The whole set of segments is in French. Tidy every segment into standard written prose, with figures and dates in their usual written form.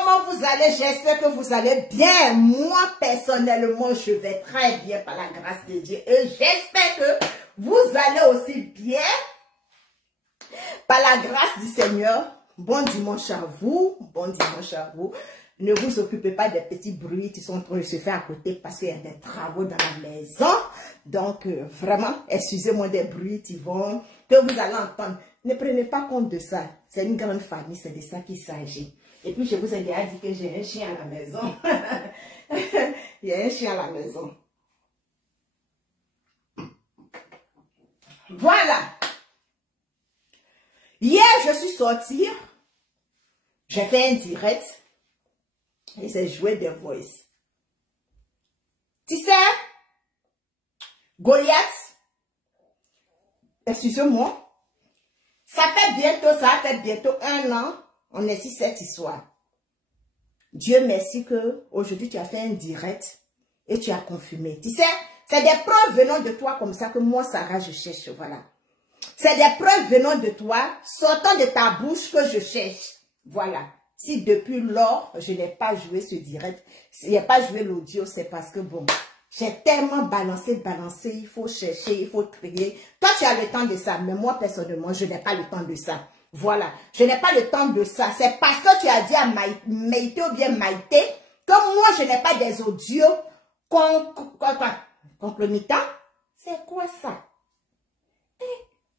comment vous allez? J'espère que vous allez bien. Moi, personnellement, je vais très bien par la grâce de Dieu. Et j'espère que vous allez aussi bien par la grâce du Seigneur. Bon dimanche à vous. Bon dimanche à vous. Ne vous occupez pas des petits bruits qui sont en train de se faire à côté parce qu'il y a des travaux dans la maison. Donc, vraiment, excusez-moi des bruits qui vont, que vous allez entendre. Ne prenez pas compte de ça. C'est une grande famille, c'est de ça qu'il s'agit. Et puis, je vous ai déjà dit que j'ai un chien à la maison. Il y a un chien à la maison. Voilà. Hier, je suis sortie. J'ai fait un direct. Et j'ai joué des voices. Tu sais, Goliath, excusez-moi, ça fait bientôt 1 an, on est sur cette histoire. Dieu merci que aujourd'hui tu as fait un direct et tu as confirmé. Tu sais, c'est des preuves venant de toi comme ça que moi, Sarah, je cherche, voilà. C'est des preuves venant de toi, sortant de ta bouche que je cherche, voilà. Si depuis lors, je n'ai pas joué ce direct, je n'ai pas joué l'audio, c'est parce que bon, j'ai tellement balancé, il faut chercher, il faut trier. Toi, tu as le temps de ça, mais moi, personnellement, je n'ai pas le temps de ça. Voilà, je n'ai pas le temps de ça. C'est parce que tu as dit à Maïté ou bien Maïté que moi, je n'ai pas des audios compromettants. C'est quoi ça?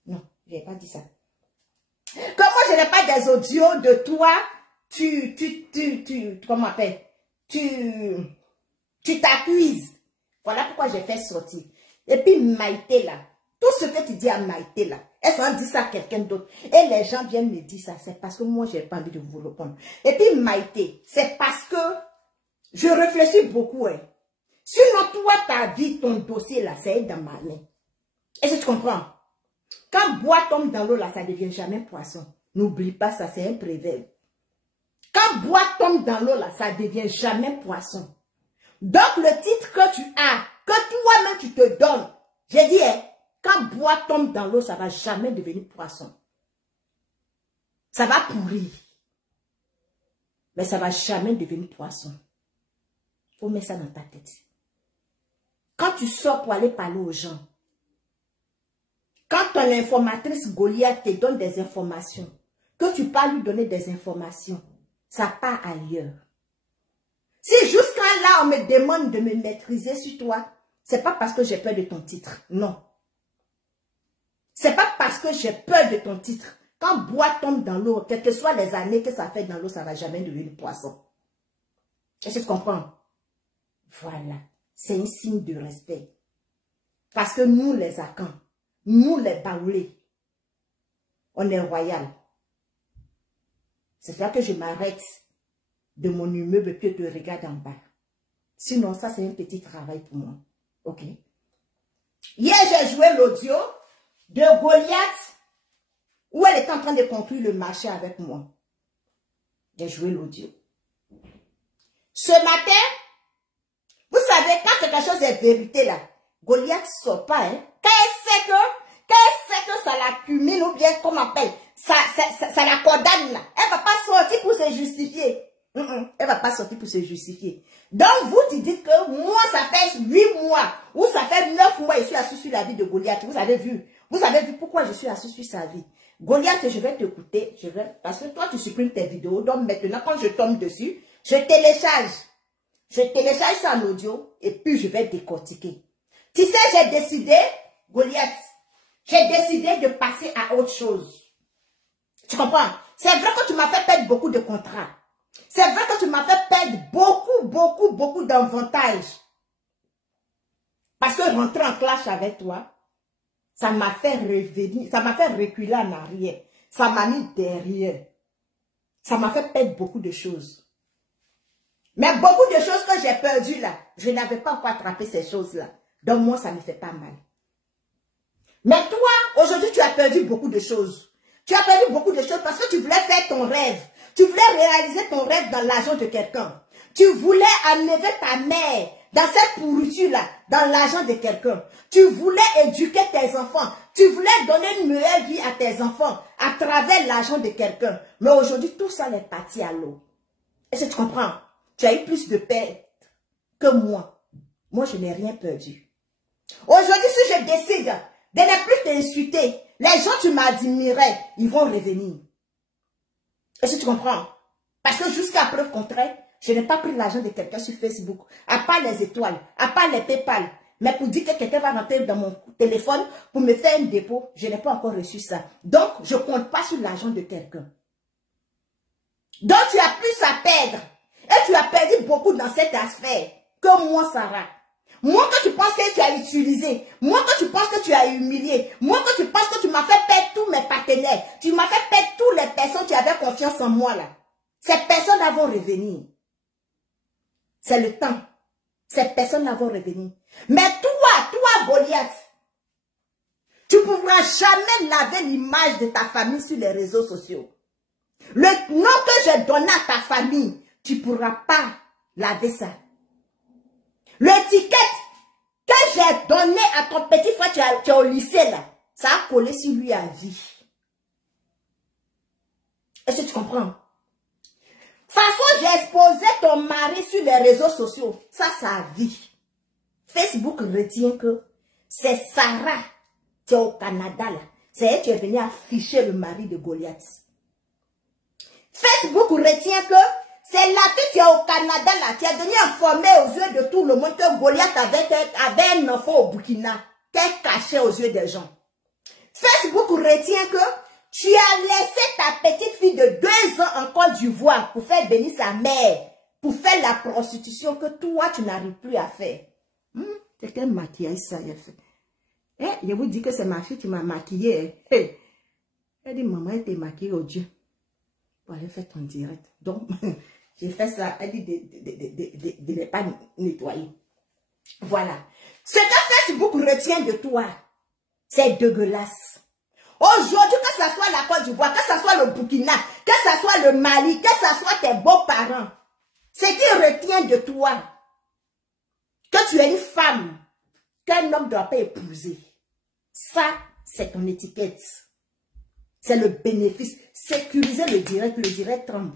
Non, je n'ai pas dit ça. Que moi, je n'ai pas des audios de toi. Comment on appelle? Tu t'accuses. Voilà pourquoi j'ai fait sortir. Et puis Maïté là, tout ce que tu dis à Maïté là, elle s'en dit ça à quelqu'un d'autre. Et les gens viennent me dire ça, c'est parce que moi j'ai pas envie de vous répondre. Et puis Maïté, c'est parce que je réfléchis beaucoup. Hein. Sinon toi, ta vie, ton dossier là, c'est dans ma main. Est-ce que tu comprends? Quand bois tombe dans l'eau là, ça ne devient jamais poisson. N'oublie pas ça, c'est un préverbe. Quand bois tombe dans l'eau, là, ça ne devient jamais poisson. Donc, le titre que tu as, que toi-même tu te donnes, j'ai dit, hein, quand bois tombe dans l'eau, ça ne va jamais devenir poisson. Ça va pourrir. Mais ça ne va jamais devenir poisson. Il faut mettre ça dans ta tête. Quand tu sors pour aller parler aux gens, quand ton informatrice Goliath te donne des informations, que tu peux lui donner des informations, ça part ailleurs. Si jusqu'à là, on me demande de me maîtriser sur toi, c'est pas parce que j'ai peur de ton titre. Non. C'est pas parce que j'ai peur de ton titre. Quand bois tombe dans l'eau, quelles que soient les années que ça fait dans l'eau, ça va jamais devenir poisson. Est-ce que tu comprends? Voilà. C'est un signe de respect. Parce que nous, les Akans, nous, les Baoulés, on est royal. C'est là que je m'arrête de mon immeuble que je regarde en bas. Sinon, ça, c'est un petit travail pour moi. Ok? Hier, j'ai joué l'audio de Goliath où elle est en train de conclure le marché avec moi. J'ai joué l'audio. Ce matin, vous savez, quand quelque chose est vérité là, Goliath ne sort pas. Hein? Qu'est-ce que ça l'accumule ou bien, comment on appelle, ça la condamne là. Elle ne va pas sortir pour se justifier. Elle ne va pas sortir pour se justifier. Donc, vous dites que moi, ça fait 8 mois ou ça fait 9 mois, je suis assis sur la vie de Goliath. Vous avez vu pourquoi je suis assis sur sa vie. Goliath, je vais t'écouter, parce que toi, tu supprimes tes vidéos. Donc, maintenant, quand je tombe dessus, je télécharge ça en audio et puis je vais décortiquer. Tu sais, j'ai décidé, Goliath, j'ai décidé de passer à autre chose. Tu comprends? C'est vrai que tu m'as fait perdre beaucoup de contrats. C'est vrai que tu m'as fait perdre beaucoup d'avantages. Parce que rentrer en clash avec toi, ça m'a fait revenir, ça m'a fait reculer en arrière. Ça m'a mis derrière. Ça m'a fait perdre beaucoup de choses. Mais beaucoup de choses que j'ai perdues là, je n'avais pas encore attrapé ces choses-là. Donc moi, ça me fait pas mal. Mais toi, aujourd'hui, tu as perdu beaucoup de choses. Tu as perdu beaucoup de choses parce que tu voulais faire ton rêve. Tu voulais réaliser ton rêve dans l'argent de quelqu'un. Tu voulais enlever ta mère dans cette pourriture-là, dans l'argent de quelqu'un. Tu voulais éduquer tes enfants. Tu voulais donner une meilleure vie à tes enfants à travers l'argent de quelqu'un. Mais aujourd'hui, tout ça est parti à l'eau. Est-ce que tu comprends? Tu as eu plus de pertes que moi. Moi, je n'ai rien perdu. Aujourd'hui, si je décide de ne plus t'insulter, les gens tu m'admirais, ils vont revenir. Est-ce que tu comprends? Parce que jusqu'à preuve contraire, je n'ai pas pris l'argent de quelqu'un sur Facebook, à part les étoiles, à part les PayPal. Mais pour dire que quelqu'un va rentrer dans mon téléphone pour me faire un dépôt, je n'ai pas encore reçu ça. Donc, je ne compte pas sur l'argent de quelqu'un. Donc, tu as plus à perdre. Et tu as perdu beaucoup dans cette affaire que moi, Sarah. Moi que tu penses que tu as utilisé, moi que tu penses que tu as humilié, moi que tu penses que tu m'as fait perdre tous mes partenaires, tu m'as fait perdre toutes les personnes qui avaient confiance en moi là. Ces personnes-là vont revenir. C'est le temps. Ces personnes-là vont revenir. Mais toi Goliath, tu ne pourras jamais laver l'image de ta famille sur les réseaux sociaux. Le nom que j'ai donné à ta famille, tu ne pourras pas laver ça. L'étiquette que j'ai donnée à ton petit frère qui est au lycée là, ça a collé sur lui à vie. Est-ce que tu comprends? De toute façon, j'ai exposé ton mari sur les réseaux sociaux. Ça a vie. Facebook retient que c'est Sarah qui est au Canada là. C'est elle qui est venue afficher le mari de Goliath. Facebook retient que c'est la fille qui est au Canada là, qui est venue informer aux yeux de tout le monde que Goliath avait un enfant au Burkina, qu'elle cachait aux yeux des gens. Facebook retient que tu as laissé ta petite fille de 2 ans en Côte d'Ivoire pour faire bénir sa mère, pour faire la prostitution que toi tu n'arrives plus à faire. C'est quel maquillage ça il a fait? Je vous dis que c'est ma fille qui m'a maquillée. Elle dit, maman, elle t'a maquillée au Dieu. Pour aller faire ton direct. Donc, j'ai fait ça. Elle dit de ne pas nettoyer. Voilà. Ce que Facebook retient de toi, c'est dégueulasse. Aujourd'hui, que ce soit la Côte d'Ivoire, que ce soit le Burkina, que ce soit le Mali, que ce soit tes beaux-parents, ce qui retient de toi, que tu es une femme, qu'un homme ne doit pas épouser. Ça, c'est ton étiquette. C'est le bénéfice. Sécuriser le direct tremble.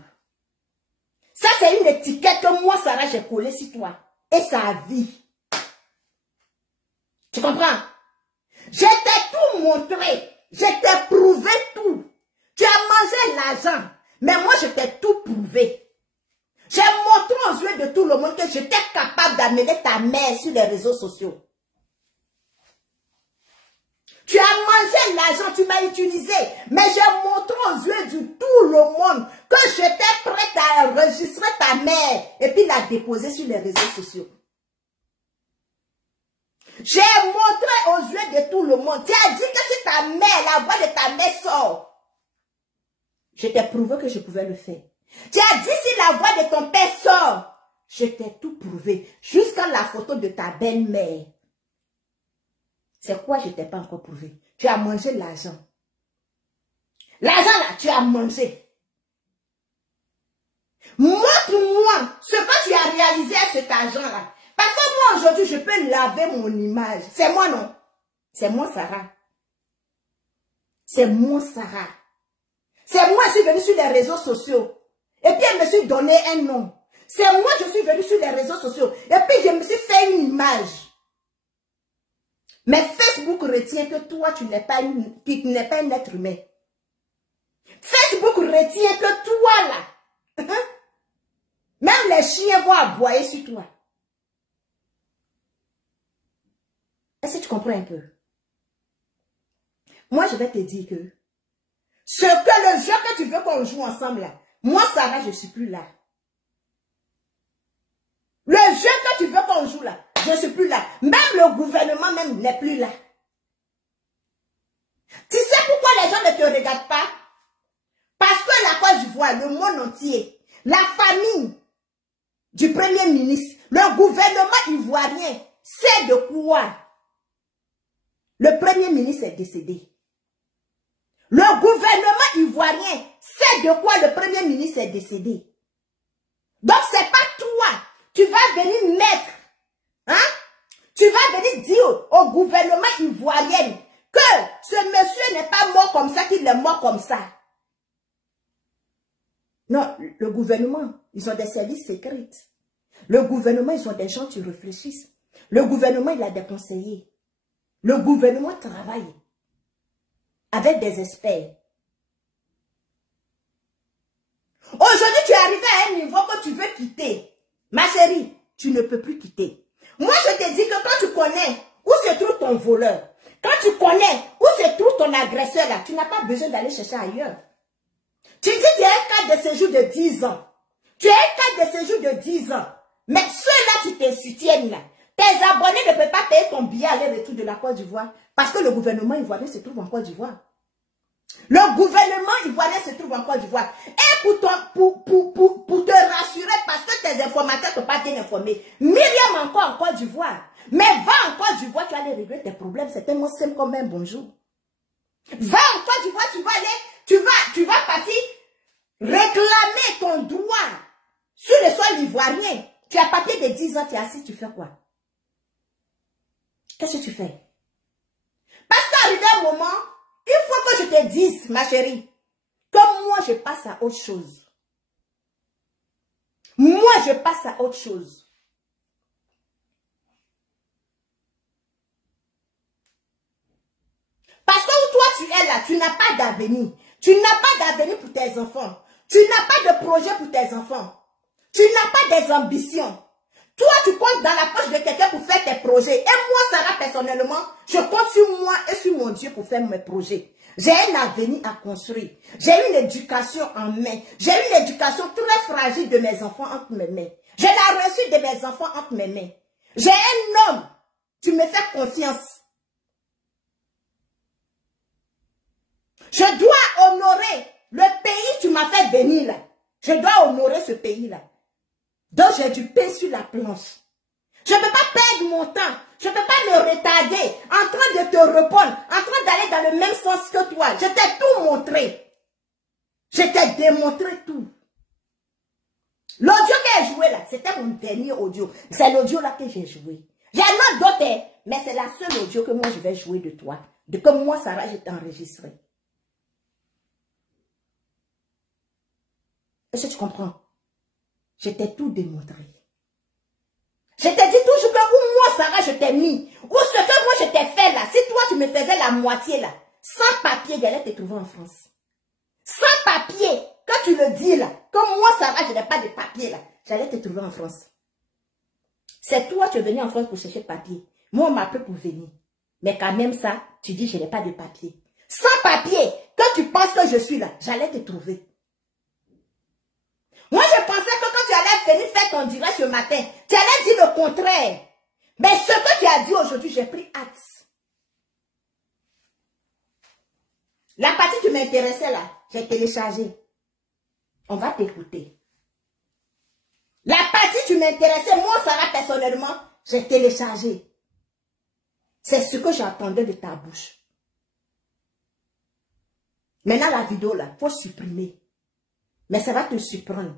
Ça, c'est une étiquette que moi, Sarah, j'ai collée sur toi. Et ça a vie. Tu comprends? Je t'ai tout montré. Je t'ai prouvé tout. Tu as mangé l'argent. Mais moi, je t'ai tout prouvé. J'ai montré aux yeux de tout le monde que j'étais capable d'amener ta mère sur les réseaux sociaux. Tu as mangé l'argent, tu m'as utilisé. Mais j'ai montré aux yeux de tout le monde que j'étais prête à enregistrer ta mère et puis la déposer sur les réseaux sociaux. J'ai montré aux yeux de tout le monde. Tu as dit que si ta mère, la voix de ta mère sort, je t'ai prouvé que je pouvais le faire. Tu as dit si la voix de ton père sort, je t'ai tout prouvé. Jusqu'à la photo de ta belle-mère. C'est quoi je t'ai pas encore prouvé? Tu as mangé l'argent. L'argent là, tu as mangé. Montre-moi ce que tu as réalisé à cet argent-là. Parce que moi, aujourd'hui, je peux laver mon image. C'est moi, non? C'est moi, Sarah. C'est moi, Sarah. C'est moi, je suis venue sur les réseaux sociaux. Et puis, je me suis donné un nom. C'est moi, je suis venue sur les réseaux sociaux. Et puis, je me suis fait une image. Mais Facebook retient que toi, tu n'es pas un être humain. Facebook retient que toi, là, même les chiens vont aboyer sur toi. Est-ce que tu comprends un peu? Moi, je vais te dire que le jeu que tu veux qu'on joue ensemble là, moi, Sarah, je ne suis plus là. Le jeu que tu veux qu'on joue là, je ne suis plus là. Même le gouvernement même n'est plus là. Tu sais pourquoi les gens ne te regardent pas? Parce que la Côte d'Ivoire, le monde entier, la famille du Premier ministre, le gouvernement ivoirien, sait de quoi le Premier ministre est décédé. Le gouvernement ivoirien sait de quoi le Premier ministre est décédé. Donc, ce n'est pas toi. Tu vas venir mettre, tu vas venir dire au gouvernement ivoirien que ce monsieur n'est pas mort comme ça, qu'il est mort comme ça. Non, le gouvernement ils ont des services secrets. Le gouvernement, ils ont des gens qui réfléchissent. Le gouvernement, il a des conseillers. Le gouvernement travaille avec des experts. Aujourd'hui, tu es arrivé à un niveau que tu veux quitter. Ma chérie, tu ne peux plus quitter. Moi, je te dis que quand tu connais où se trouve ton voleur, quand tu connais où se trouve ton agresseur, là, tu n'as pas besoin d'aller chercher ailleurs. Tu dis tu as un cadre de séjour de 10 ans. Tu as un cadre de séjour de 10 ans. Mais ceux-là qui te soutiennent, là, tes abonnés ne peuvent pas payer ton billet aller-retour de la Côte d'Ivoire parce que le gouvernement ivoirien se trouve en Côte d'Ivoire. Le gouvernement ivoirien se trouve en Côte d'Ivoire. Et pour te rassurer, parce que tes informateurs ne t'ont pas bien informé, Myriam encore en Côte d'Ivoire. Mais va en Côte d'Ivoire, tu vas aller régler tes problèmes. C'est tellement simple comme un bonjour. Va en Côte d'Ivoire, tu vas aller, tu vas partir réclamer ton droit sur le sol ivoirien. Tu as papier de 10 ans, tu es assis, tu fais quoi? Qu'est-ce que tu fais? Parce qu'arrivé un moment, il faut que je te dise, ma chérie, que moi je passe à autre chose. Moi je passe à autre chose. Parce que où toi tu es là, tu n'as pas d'avenir. Tu n'as pas d'avenir pour tes enfants. Tu n'as pas de projet pour tes enfants. Tu n'as pas des ambitions. Toi, tu comptes dans la poche de quelqu'un pour faire tes projets. Et moi, Sarah, personnellement, je compte sur moi et sur mon Dieu pour faire mes projets. J'ai un avenir à construire. J'ai une éducation en main. J'ai une éducation très fragile de mes enfants entre mes mains. J'ai la réussite de mes enfants entre mes mains. J'ai un homme. Tu me fais confiance. Je dois honorer le pays que tu m'as fait venir là. Je dois honorer ce pays-là. Donc j'ai du pain sur la planche. Je ne peux pas perdre mon temps. Je ne peux pas me retarder en train de te répondre, en train d'aller dans le même sens que toi. Je t'ai tout montré. Je t'ai démontré tout. L'audio que j'ai joué là, c'était mon dernier audio. C'est l'audio là que j'ai joué. Il y en a d'autres, mais c'est la seule audio que moi je vais jouer de toi. De comme moi, Sarah, je t'ai enregistré. Est-ce que tu comprends? Je t'ai tout démontré. Je t'ai dit toujours que où moi, Sarah, je t'ai mis. Ou ce que moi, je t'ai fait là. Si toi, tu me faisais la moitié là. Sans papier, j'allais te trouver en France. Sans papier. Quand tu le dis là. Comme moi, Sarah, je n'ai pas de papier là. J'allais te trouver en France. C'est toi, tu es venu en France pour chercher papier. Moi, on m'a appelé pour venir. Mais quand même ça, tu dis, je n'ai pas de papier. Sans papier. Quand tu penses que je suis là, j'allais te trouver. Moi, je pensais que quand tu allais venir faire ton direct ce matin, tu allais dire le contraire. Mais ce que tu as dit aujourd'hui, j'ai pris hâte. La partie qui m'intéressait là, j'ai téléchargé. On va t'écouter. La partie qui m'intéressait, moi, Sarah, personnellement, j'ai téléchargé. C'est ce que j'entendais de ta bouche. Maintenant, la vidéo là, il faut supprimer. Mais ça va te surprendre.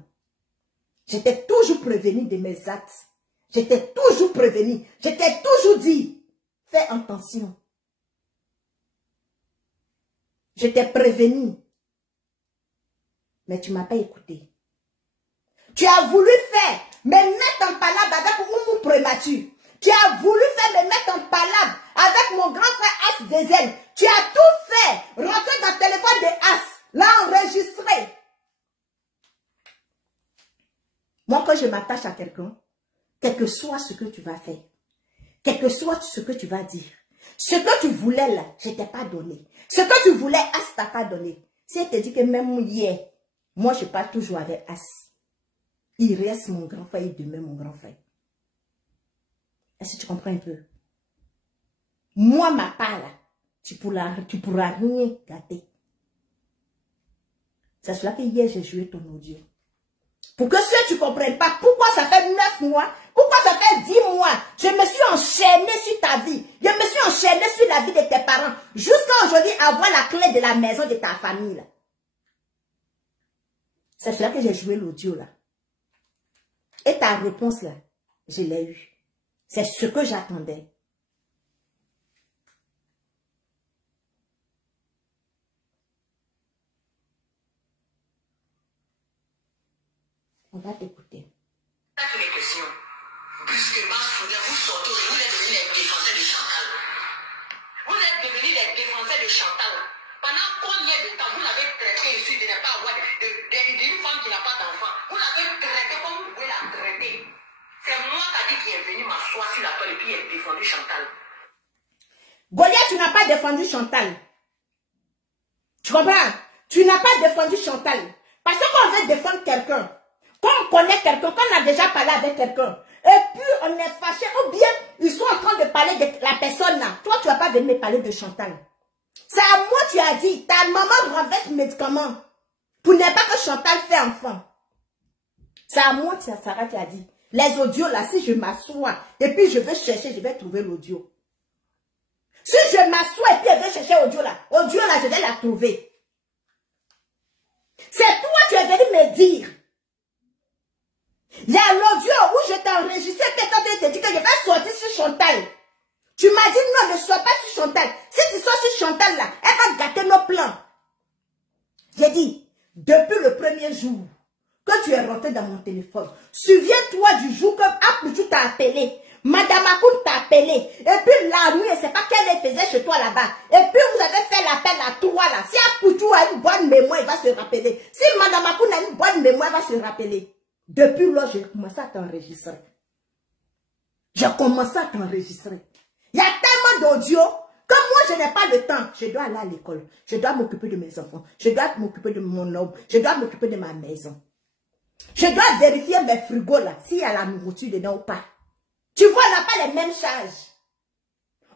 J'étais toujours prévenu de mes actes. J'étais toujours prévenu. J'étais toujours dit, fais attention. Je t'ai prévenu. Mais tu ne m'as pas écouté. Tu as voulu faire, me mettre en palabre avec Oumou prématuré. Tu as voulu faire me mettre en palabre avec mon grand frère As Dezen. Tu as tout fait. Rentrer dans le téléphone de As. L'enregistrer. Moi, quand je m'attache à quelqu'un, quel que soit ce que tu vas faire, quel que soit ce que tu vas dire, ce que tu voulais là, je ne t'ai pas donné. Ce que tu voulais, As t'a pas donné. Si elle te dit que même hier, moi je parle toujours avec As. Il reste mon grand frère et demain mon grand frère. Est-ce que tu comprends un peu? Moi, ma part là, tu pourras rien gâter. C'est cela que hier j'ai joué ton audio. Pour que ceux qui ne comprennent pas pourquoi ça fait 9 mois, pourquoi ça fait 10 mois, je me suis enchaînée sur ta vie. Je me suis enchaînée sur la vie de tes parents. Jusqu'à aujourd'hui, avoir la clé de la maison de ta famille. Là. C'est cela que j'ai joué l'audio là. Et ta réponse là, je l'ai eue. C'est ce que j'attendais. On va t'écouter. Ça qui est question. Brusquement, soudain, vous sortez, vous êtes devenus les défenseurs de Chantal. Vous êtes devenus les défenseurs de Chantal. Pendant combien de temps vous l'avez traité ici de ne pas avoir d'une femme qui n'a pas d'enfant? Vous l'avez traité comme vous pouvez la traiter. C'est moi qui est venu m'asseoir sur la toile et qui ai défendu Chantal. Goliath, tu n'as pas défendu Chantal. Tu comprends? Tu n'as pas défendu Chantal. Parce qu'on veut défendre quelqu'un, quand on connaît quelqu'un, quand on a déjà parlé avec quelqu'un, et puis on est fâché, ou bien ils sont en train de parler de la personne là. Toi, tu vas pas venir me parler de Chantal. C'est à moi tu as dit, ta maman renverse le médicament pour ne pas que Chantal fait enfant. C'est à moi, Sarah, tu as dit. Les audios là, si je m'assois et puis je vais chercher, je vais trouver l'audio. Si je m'assois et puis je vais chercher l'audio là, je vais la trouver. C'est toi qui es venu me dire. Il y a l'audio où je t'ai enregistré, puis quand tu t'es dit que je vais sortir sur Chantal. Tu m'as dit non, ne sois pas sur Chantal. Si tu sors sur Chantal là, elle va gâter nos plans. J'ai dit, depuis le premier jour que tu es rentré dans mon téléphone, souviens-toi du jour que Apoutou t'a appelé. Madame Akoun t'a appelé. Et puis la nuit, c'est pas qu'elle faisait chez toi là-bas. Et puis vous avez fait l'appel à toi là. Si Apoutou a une bonne mémoire, il va se rappeler. Si Madame Akoun a une bonne mémoire, il va se rappeler. Depuis là, j'ai commencé à t'enregistrer. J'ai commencé à t'enregistrer. Il y a tellement d'audio que moi, je n'ai pas le temps. Je dois aller à l'école. Je dois m'occuper de mes enfants. Je dois m'occuper de mon homme. Je dois m'occuper de ma maison. Je dois vérifier mes frigos là, s'il y a la nourriture dedans ou pas. Tu vois, on n'a pas les mêmes charges.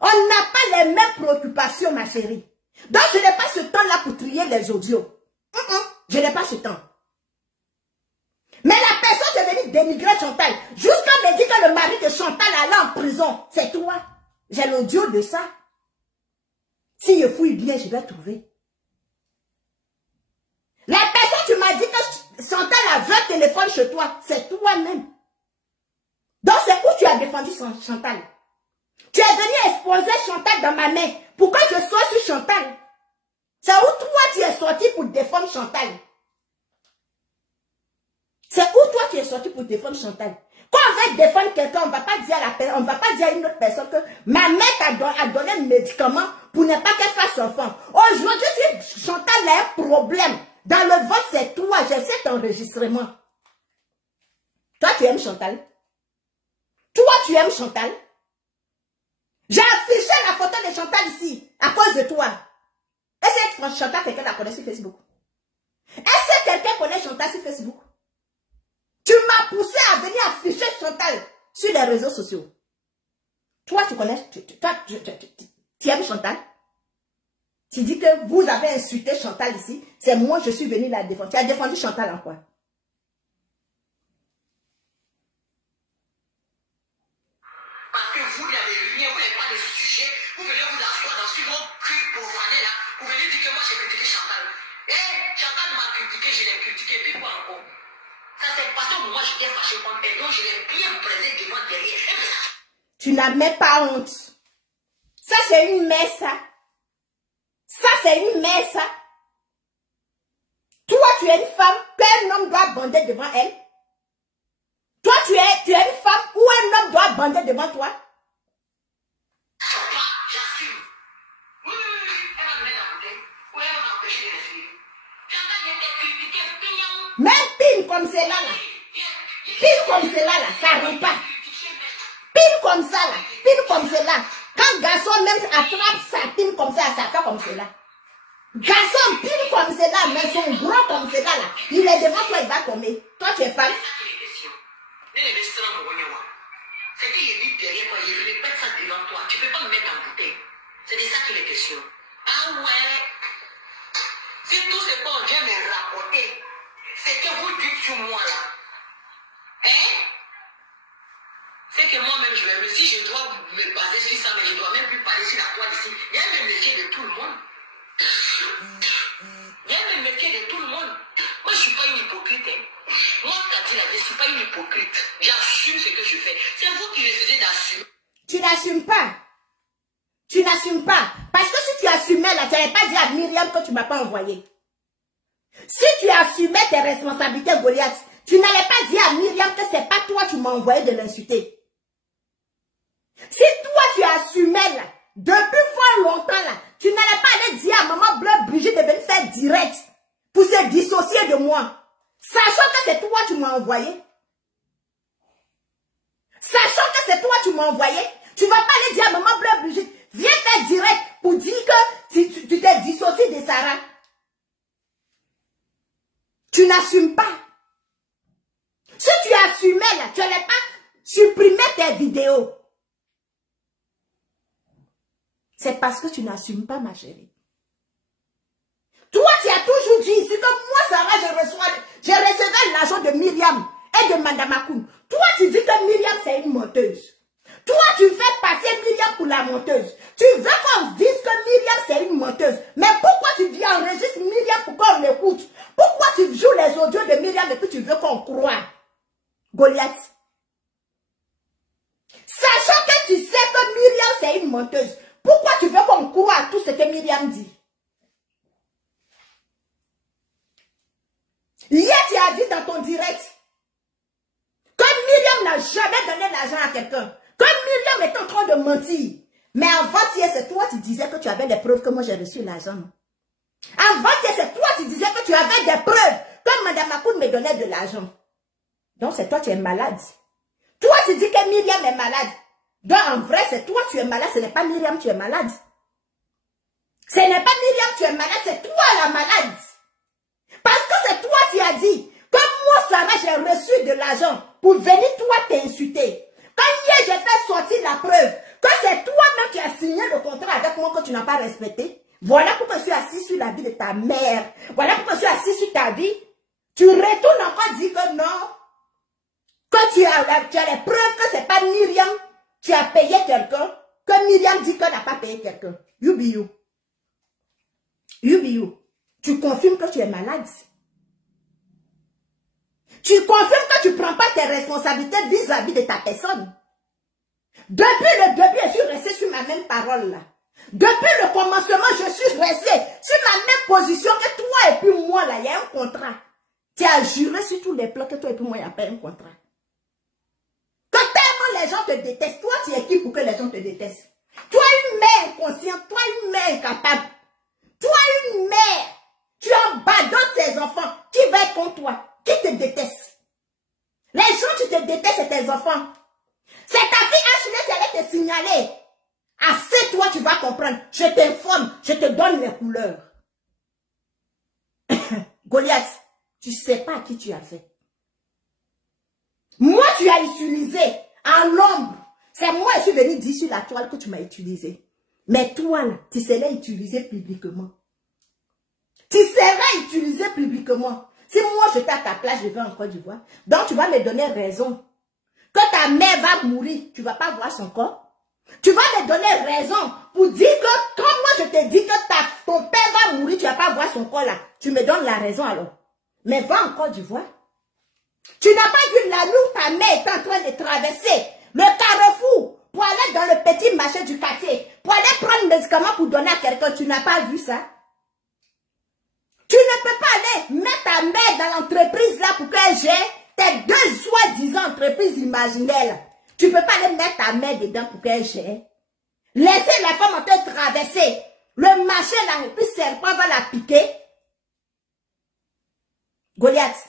On n'a pas les mêmes préoccupations, ma chérie. Donc, je n'ai pas ce temps-là pour trier les audios. Je n'ai pas ce temps. Mais la personne qui est venue dénigrer Chantal, jusqu'à me dire que le mari de Chantal allait en prison, c'est toi. J'ai l'audio de ça. Si je fouille bien, je vais trouver. La personne qui m'a dit que Chantal a 20 téléphones chez toi, c'est toi-même. Donc c'est où tu as défendu Chantal. Tu es venu exposer Chantal dans ma main. Pourquoi je sois sur Chantal? C'est où toi tu es sorti pour défendre Chantal. C'est où toi tu es sorti pour défendre Chantal. Quand on veut défendre quelqu'un, on ne va pas dire à la personne, on va pas dire à une autre personne que ma mère a donné un médicament pour ne pas qu'elle fasse enfant. Aujourd'hui, si Chantal a un problème, dans le vote, c'est toi, j'ai cet enregistrement. Toi, tu aimes Chantal? Toi, tu aimes Chantal? J'ai affiché la photo de Chantal ici, à cause de toi. Est-ce que Chantal, quelqu'un la connaît sur Facebook? Est-ce que quelqu'un connaît Chantal sur Facebook? Tu m'as poussé à venir afficher Chantal sur les réseaux sociaux. Toi, tu connais, tu aimes Chantal? Tu dis que vous avez insulté Chantal ici. C'est moi, je suis venu la défendre. Tu as défendu Chantal en quoi? Parce que vous n'avez rien, vous n'avez pas de sujet. Vous venez vous asseoir dans ce vos cris profanés là. Vous venez dire que moi j'ai critiqué Chantal. Chantal m'a critiqué, je l'ai critiqué. Puis quoi encore? Ça c'est parce que moi j'étais fâché contre elle. Donc je l'ai bien prêté devant derrière. Tu n'as même pas honte. Ça c'est une mère ça. Ça, c'est une mère, ça. Toi, tu es une femme qu'un homme doit bander devant elle. Toi, tu es une femme où un homme doit bander devant toi. J'assume. Oui, elle va me mettre à côté. Oui, elle va m'empêcher de respirer. J'entends des critiques, même pile comme celle-là, là. Pile comme celle-là, là, ça arrive pas. Pile comme ça, là. Pile comme celle-là. Quand garçon même attrape sa pile comme ça fait comme cela. Garçon pile comme cela, mais son gros comme cela là. Il est devant toi, il va tomber. Toi, tu es femme. C'est que je dis derrière toi, je répète ça devant toi. Tu ne peux pas me mettre en bouteille. C'est de ça qu'il est question. Ah ouais. Si tout ce qu'on vient me rapporter, c'est que vous dites sur moi là. Hein? C'est que moi-même, si je dois me baser sur ça, mais je ne dois même plus parler sur la toile ici. Il y a le métier de tout le monde. Il y a le métier de tout le monde. Moi, je ne suis pas une hypocrite. Hein. Moi, je ne suis pas une hypocrite. J'assume ce que je fais. C'est vous qui refusez d'assumer. Tu n'assumes pas. Tu n'assumes pas. Parce que si tu assumais là, tu n'avais pas dit à Myriam que tu ne m'as pas envoyé. Si tu assumais tes responsabilités, Goliath, tu n'allais pas dire à Myriam que c'est pas toi qui m'as envoyé de l'insulter. Si toi tu assumais là, depuis fort longtemps là, tu n'allais pas aller dire à maman Bleu Brigitte de venir faire direct pour se dissocier de moi. Sachant que c'est toi qui m'as envoyé. Sachant que c'est toi qui m'as envoyé, tu vas pas aller dire à maman Bleu Brigitte, viens faire direct pour dire que tu t'es dissocié de Sarah. Tu n'assumes pas. Si tu assumais là, tu n'allais pas supprimer tes vidéos. C'est parce que tu n'assumes pas, ma chérie. Toi, tu as toujours dit ici que moi, Sarah, je recevais l'argent de Myriam et de Madame Akoum. Toi, tu dis que Myriam, c'est une menteuse. Toi, tu fais passer Myriam pour la menteuse. Tu veux qu'on dise que Myriam, c'est une menteuse. Mais pourquoi tu viens enregistrer Myriam pour qu'on l'écoute? Pourquoi tu joues les audios de Myriam et puis tu veux qu'on croie? Goliath. Sachant que tu sais que Myriam, c'est une menteuse. Pourquoi tu veux qu'on croie à tout ce que Myriam dit? Hier, tu as dit dans ton direct que Myriam n'a jamais donné l'argent à quelqu'un. Que Myriam est en train de mentir. Mais avant-hier, c'est toi qui disais que tu avais des preuves que moi j'ai reçu l'argent. Avant-hier, c'est toi qui disais que tu avais des preuves que Madame Akoud me donnait de l'argent. Donc c'est toi qui es malade. Toi tu dis que Myriam est malade. Donc en vrai, c'est toi qui es malade, ce n'est pas Myriam qui est malade. Ce n'est pas Myriam qui est malade, c'est toi la malade. Parce que c'est toi qui as dit que moi, Sarah, j'ai reçu de l'argent pour venir toi t'insulter. Quand hier, j'ai fait sortir la preuve que c'est toi-même qui as signé le contrat avec moi que tu n'as pas respecté. Voilà pourquoi je suis assis sur la vie de ta mère. Voilà pourquoi je suis assis sur ta vie. Tu retournes encore dire que non. Que tu as les preuves que c'est pas Myriam qui a payé quelqu'un. Que Myriam dit qu'elle n'a pas payé quelqu'un. You be you. You be you. Tu confirmes que tu es malade. Tu confirmes que tu ne prends pas tes responsabilités vis-à-vis de ta personne. Depuis le début, je suis restée sur ma même parole là. Depuis le commencement, je suis restée sur ma même position que toi et puis moi là, il y a un contrat. Tu as juré sur tous les plans que toi et puis moi, il n'y a pas un contrat. Que tellement les gens te détestent, toi tu es qui pour que les gens te détestent? Toi une mère inconsciente, toi une mère incapable, toi une mère, tu abandonnes tes enfants, qui va être contre toi? Qui te déteste? Les gens qui te détestent, c'est tes enfants. C'est ta fille Ashley qui allait te signaler. Assez toi, tu vas comprendre. Je t'informe, je te donne les couleurs. Goliath, tu ne sais pas à qui tu as fait. Moi, tu as utilisé en l'ombre. C'est moi, je suis venue dire sur la toile que tu m'as utilisé. Mais toi, là, tu serais utilisé publiquement. Tu seras utilisé publiquement. Si moi, j'étais à ta place, je vais en Côte d'Ivoire. Donc, tu vas me donner raison. Que ta mère va mourir, tu ne vas pas voir son corps. Tu vas me donner raison pour dire que quand moi, je te dis que ton père va mourir, tu ne vas pas voir son corps là. Tu me donnes la raison alors. Mais va en Côte d'Ivoire. Tu n'as pas vu la nuit où ta mère est en train de traverser le carrefour pour aller dans le petit marché du quartier, pour aller prendre des médicaments pour donner à quelqu'un. Tu n'as pas vu ça? Tu ne peux pas aller mettre ta mère dans l'entreprise là pour qu'elle gère tes deux soi-disant entreprises imaginaires. Tu ne peux pas aller mettre ta mère dedans pour qu'elle gère. Laissez la femme en train de traverser le marché là et puis serpent va la piquer. Goliath.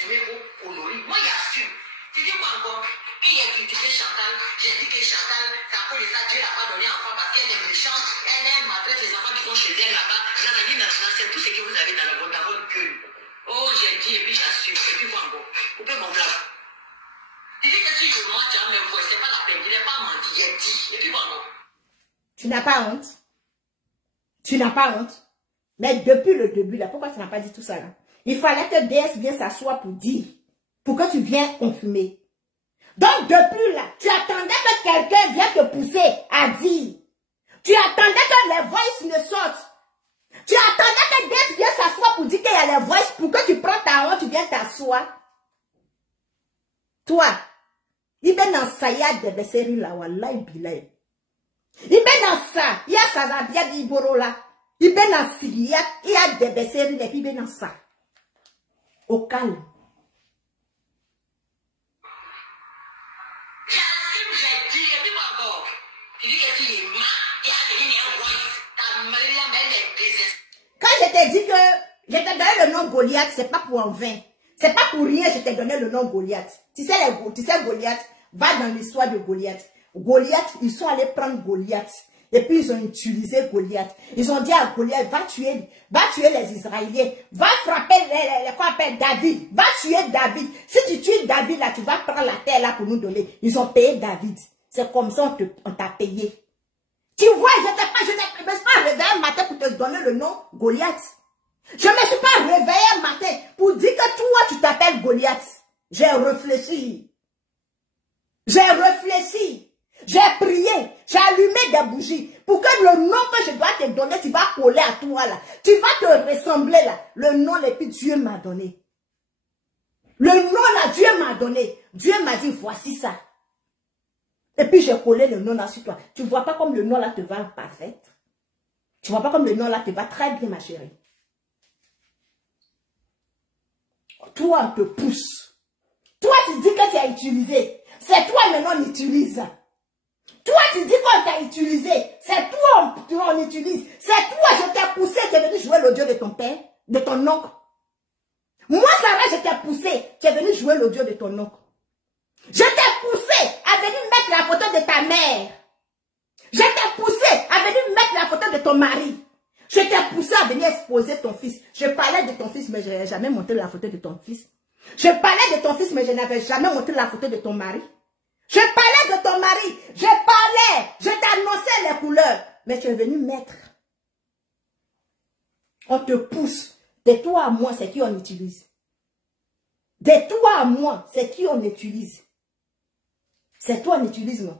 Moi, j'assume. Tu dis quoi encore? Il y a critiqué Chantal. J'ai dit que Chantal, ça peut les Dieu l'a pas donné enfant parce qu'elle est méchante. Elle aime maltraiter les enfants qui sont chez elle là-bas. C'est tout ce que vous avez dans votre cœur. Oh, j'ai dit et puis j'assume. Et puis quoi encore? Coupez mon blanc. Tu dis que si je mens, tu as même voix. C'est pas la peine. Il n'est pas menti. J'ai dit. Et puis quoi encore? Tu n'as pas honte. Tu n'as pas honte. Mais depuis le début là, pourquoi tu n'as pas dit tout ça là? Il fallait que DS vienne s'asseoir pour dire. Pour que tu viennes confirmer. Donc, depuis là, tu attendais que quelqu'un vienne te pousser à dire. Tu attendais que les voices ne sortent. Tu attendais que DS vienne s'asseoir pour dire qu'il y a les voices, pour que tu prends ta honte, tu viens t'asseoir. Toi, il est dans ça, il y a des séries là, wallahi bilay. Il est dans ça, il y a ça, il y a des iboro là. Il ben en filière, il y a des baisseurs, et puis il ben en ça. Au calme. Quand je t'ai dit que je t'ai donné le nom Goliath, c'est pas pour en vain. C'est pas pour rien que je t'ai donné le nom Goliath. Tu sais Goliath, va dans l'histoire de Goliath. Goliath, ils sont allés prendre Goliath. Et puis ils ont utilisé Goliath. Ils ont dit à Goliath, va tuer les Israéliens. Va frapper David. Va tuer David. Si tu tues David là, tu vas prendre la terre là pour nous donner. Ils ont payé David. C'est comme ça on t'a payé. Tu vois, je ne me suis pas réveillé un matin pour te donner le nom Goliath. Je ne me suis pas réveillé un matin pour dire que toi, tu t'appelles Goliath. J'ai réfléchi. J'ai réfléchi. J'ai prié. J'ai allumé des bougies pour que le nom que je dois te donner, tu vas coller à toi là. Tu vas te ressembler là. Le nom le plus Dieu m'a donné. Le nom là, Dieu m'a donné. Dieu m'a dit, voici ça. Et puis j'ai collé le nom là sur toi. Tu ne vois pas comme le nom là te va parfaite. Tu ne vois pas comme le nom là te va très bien, ma chérie. Toi, on te pousse. Toi, tu dis que tu as utilisé. C'est toi maintenant on utilise. Toi, tu dis qu'on t'a utilisé. C'est toi on utilise. C'est toi, je t'ai poussé. Tu es venu jouer l'audio de ton père, de ton oncle. Moi, Sarah, je t'ai poussé. Tu es venu jouer l'audio de ton oncle. Je t'ai poussé à venir mettre la photo de ta mère. Je t'ai poussé à venir mettre la photo de ton mari. Je t'ai poussé à venir exposer ton fils. Je parlais de ton fils, mais je n'avais jamais montré la photo de ton fils. Je parlais de ton fils, mais je n'avais jamais montré la photo de ton mari. Je parlais de ton mari. Je parlais. Je t'annonçais les couleurs. Mais tu es venu mettre. On te pousse. De toi à moi, c'est qui on utilise. De toi à moi, c'est qui on utilise. C'est toi on utilise, non?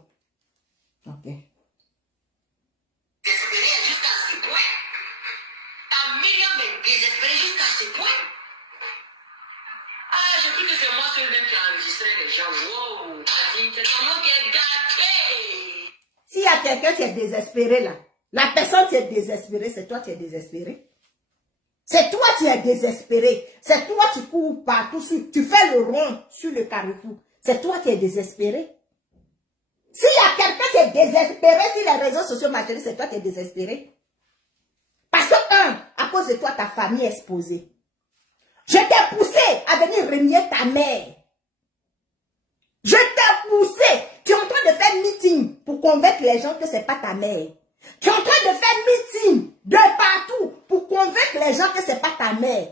Ok. Désespéré jusqu'à ce point. Ta Myriam est désespérée jusqu'à ce point. Ah, je crois que c'est moi seul-même qui a enregistré les gens. Wow, c'est ton nom qui est gâté. S'il y a quelqu'un qui est désespéré là, la personne qui est désespérée, c'est toi qui es désespéré. C'est toi qui es désespéré. C'est toi qui cours partout, tu fais le rond sur le carrefour. C'est toi qui es désespéré. S'il y a quelqu'un qui est désespéré sur les réseaux sociaux, ma chérie, c'est toi qui es désespéré. Parce que, à cause de toi, ta famille est exposée. Je t'ai poussé à venir renier ta mère. Je t'ai poussé. Tu es en train de faire meeting pour convaincre les gens que ce n'est pas ta mère. Tu es en train de faire meeting de partout pour convaincre les gens que ce n'est pas ta mère.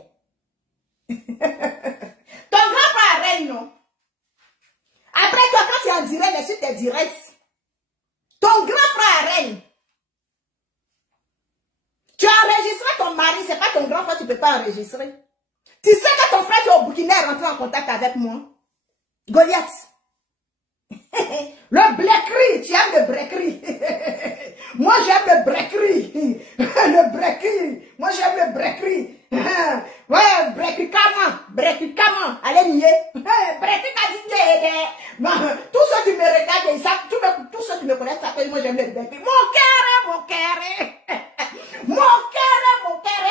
Ton grand frère Rennes, non? Après toi, quand tu es en direct, les suites est direct. Ton grand frère Rennes. Tu as enregistré ton mari, c'est pas ton grand frère, tu ne peux pas enregistrer. Tu sais que ton frère qui est au Burkina est rentré en contact avec moi. Goliath. Le blécri, tu aimes le brécri. Moi j'aime le brécri. Le brécri. Moi j'aime le brécri. Ouais, brécri comment. Allez nier. Brécri quand tous ceux qui me regardent, ils savent, tous ceux qui me connaissent savent, moi j'aime le brécri. Mon cœur,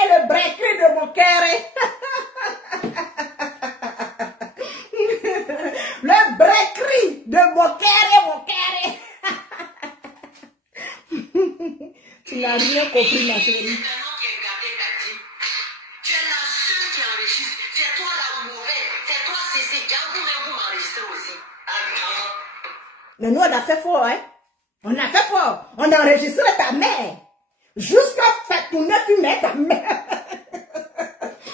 le brécri de mon cœur. Le brécri de mon cœur. Tu n'as rien compris, ma chérie. Tu es la seule qui enregistre. C'est toi la mauvaise. C'est toi, c'est vous m'enregistrez aussi. Mais nous, on a fait fort, hein. On a fait fort. On a enregistré ta mère. Jusqu'à faire tourner fumer ta mère.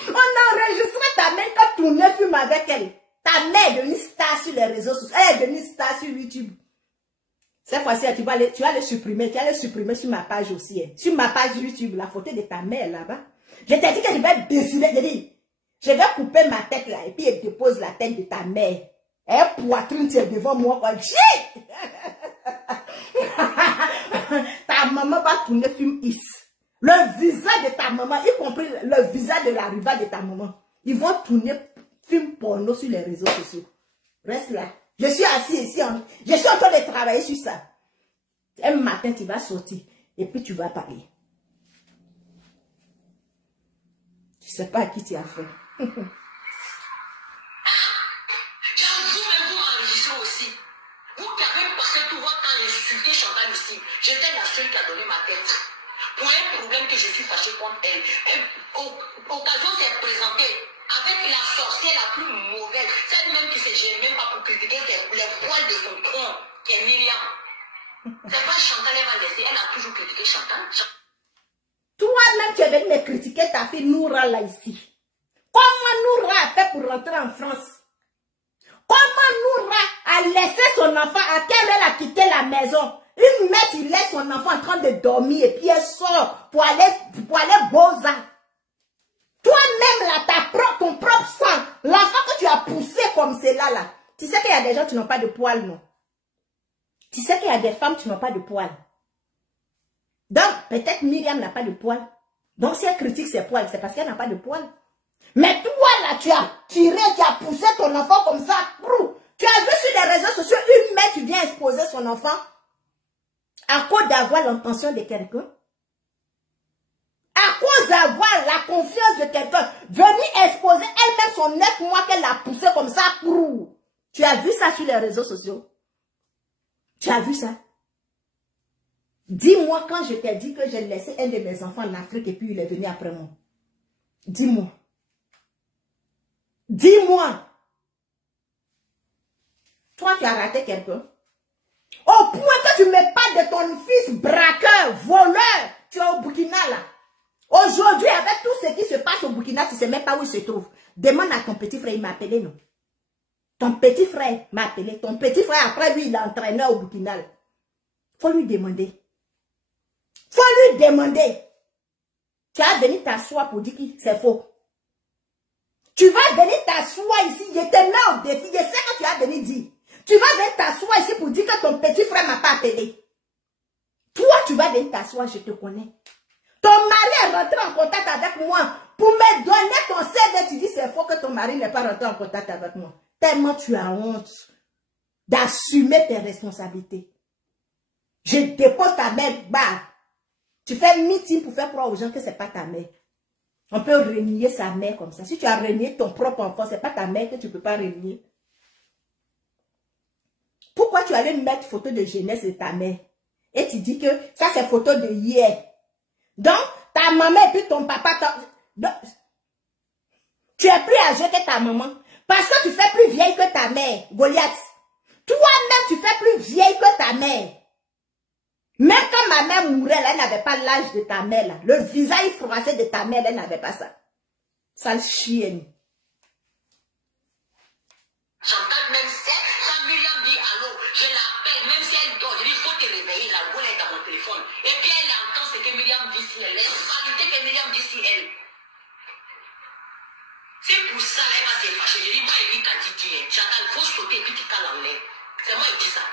On a enregistré ta mère quand tourner fume avec elle. Ta mère est devenue star sur les réseaux sociaux. Elle est devenue star sur YouTube. Cette fois-ci, tu vas le supprimer. Tu vas le supprimer sur ma page aussi. Hein. Sur ma page YouTube, la photo de ta mère là-bas. Je t'ai dit que je vais décider. Je vais couper ma tête là. Et puis, je dépose la tête de ta mère. Elle poitrine, tu es devant moi. Quoi. Ta maman va tourner film is. Le visage de ta maman, y compris le visage de la rival de ta maman. Ils vont tourner film porno sur les réseaux sociaux. Reste là. Je suis assis ici. Je suis en train de travailler sur ça. Un matin, tu vas sortir. Et puis, tu vas parler. sais pas à qui tu as fait. J'avoue, vous m'enregistrez aussi. Vous qui avez passé tout votre temps à insulter Chantal ici. J'étais la seule qui a donné ma tête. Pour un problème que je suis fâchée contre elle. Occasion s'est présentée avec la sorcière la plus mauvaise. Celle-même qui se gêne même pas pour critiquer les poils de son tronc, qui est Myriam. C'est pas Chantal, elle va laisser. Elle a toujours critiqué Chantal. Toi-même, tu es venu me critiquer ta fille Noura là ici. Comment Noura a fait pour rentrer en France? Comment Noura a laissé son enfant à quelle heure elle a quitté la maison? Une mère qui laisse son enfant en train de dormir et puis elle sort pour aller Boza. Toi-même là, ton propre sang, l'enfant que tu as poussé comme cela là. Tu sais qu'il y a des gens qui n'ont pas de poils, non? Tu sais qu'il y a des femmes qui n'ont pas de poils. Donc, peut-être Myriam n'a pas de poils. Donc, si elle critique ses poils, c'est parce qu'elle n'a pas de poils. Mais toi, là, tu as tiré, tu as poussé ton enfant comme ça. Tu as vu sur les réseaux sociaux une mère qui vient exposer son enfant à cause d'avoir l'intention de quelqu'un. À cause d'avoir la confiance de quelqu'un. Venir exposer elle-même son 9 mois qu'elle a poussé comme ça. Tu as vu ça sur les réseaux sociaux? Tu as vu ça? Dis-moi quand je t'ai dit que j'ai laissé un de mes enfants en Afrique et puis il est venu après moi. Dis-moi. Dis-moi. Toi, tu as raté quelqu'un. Au point que tu me parles de ton fils braqueur, voleur. Tu es au Burkina là. Aujourd'hui, avec tout ce qui se passe au Burkina, tu ne sais même pas où il se trouve. Demande à ton petit frère, il m'a appelé, non? Ton petit frère m'a appelé. Ton petit frère, après lui, il est entraîneur au Burkina. Il faut lui demander. Il faut lui demander. Tu vas venir t'asseoir pour dire que c'est faux. Tu vas venir t'asseoir ici. Je te mets au défi. Je sais que tu vas venir dire. Tu vas venir t'asseoir ici pour dire que ton petit frère ne m'a pas appelé. Toi, tu vas venir t'asseoir, je te connais. Ton mari est rentré en contact avec moi pour me donner ton CV. Tu dis c'est faux que ton mari n'est pas rentré en contact avec moi. Tellement tu as honte d'assumer tes responsabilités. Je dépose ta mère bas. Tu fais meeting pour faire croire aux gens que ce n'est pas ta mère. On peut renier sa mère comme ça. Si tu as renié ton propre enfant, ce n'est pas ta mère que tu ne peux pas renier. Pourquoi tu allais mettre photo de jeunesse de ta mère? Et tu dis que ça c'est photo de hier. Donc, ta maman et puis ton papa, tu es plus âgé que ta maman. Parce que tu fais plus vieille que ta mère, Goliath. Toi-même, tu fais plus vieille que ta mère. Même quand ma mère mourait, elle n'avait pas l'âge de ta mère. Là. Le visage froissé de ta mère, elle n'avait pas ça. Sale chienne. Chantal, même si quand Myriam dit allô, je l'appelle, même si elle dort, je dis il faut te réveiller, la voix est dans mon téléphone. Et puis elle entend ce que Myriam dit sur elle, l'infanité que Myriam dit sur elle. C'est pour ça elle va se fâcher. Je dis, moi, elle dit qu'à dit tu es. Chantal, il faut sauter et puis tu cales en l'air. C'est moi qui dis ça.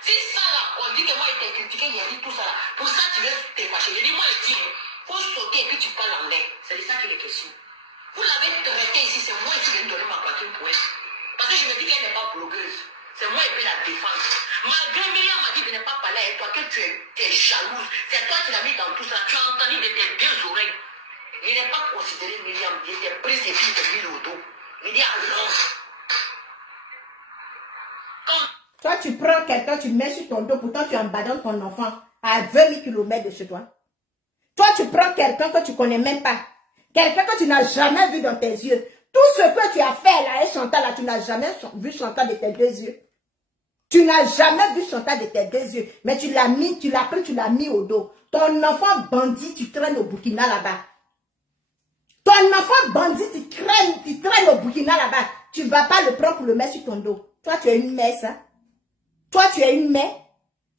Si ça là, on dit que moi, elle t'a critiqué, j'ai dit tout ça là. Pour ça, tu veux te fâcher. Je dis, moi, elle dit, il faut sauter et puis tu cales en l'air. C'est de ça qu'il est question. Vous l'avez traité ici, c'est moi qui viens de donner ma poitrine pour elle. Parce que je me dis qu'elle n'est pas blogueuse. C'est moi qui peux la défendre. Malgré Myriam m'a dit de ne pas parler avec toi, que tu es jalouse. C'est toi qui l'as mis dans tout ça. Tu as entendu de tes deux oreilles. Je n'ai pas considéré Myriam. J'étais prise et puis j'ai mis le dos. Je dis allons. Toi, tu prends quelqu'un, tu mets sur ton dos, pourtant tu abandonnes ton enfant à 20 000 km de chez toi. Toi, tu prends quelqu'un que tu ne connais même pas. Quelqu'un que tu n'as jamais vu dans tes yeux. Tout ce que tu as fait là et Chantal là, tu n'as jamais vu Chantal de tes deux yeux. Tu n'as jamais vu Chantal de tes deux yeux. Mais tu l'as mis, tu l'as pris, tu l'as mis au dos. Ton enfant bandit, tu traînes au Burkina là-bas. Ton enfant bandit, tu traînes au Burkina là-bas. Tu ne vas pas le prendre pour le mettre sur ton dos. Toi, tu es une mère, ça. Toi, tu es une mère.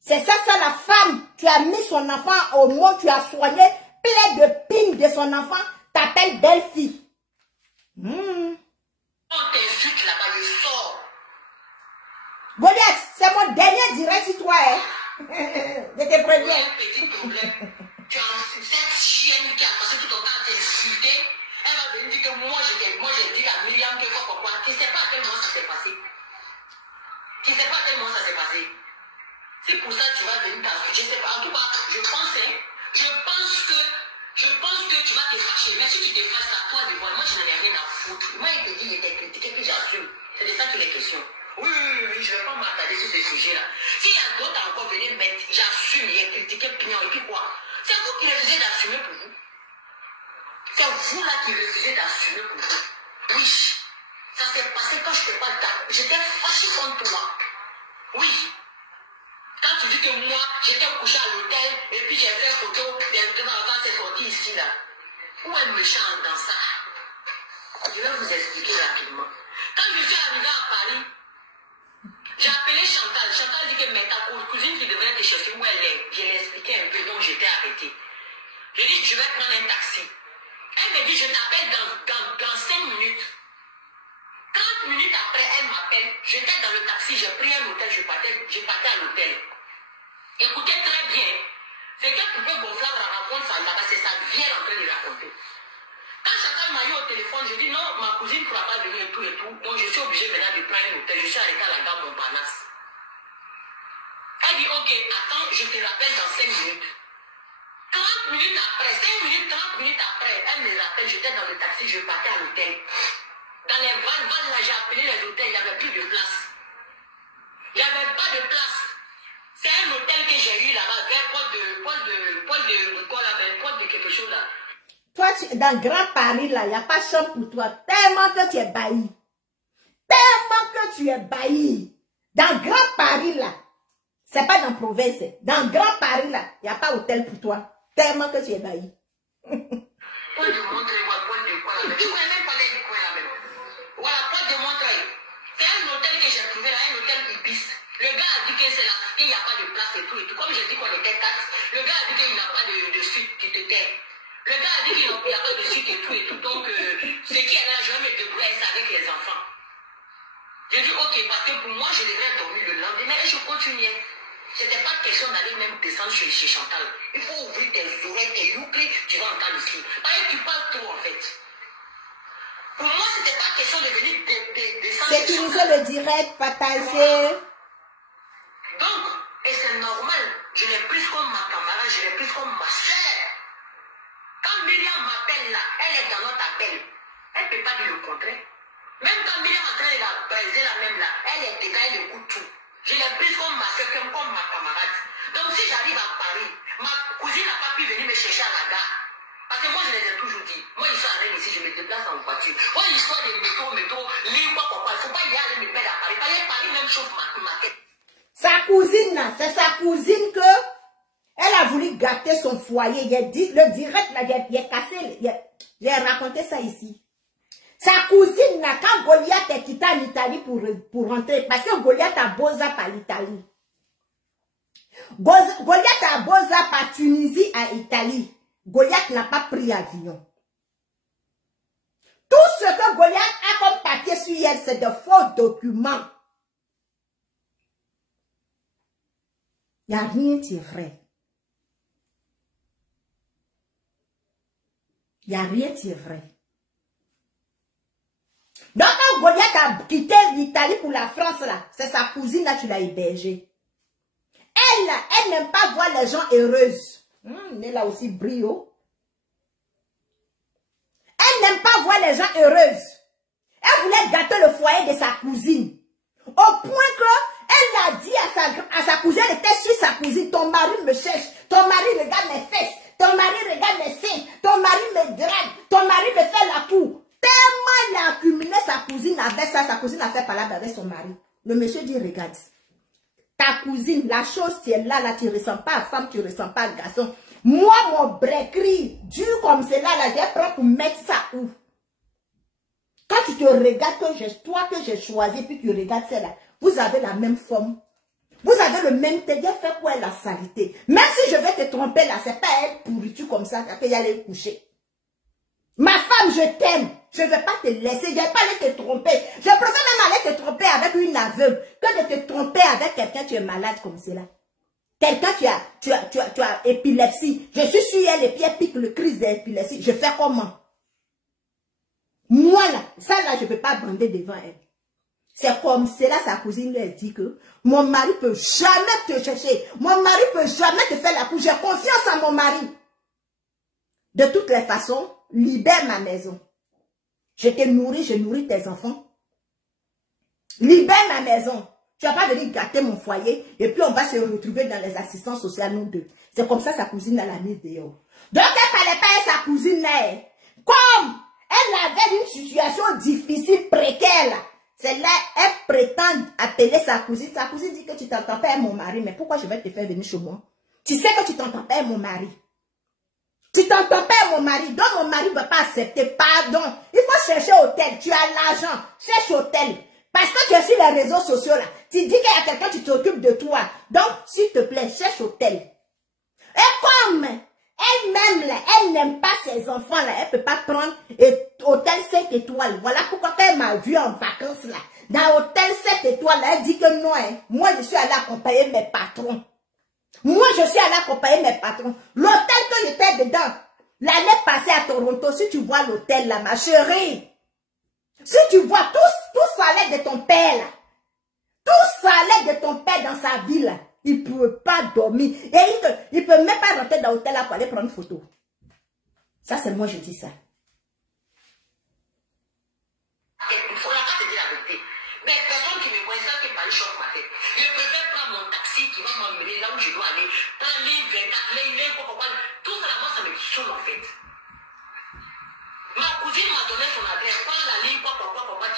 C'est ça, la femme. Tu as mis son enfant au monde, tu as soigné plein de pines de son enfant. T'appelles belle-fille. On t'insulte là-bas, je sors. Goliath, c'est mon dernier direct sur toi, hein. Je te préviens. Un petit problème. Tu as cette chienne qui a passé tout ton temps à t'insulter. Elle va venir dire que moi j'ai dit à Myriam que pourquoi. Tu ne sais pas à quel moment ça s'est passé. Tu ne sais pas à quel moment ça s'est passé. C'est pour ça que tu vas venir t'insulter. Je ne sais pas. En tout cas, je pense que Je pense que tu vas te fâcher. Mais si tu te fâches, à toi de voir. Moi, je n'en ai rien à foutre. Moi, il te dit, il était critiqué, puis j'assume. C'est de ça qu'il est question. Oui, je ne vais pas m'attarder sur ce sujet-là. S'il y a d'autres encore venir mettre, j'assume, il est critiqué, pignon, et puis quoi? C'est vous qui refusez d'assumer pour vous. C'est vous là qui refusez d'assumer pour vous. Oui, ça s'est passé quand je te parle. J'étais fâché contre toi. Oui. Quand tu dis que moi, j'étais couché à l'hôtel et puis j'ai fait photo devant quand c'est sorti ici là. Où est le méchant dans ça? Je vais vous expliquer rapidement. Quand je suis arrivé à Paris, j'ai appelé Chantal. Chantal dit que mais ta cousine qui devrait te chercher où elle est. Je l'ai expliqué un peu, donc j'étais arrêté. Je dis je vais prendre un taxi. Elle me dit je t'appelle dans 5 minutes. 30 minutes après, elle m'appelle. J'étais dans le taxi, j'ai pris un hôtel, je partais à l'hôtel. Écoutez très bien. C'est qu'elle pouvait gonfler la rencontre, ça là-bas, c'est sa vie, elle est en train de raconter. Quand Chantal m'a eu au téléphone, je dis non, ma cousine ne pourra pas venir et tout. Donc je suis obligée maintenant de prendre un hôtel. Je suis arrêtée à la gare Montparnasse. Elle dit ok, attends, je te rappelle dans 5 minutes. 30 minutes après, 5 minutes, 30 minutes après, elle me rappelle, j'étais dans le taxi, je partais à l'hôtel. Dans les vannes là, j'ai appelé les hôtels, il n'y avait plus de place. Il n'y avait pas de place. C'est un hôtel que j'ai eu là-bas, vers Paul de quelque chose là. Toi, dans Grand Paris là, il n'y a pas de chambre pour toi. Tellement que tu es bailli. Tellement que tu es bailli. Dans Grand Paris là, c'est pas dans province. Dans Grand Paris là, il n'y a pas d'hôtel pour toi. Tellement que tu es bailli. Point de Montreuil, point de quoi là-bas. Je ne connais même pas les coins là-bas. Voilà, point de Montreuil. C'est un hôtel que j'ai trouvé là, un hôtel Ibis. Le gars a dit que c'est là, qu'il n'y a pas de place et tout. Comme j'ai dit qu'on était 4, le gars a dit qu'il n'y a pas de suite, tu te tais. Le gars a dit qu'il n'y a pas de suite et tout. Donc, ce qui est là, je vais me débrouiller avec les enfants. J'ai dit, ok, parce que pour moi, je devrais dormir le lendemain et je continuais. C'était pas question d'aller même descendre chez Chantal. Il faut ouvrir tes oreilles, tes loucles, tu vas entendre ici. Parce que tu parles trop en fait. Pour moi, c'était pas question de venir descendre. Sécuriser le direct, partager. Donc, et c'est normal, je l'ai prise comme ma camarade, je l'ai prise comme ma soeur. Quand Myriam m'appelle là, elle est dans notre appel. Elle ne peut pas dire le contraire. Même quand Myriam est en train de la baiser la même là, elle est dedans, elle écoute tout. Je l'ai prise comme ma soeur, comme ma camarade. Donc si j'arrive à Paris, ma cousine n'a pas pu venir me chercher à la gare. Parce que moi je les ai toujours dit, moi je suis en Rennes ici, je me déplace en voiture. Moi l'histoire des métros, libre, il ne faut pas y aller me perdre à Paris. Paris même chauffe ma tête. Sa cousine là, c'est sa cousine que elle a voulu gâter son foyer. Il a dit, le direct là, il a cassé, j'ai raconté ça ici. Sa cousine là, quand Goliath est quitté en Italie pour rentrer, parce que Goliath a beau zap à l'Italie. Goliath a beau zap à Tunisie, à Italie. Goliath n'a pas pris avion. Tout ce que Goliath a comme papier sur elle, c'est de faux documents. Il n'y a rien qui est vrai. Il n'y a rien qui est vrai. Donc, quand Goliath a quitté l'Italie pour la France, là, c'est sa cousine, là, tu l'as hébergée. Elle n'aime pas voir les gens heureuses. Elle est là aussi brio. Elle n'aime pas voir les gens heureuses. Elle voulait gâter le foyer de sa cousine. Au point que elle a dit à sa cousine, elle était sur sa cousine, ton mari me cherche, ton mari regarde mes fesses, ton mari regarde mes seins, ton mari me drague, ton mari me fait la cour. Tellement il a accumulé sa cousine avec ça, sa cousine a fait palabre avec son mari. Le monsieur dit, regarde, ta cousine, la chose tu es là, tu ne ressens pas à femme, tu ne ressens pas à garçon. Moi, mon brécri, dur comme cela, là, j'ai pris pour mettre ça où? Quand tu te regardes, toi que j'ai choisi, puis tu regardes celle-là, vous avez la même forme. Vous avez le même tête. J'ai fait quoi la saleté? Même si je vais te tromper là, c'est pas elle pourriture comme ça qu'il y a aller coucher. Ma femme, je t'aime. Je ne vais pas te laisser. Je ne vais pas aller te tromper. Je préfère même aller te tromper avec une aveugle que de te tromper avec quelqu'un qui est malade comme cela. Quelqu'un tu as épilepsie. Je suis sur elle et puis elle pique le crise d'épilepsie. Je fais comment? Moi là, ça là, je ne peux pas bander devant elle. C'est comme cela, sa cousine lui a dit que mon mari peut jamais te chercher. Mon mari peut jamais te faire la couche. J'ai confiance en mon mari. De toutes les façons, libère ma maison. Je t'ai nourri, je nourris tes enfants. Libère ma maison. Tu n'as pas venu gâter mon foyer et puis on va se retrouver dans les assistances sociales, nous deux. C'est comme ça sa cousine elle a mis dehors. Donc elle ne parlait pas à sa cousine là. Comme elle avait une situation difficile, précaire. C'est là, elle prétend appeler sa cousine. Sa cousine dit que tu t'entends pas avec mon mari. Mais pourquoi je vais te faire venir chez moi? Tu sais que tu t'entends pas avec mon mari. Tu t'entends pas avec mon mari. Donc mon mari ne va pas accepter. Pardon. Il faut chercher hôtel. Tu as l'argent. Cherche hôtel. Parce que tu es sur les réseaux sociaux là. Tu dis qu'il y a quelqu'un qui t'occupe de toi. Donc, s'il te plaît, cherche hôtel. Et comme elle-même là, elle n'aime pas ses enfants là, elle ne peut pas prendre hôtel 5 étoiles. Voilà pourquoi quand elle m'a vu en vacances là, dans hôtel 7 étoiles là, elle dit que non, hein, moi je suis allée accompagner mes patrons. Moi je suis allée accompagner mes patrons. L'hôtel que j'étais dedans, l'année passée à Toronto, si tu vois l'hôtel là, ma chérie, si tu vois tout ça allait de ton père là, tout ça allait de ton père dans sa ville là. Il ne peut pas dormir. Et il ne peut même pas rentrer dans l'hôtel là pour aller prendre une photo. Ça, c'est moi, je dis ça. Il ne faudra pas te dire la vérité. Mais personne qui me voit ça qui parle choque ma tête. Je préfère prendre mon taxi qui va m'emmener là où je dois aller. Prendre les 24, tout ça là-bas, ça me saoule en fait. Ma cousine m'a donné son adresse. Prends la ligne, papa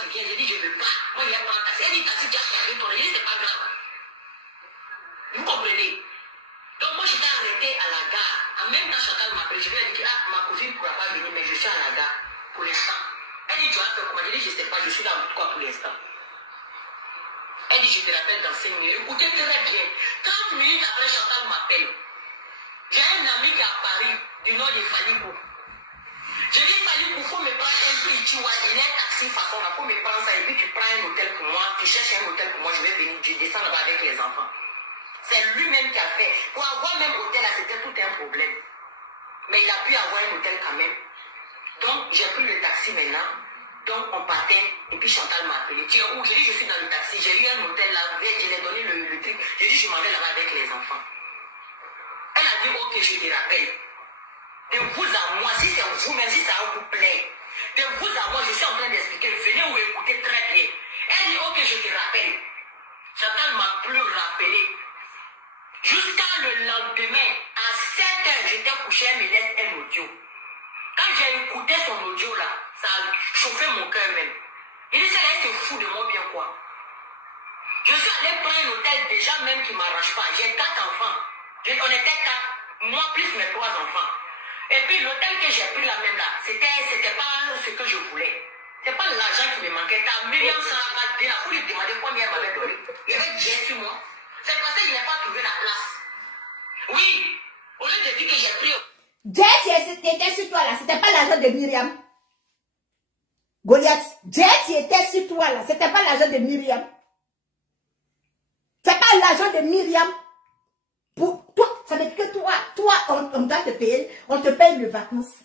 qui vient. J'ai dit, je ne veux pas. Moi, il y a pas un taxi. Elle dit, taxi, tu as regardé ton avis, c'est pas grave. Vous comprenez? Donc moi j'étais arrêtée à la gare. En même temps Chantal m'appelle. Je lui ai dit que ma cousine ne pourra pas venir, mais je suis à la gare pour l'instant. Elle dit tu vas faire comment? Je dis je ne sais pas, je suis là quoi pour l'instant. Elle dit je te rappelle dans 5 minutes. Écoutez très bien. 30 minutes après Chantal m'appelle. J'ai un ami qui est à Paris, du nom de Faligou. Je dis Faligou, il faut me prendre un peu, tu vois, il est un taxi façon, il faut me prendre ça et puis tu prends un hôtel pour moi, tu cherches un hôtel pour moi, je vais venir, je descends là-bas avec les enfants. C'est lui-même qui a fait. Pour avoir même hôtel, c'était tout un problème. Mais il a pu avoir un hôtel quand même. Donc, j'ai pris le taxi maintenant. Donc, on partait. Et puis, Chantal m'a appelé. Tu es où? Je dis, je suis dans le taxi. J'ai eu un hôtel là. Je lui ai donné le truc. Je dis, je m'en vais là-bas avec les enfants. Elle a dit, ok, je te rappelle. De vous à moi, si c'est vous, même si ça vous plaît. De vous à moi, je suis en train d'expliquer. Venez ou écoutez très bien. Elle dit, ok, je te rappelle. Chantal m'a plus rappelé. Jusqu'à le lendemain, à 7 h, j'étais couché, elle me laisse un audio. Quand j'ai écouté son audio là, ça a chauffé mon cœur même. Il dit, elle se fout de moi bien quoi. Je suis allé prendre un hôtel déjà même qui ne m'arrange pas. J'ai 4 enfants. On était 4, moi plus mes 3 enfants. Et puis l'hôtel que j'ai pris là même là, c'était pas ce que je voulais. C'est pas l'argent qui me manquait. T'as Myriam Sarah bien là, pour lui demander combien elle m'avait donné. Il y avait 10 sur moi. C'est parce que je n'ai pas trouvé la place. Oui, au lieu de dire que j'ai pris. Jet, était sur toi là, c'était pas l'argent de Myriam. Goliath, Jet, était sur toi là, c'était pas l'argent de Myriam. C'est pas l'argent de Myriam. Pour toi, ça veut dire que toi, on doit te payer, on te paye les vacances.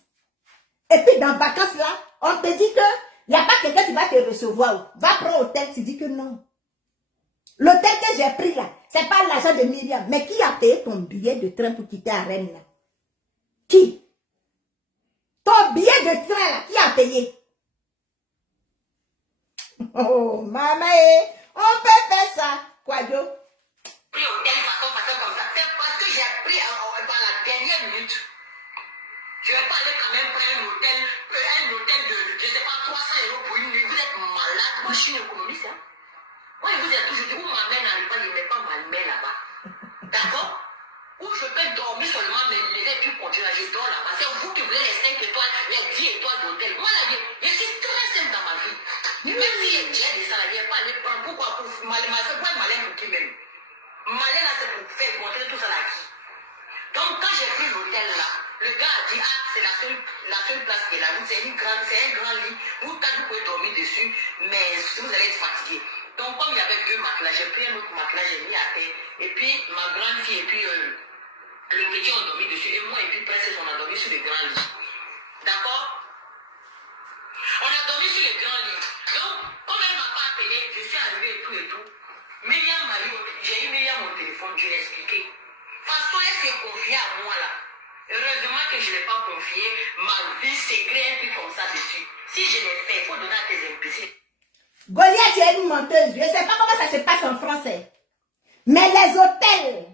Et puis dans les vacances là, on te dit que il n'y a pas quelqu'un qui va te recevoir. Va prendre l'hôtel, tu dis que non. L'hôtel que j'ai pris là, c'est pas l'argent de Myriam. Mais qui a payé ton billet de train pour quitter à Rennes là? Qui? Ton billet de train là, qui a payé? Oh, maman, on peut faire ça. Quoi, Jo? Pris hôtel, façon comme ça. C'est parce que j'ai pris dans la dernière minute. Je ne vais pas aller quand même prendre un hôtel de, je ne sais pas, 300 € pour une nuit. Vous êtes malade. Moi, je suis une économiste, hein. Moi, je vous ai toujours dit, où ma mère n'arrive pas, je ne mets pas ma mère là-bas. D'accord? Où je peux dormir seulement, mais les études continuent, je dors là-bas. C'est vous qui voulez les 5 étoiles, les 10 étoiles d'hôtel. Moi, la vie, je suis très simple dans ma vie. Même si j'ai des salariés, pas les prendre. Pourquoi? Pour malin, c'est pas malin pour qui même. Malin là, c'est pour faire montrer tout ça là. Donc, quand j'ai pris l'hôtel là, le gars a dit, ah, c'est la seule place qui est là. C'est un grand lit. Vous pouvez dormir dessus, mais vous allez être fatigué. Donc, comme il y avait 2 matelas, j'ai pris un autre matelas, j'ai mis à terre. Et puis, ma grande fille et puis le petit ont dormi dessus. Et moi et puis Princesse, on a dormi sur le grand lit. D'accord? On a dormi sur le grand lit. Donc, comme elle ne m'a pas appelé, je suis arrivé et tout. Myriam m'a dit, j'ai eu Myriam au téléphone, je l'ai expliqué. Façon, elle s'est confiée à moi là. Heureusement que je ne l'ai pas confiée tu es une menteuse. Je ne sais pas comment ça se passe en français. Mais les hôtels,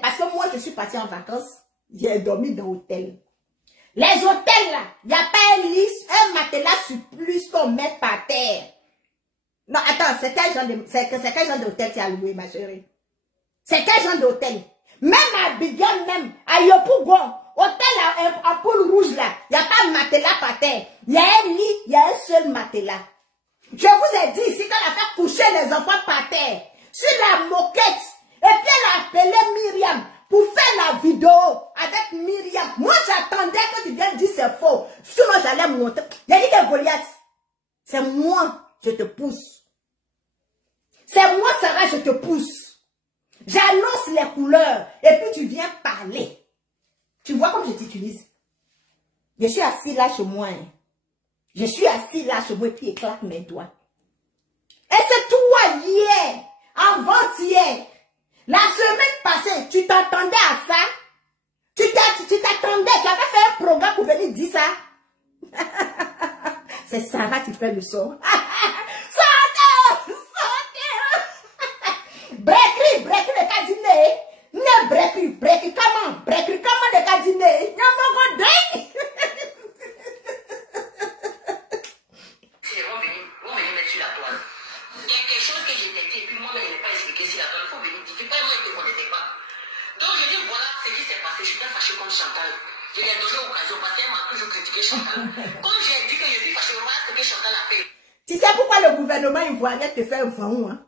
parce que moi, je suis partie en vacances, j'ai dormi dans l'hôtel. Les hôtels, là, il n'y a pas un matelas sur plus qu'on met par terre. Non, attends, c'est quel genre d'hôtel tu as loué, ma chérie? C'est quel genre d'hôtel? Même à Bigan, même, à Yopougon, hôtel en poule rouge, là, il n'y a pas de matelas par terre. Il y a un lit, il y a un seul matelas. Je vous ai dit ici qu'on a fait coucher les enfants par terre, sur la moquette, et puis elle a appelé Myriam pour faire la vidéo avec Myriam. Moi, j'attendais que tu viennes dire c'est faux. Sinon, j'allais monter. J'ai dit que Goliath, c'est moi, je te pousse. C'est moi, Sarah, je te pousse. J'annonce les couleurs, et puis tu viens parler. Tu vois comme je t'utilise. Je suis assis là chez moi. Hein. Je suis assis là chez moi, et puis éclate mes doigts. Et c'est toi, hier, avant-hier, la semaine passée, tu t'attendais à ça? Tu t'attendais, tu avais fait un programme pour venir dire ça? C'est Sarah qui fait le son. Sortez! Breakri le cadiné. Ne breakri, comment? Breakri, comment le cadiné? Non, non, Vont venir mettre sur la toile. Il y a quelque chose que je t'ai dit, et puis moi, je n'ai pas expliqué sur la toile. Il faut venir dire. Moi, je ne te connaissais pas. Donc, je dis, voilà ce qui s'est passé. Je suis pas fâché contre Chantal. Je lui ai donné l'occasion parce qu'elle m'a toujours critiqué Chantal. Comme j'ai dit que je suis fâché, voilà ce que Chantal a fait. Tu sais pourquoi le gouvernement ivoirien te fait un fond, hein?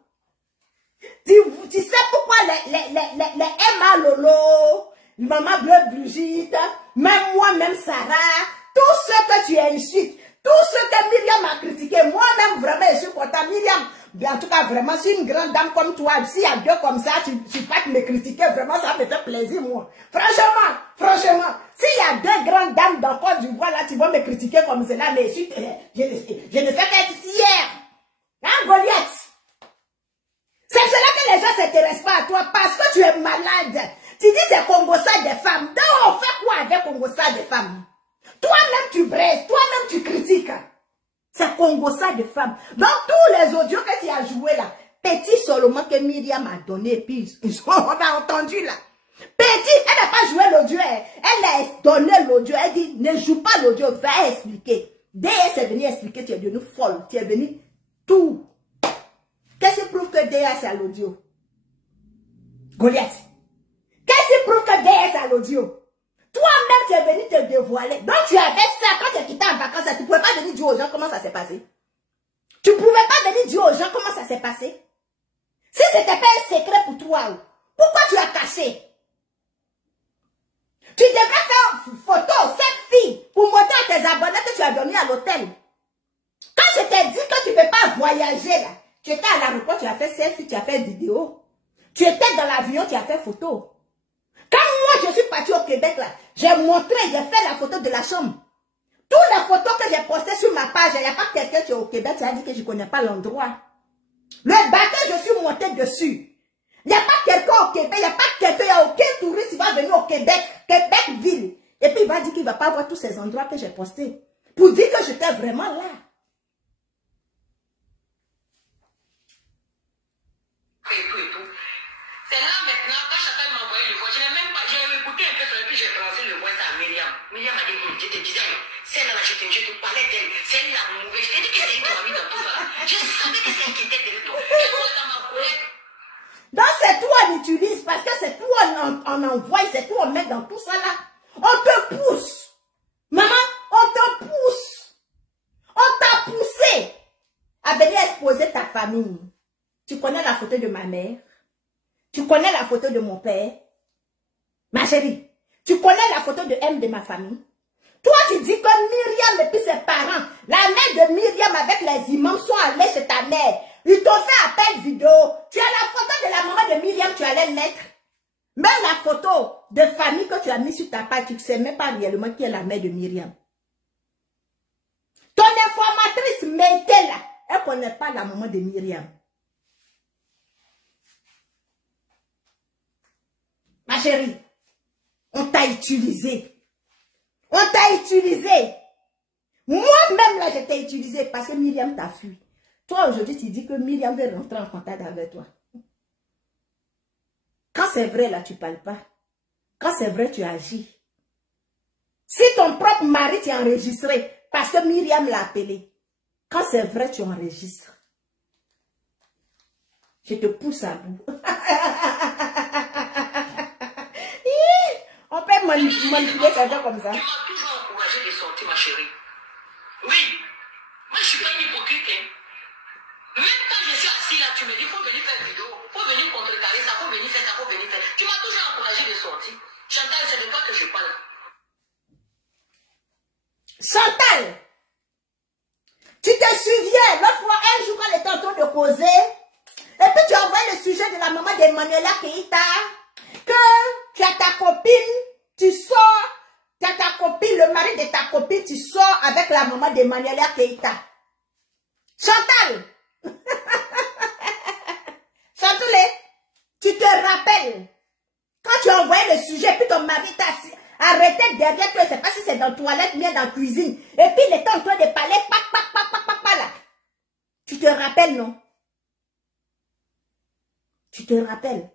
Tu sais pourquoi les Emma Lolo, Maman Bleu Brigitte, même moi, même Sarah, tout ce que tu insultes, tout ce que Myriam a critiqué, moi-même vraiment je suis content. Myriam, en tout cas vraiment, si une grande dame comme toi, s'il y a deux comme ça, tu vas me critiquer, vraiment ça me fait plaisir moi. Franchement, s'il y a deux grandes dames dans Côte d'Ivoire là, tu vas me critiquer comme cela, mais je ne fais qu'être hier. Hein, Goliath? C'est cela que les gens ne s'intéressent pas à toi parce que tu es malade. Tu dis c'est Congossa des femmes. Donc on fait quoi avec Congossa des femmes? Toi-même tu braises, toi-même tu critiques. C'est Congossa des femmes. Donc tous les audios que tu as joués là, petit seulement que Myriam a donné, puis on a entendu là. Petit, elle n'a pas joué l'audio, elle a donné l'audio, elle dit ne joue pas l'audio, va expliquer. Dès qu'elle est venue expliquer, tu es devenue folle, tu es venue tout. Qu'est-ce qui prouve que DS est à l'audio? Goliath. Qu'est-ce qui prouve que DS est à l'audio? Toi-même, tu es venu te dévoiler. Donc, tu avais ça quand tu quitté en vacances. Tu ne pouvais pas venir dire aux gens comment ça s'est passé. Tu ne pouvais pas venir dire aux gens comment ça s'est passé. Si ce n'était pas un secret pour toi, pourquoi tu as caché? Tu devrais faire une photo, cette fille, pour montrer à tes abonnés que tu as dormi à l'hôtel. Quand je t'ai dit que tu ne peux pas voyager là, tu étais à l'aéroport, tu as fait selfie, tu as fait vidéo. Tu étais dans l'avion, tu as fait photo. Quand moi, je suis partie au Québec, là, j'ai montré, j'ai fait la photo de la chambre. Toutes les photos que j'ai postées sur ma page, il n'y a pas quelqu'un qui est au Québec, qui a dit que je ne connais pas l'endroit. Le bateau, je suis montée dessus. Il n'y a pas quelqu'un au Québec, il n'y a pas quelqu'un, il n'y a aucun touriste qui va venir au Québec, Québec-Ville. Et puis il va dire qu'il ne va pas voir tous ces endroits que j'ai postés. Pour dire que j'étais vraiment là. C'est là maintenant, quand Chantal m'a envoyé le voix, je n'ai même pas, j'ai écouté un peu, et puis j'ai balancé le voix à Myriam. Myriam m'a dit, je te disais, celle-là, je te parlais d'elle, c'est la mauvaise. Je t'ai dit que c'est une amie dans tout ça. Je savais que c'est qui était de toi. Et moi, dans ma colère. Donc c'est toi on utilise, parce que c'est toi on envoie, c'est toi on met dans tout ça là. On te pousse. Maman, on te pousse. On t'a poussé à venir exposer ta famille. Tu connais la photo de ma mère? Tu connais la photo de mon père? Ma chérie, tu connais la photo de M de ma famille? Toi, tu dis que Myriam et puis ses parents, la mère de Myriam avec les imams sont allés chez ta mère. Ils t'ont fait appel vidéo. Tu as la photo de la maman de Myriam, tu allais mettre. Même la photo de famille que tu as mis sur ta page, tu ne sais même pas réellement qui est la mère de Myriam. Ton informatrice mettait là, elle ne connaît pas la maman de Myriam. Ma chérie, on t'a utilisé. On t'a utilisé. Moi-même, là, je t'ai utilisé parce que Myriam t'a fui. Toi, aujourd'hui, tu dis que Myriam veut rentrer en contact avec toi. Quand c'est vrai, là, tu ne parles pas. Quand c'est vrai, tu agis. Si ton propre mari t'est enregistré parce que Myriam l'a appelé, quand c'est vrai, tu enregistres. Je te pousse à bout. On peut manipuler quelqu'un comme ça. Tu m'as toujours encouragé de sortir, ma chérie. Oui. Moi, je ne suis pas une hypocrite. Hein. Même quand je suis assis là, tu me dis, il faut venir faire une vidéo, il faut venir contrecarrer ça, il faut venir faire ça, il faut venir faire. Tu m'as toujours encouragé de sortir. Chantal, c'est de toi que je parle. Chantal, tu te souviens, l'autre fois, un jour, quand elle était en train de causer, et puis tu as envoyé le sujet de la maman d'Emmanuela Keïta, que tu as ta copine, tu sors, tu as ta copine, le mari de ta copine, tu sors avec la maman d'Emmanuela Keïta. Chantal, Chantoulé, tu te rappelles, quand tu as envoyé le sujet, puis ton mari t'a arrêté derrière toi, je ne sais pas si c'est dans la toilette, bien dans la cuisine, et puis il était en train de parler, là. Tu te rappelles, non? Tu te rappelles?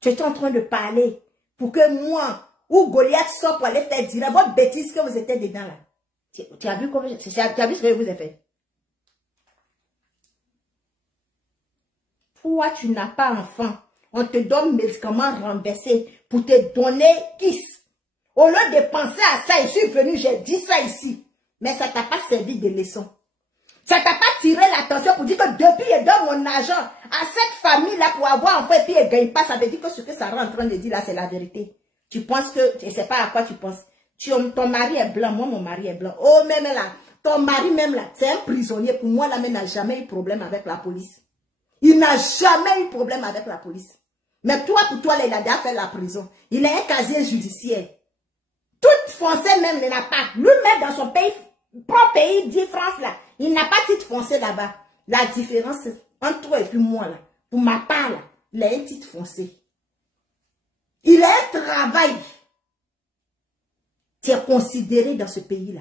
Tu étais en train de parler pour que moi, ou Goliath sort pour aller faire dire votre bêtise que vous étiez dedans là. Tu as vu, tu as vu ce que je vous ai fait? Toi, tu n'as pas enfant. On te donne médicaments renversés pour te donner kiss. Au lieu de penser à ça, je suis venu, j'ai dit ça ici. Mais ça ne t'a pas servi de leçon. Ça ne t'a pas tiré l'attention pour dire que depuis je donne mon argent à cette famille-là pour avoir enfant et puis elle ne gagne pas. Ça veut dire que ce que Sarah est en train de dire là, c'est la vérité. Tu penses que, je ne sais pas à quoi tu penses. Ton mari est blanc, moi mon mari est blanc. Oh, même là, ton mari même là, c'est un prisonnier. Pour moi, là, même n'a jamais eu problème avec la police. Il n'a jamais eu problème avec la police. Mais toi, pour toi, là, il a déjà fait la prison. Il a un casier judiciaire. Tout Français même n'a pas. Lui-même dans son pays, propre pays, dit France là, il n'a pas titre foncé là-bas. La différence entre toi et puis moi là, pour ma part là, il a un titre foncé. Il a un travail. Tu es considéré dans ce pays-là.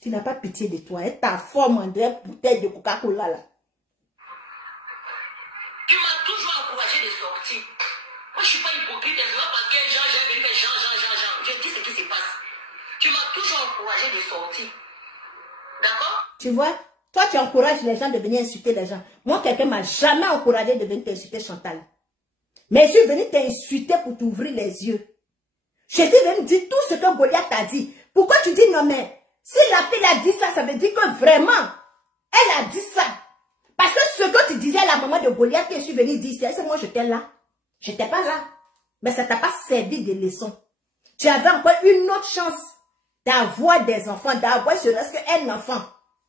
Tu n'as pas pitié de toi. Et ta forme en bouteille de Coca-Cola là. Tu m'as toujours encouragé de sortir. Moi, je ne suis pas hypocrite. Je ne sais pas parce que Jean. Je dis ce qui se passe. Tu m'as toujours encouragé de sortir. D'accord? Tu vois, toi, tu encourages les gens de venir insulter les gens. Moi, quelqu'un ne m'a jamais encouragé de venir t'insulter, Chantal. Mais je suis venu t'insulter pour t'ouvrir les yeux. Je suis venu dire tout ce que Goliath t'a dit. Pourquoi tu dis non, mais si la fille a dit ça, ça veut dire que vraiment, elle a dit ça. Parce que ce que tu disais à la maman de Goliath, que je suis venu dire, c'est moi, j'étais là. J'étais pas là. Mais ça t'a pas servi de leçon. Tu avais encore une autre chance d'avoir des enfants, d'avoir serait-ce qu'un enfant.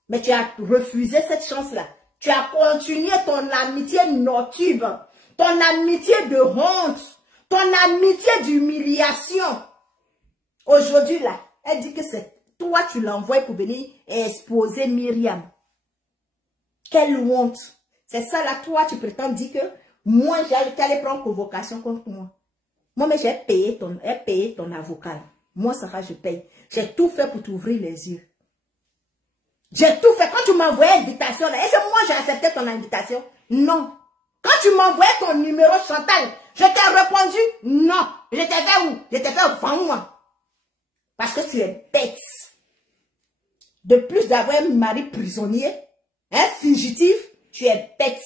Mais tu as refusé cette chance-là. Tu as continué ton amitié nocturne, ton amitié de honte, ton amitié d'humiliation. Aujourd'hui, là, elle dit que c'est toi, tu l'envoies pour venir exposer Myriam. Quelle honte. C'est ça, là, toi, tu prétends dire que moi, j'allais prendre convocation contre moi. Moi, mais j'ai payé ton avocat. Là. Moi, Sarah, je paye. J'ai tout fait pour t'ouvrir les yeux. J'ai tout fait. Quand tu m'envoyais l'invitation, est-ce que moi, j'ai accepté ton invitation? Non. Quand tu m'envoyais ton numéro, Chantal, je t'ai répondu non. Je t'ai fait où? Je t'ai fait devant moi. Parce que tu es bête. De plus d'avoir un mari prisonnier, un fugitif, tu es bête.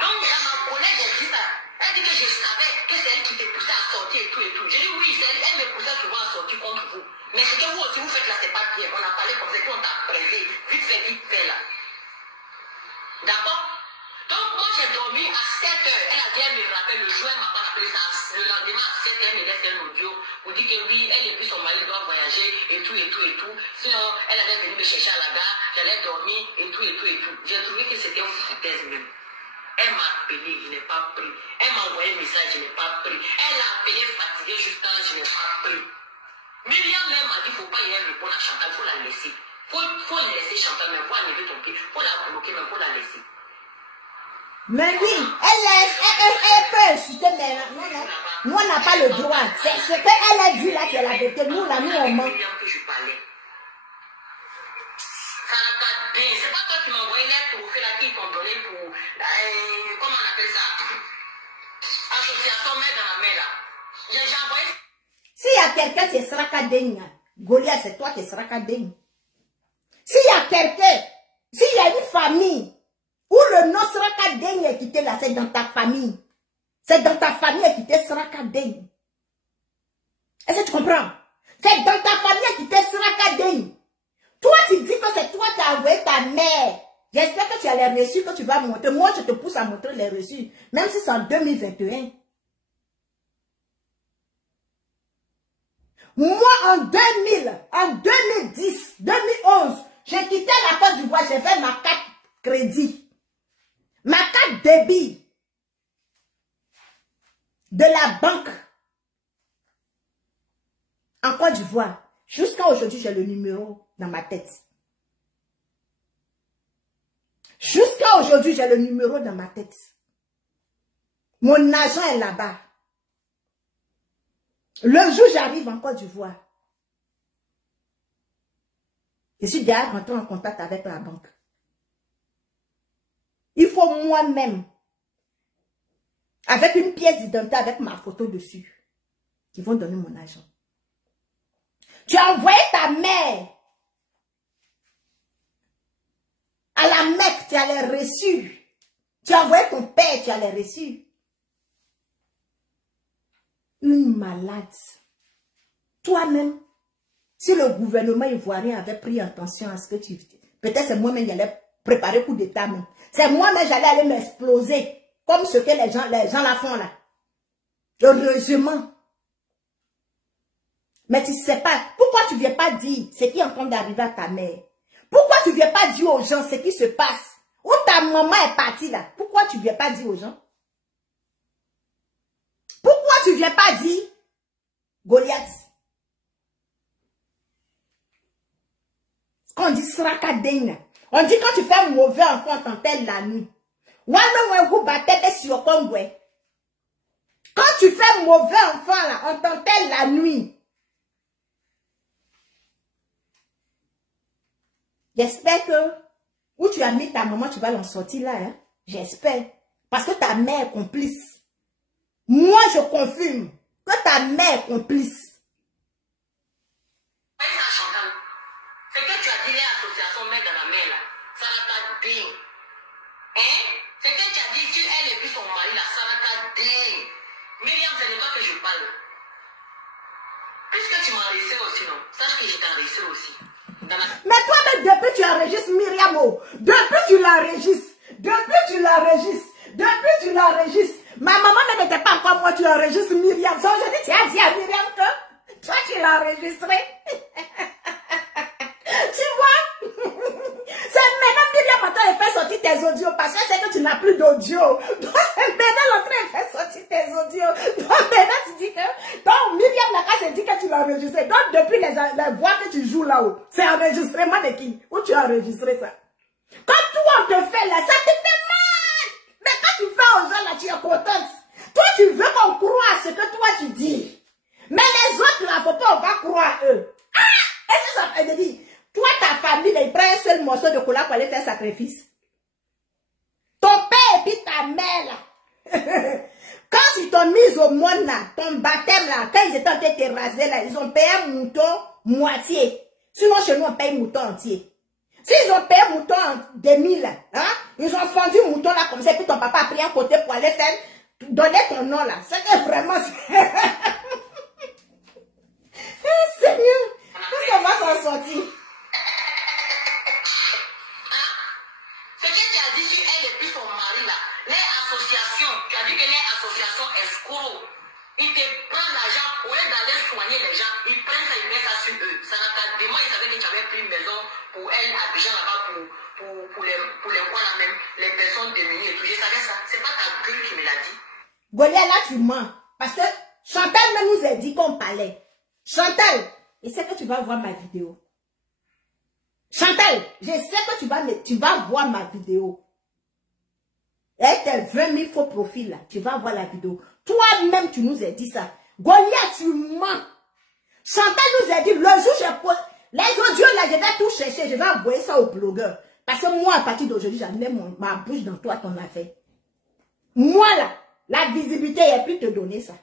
Donc, ma collègue, elle dit ça. Elle dit que je savais que c'est elle qui te poussait à sortir et tout et tout. J'ai dit oui, elle me poussait souvent à sortir contre vous. Mais ce que vous aussi vous faites là, c'est pas bien. On a parlé comme ça, qu'on t'a prélevé. Vite fait là. D'accord? Donc, moi, j'ai dormi à 7 heures. Elle a dit, elle me rappelle, le jour, elle m'a pas appelé ça. Le lendemain, à 7 heures, elle me laisse un audio pour dire que oui, elle et puis son mari doivent voyager et tout et tout et tout. Sinon, elle allait venir me chercher à la gare, j'allais dormir et tout et tout et tout. J'ai trouvé que c'était une foutaise même. Elle m'a appelé, je n'ai pas pris. Elle m'a envoyé un message, je n'ai pas pris. Elle a appelé fatiguée jusqu'à je n'ai pas pris. Myriam même m'a dit, il ne faut pas y aller répondre à Chantal, il faut la laisser. Il faut laisser Chantal, mais il faut enlever ton pied. Il faut la bloquer, mais il faut la laisser. Mais oui, elle peut insulter, mais non, non. Nous, on n'a pas le droit. C'est ce qu'elle a dit là, c'est la vérité. Nous, là, nous, on ment. C'est pas toi qui m'as envoyé les trophées là qui t'ont donné pour, comment on appelle ça, association mère dans la main là. J'ai envoyé. S'il y a quelqu'un qui sera cadeigne, Goliath, c'est toi qui seras cadeigne. S'il y a quelqu'un, s'il y a une famille où le nom sera cadeigne et quitté là, c'est dans ta famille. C'est dans ta famille et quitté sera cadeigne. Est-ce que tu comprends? C'est dans ta famille et quitté sera cadeigne. Toi, tu dis que c'est toi qui as envoyé ta mère. J'espère que tu as les reçus que tu vas montrer. Moi, je te pousse à montrer les reçus. Même si c'est en 2021. Moi, en 2000, en 2010, 2011, j'ai quitté la Côte d'Ivoire. J'ai fait ma carte crédit. Ma carte débit. De la banque. En Côte d'Ivoire. Jusqu'à aujourd'hui, j'ai le numéro dans ma tête. Jusqu'à aujourd'hui, j'ai le numéro dans ma tête. Mon agent est là-bas. Le jour où j'arrive en Côte d'Ivoire, je suis déjà rentré en contact avec la banque. Il faut moi-même, avec une pièce d'identité avec ma photo dessus, qui vont donner mon argent. Tu as envoyé ta mère à la Mecque, tu as les reçus. Tu as envoyé ton père, tu as les reçus. Une malade. Toi-même, si le gouvernement ivoirien avait pris attention à ce que tu fais, peut-être c'est moi-même qui allais préparer coup d'état même. C'est moi-même j'allais aller m'exploser, comme ce que les gens la font là. Heureusement. Mais tu ne sais pas, pourquoi tu ne viens pas dire ce qui est en train d'arriver à ta mère? Pourquoi tu ne viens pas dire aux gens ce qui se passe? Où ta maman est partie là? Pourquoi tu ne viens pas dire aux gens? Pourquoi tu ne viens pas dire Goliath? Quand on dit Srakadena, on dit quand tu fais un mauvais enfant, t'entends la nuit. Quand tu fais un mauvais enfant là, on t'entend la nuit. J'espère que où tu as mis ta maman, tu vas l'en sortir là. Hein? J'espère. Parce que ta mère est complice. Moi, je confirme que ta mère est complice. C'est que tu as dit les associations mères dans la main là. Ça n'a pas bien. Hein? C'est que tu as dit que elle et puis son mari là, ça n'a pas bien. Myriam, c'est de toi que je parle. Puisque tu m'as enregistré aussi, non? Sache que je t'ai enregistré aussi. Mais toi-même, depuis tu enregistres Myriam, oh. Depuis tu l'enregistres. Depuis tu l'enregistres. Depuis tu l'enregistres. Ma maman n'était pas encore moi, tu enregistres Myriam. Ça aujourd'hui, tu as dit à Myriam que toi tu l'as enregistré. Tu vois? C'est maintenant Myriam maintenant elle fait sortir tes audios parce que c'est que tu n'as plus d'audio. Donc c'est maintenant l'entrée elle fait sortir tes audios. Donc maintenant tu dis que donc Myriam la casse dit que tu l'as enregistré. Donc depuis les voix que tu joues là-haut, c'est enregistrement de qui? Où tu as enregistré ça? Quand toi on te fait là, ça te fait mal. Mais quand tu fais aux gens là, tu es contente. Toi tu veux qu'on croie à ce que toi tu dis. Mais les autres là, faut pas on va croire à eux. Ah! Est-ce que ça veut dire? Toi, ta famille, ils prennent un seul morceau de cola pour aller faire sacrifice. Ton père et puis ta mère, là. Quand ils t'ont mis au monde, là, ton baptême, là, quand ils étaient en train de te raser, là, ils ont payé un mouton moitié. Sinon, chez nous, on paye mouton entier. S'ils ont payé mouton demi, là, hein, ils ont fendu mouton, là, comme ça, et puis ton papa a pris un côté pour aller faire, donner ton nom, là. C'est vraiment... Seigneur, comment ça va s'en sortir? Tu as dit que les associations escrocs, ils te prennent l'argent au lieu d'aller soigner les gens, ils prennent ça, ils mettent ça sur eux. Ça n'a pas de moi, ils savaient que tu avais pris une maison pour elle, à Abidjan là-bas, pour les quoi là même, les personnes démunies et tout. Je savais ça. C'est pas ta gueule qui me l'a dit. Goliath, là, tu mens. Parce que Chantal nous a dit qu'on parlait. Chantal, je sais que tu vas voir ma vidéo. Chantal, je sais que tu vas voir ma vidéo. Et tes 20 000 faux profils là, tu vas voir la vidéo. Toi-même, tu nous as dit ça. Goliath, tu mens. Chantal nous a dit, le jour où je pose les audios là, je vais tout chercher, je vais envoyer ça aux blogueurs. Parce que moi, à partir d'aujourd'hui, j'en mets ma bouche dans toi, ton affaire. Moi là, la visibilité, il n'y a plus te donner ça.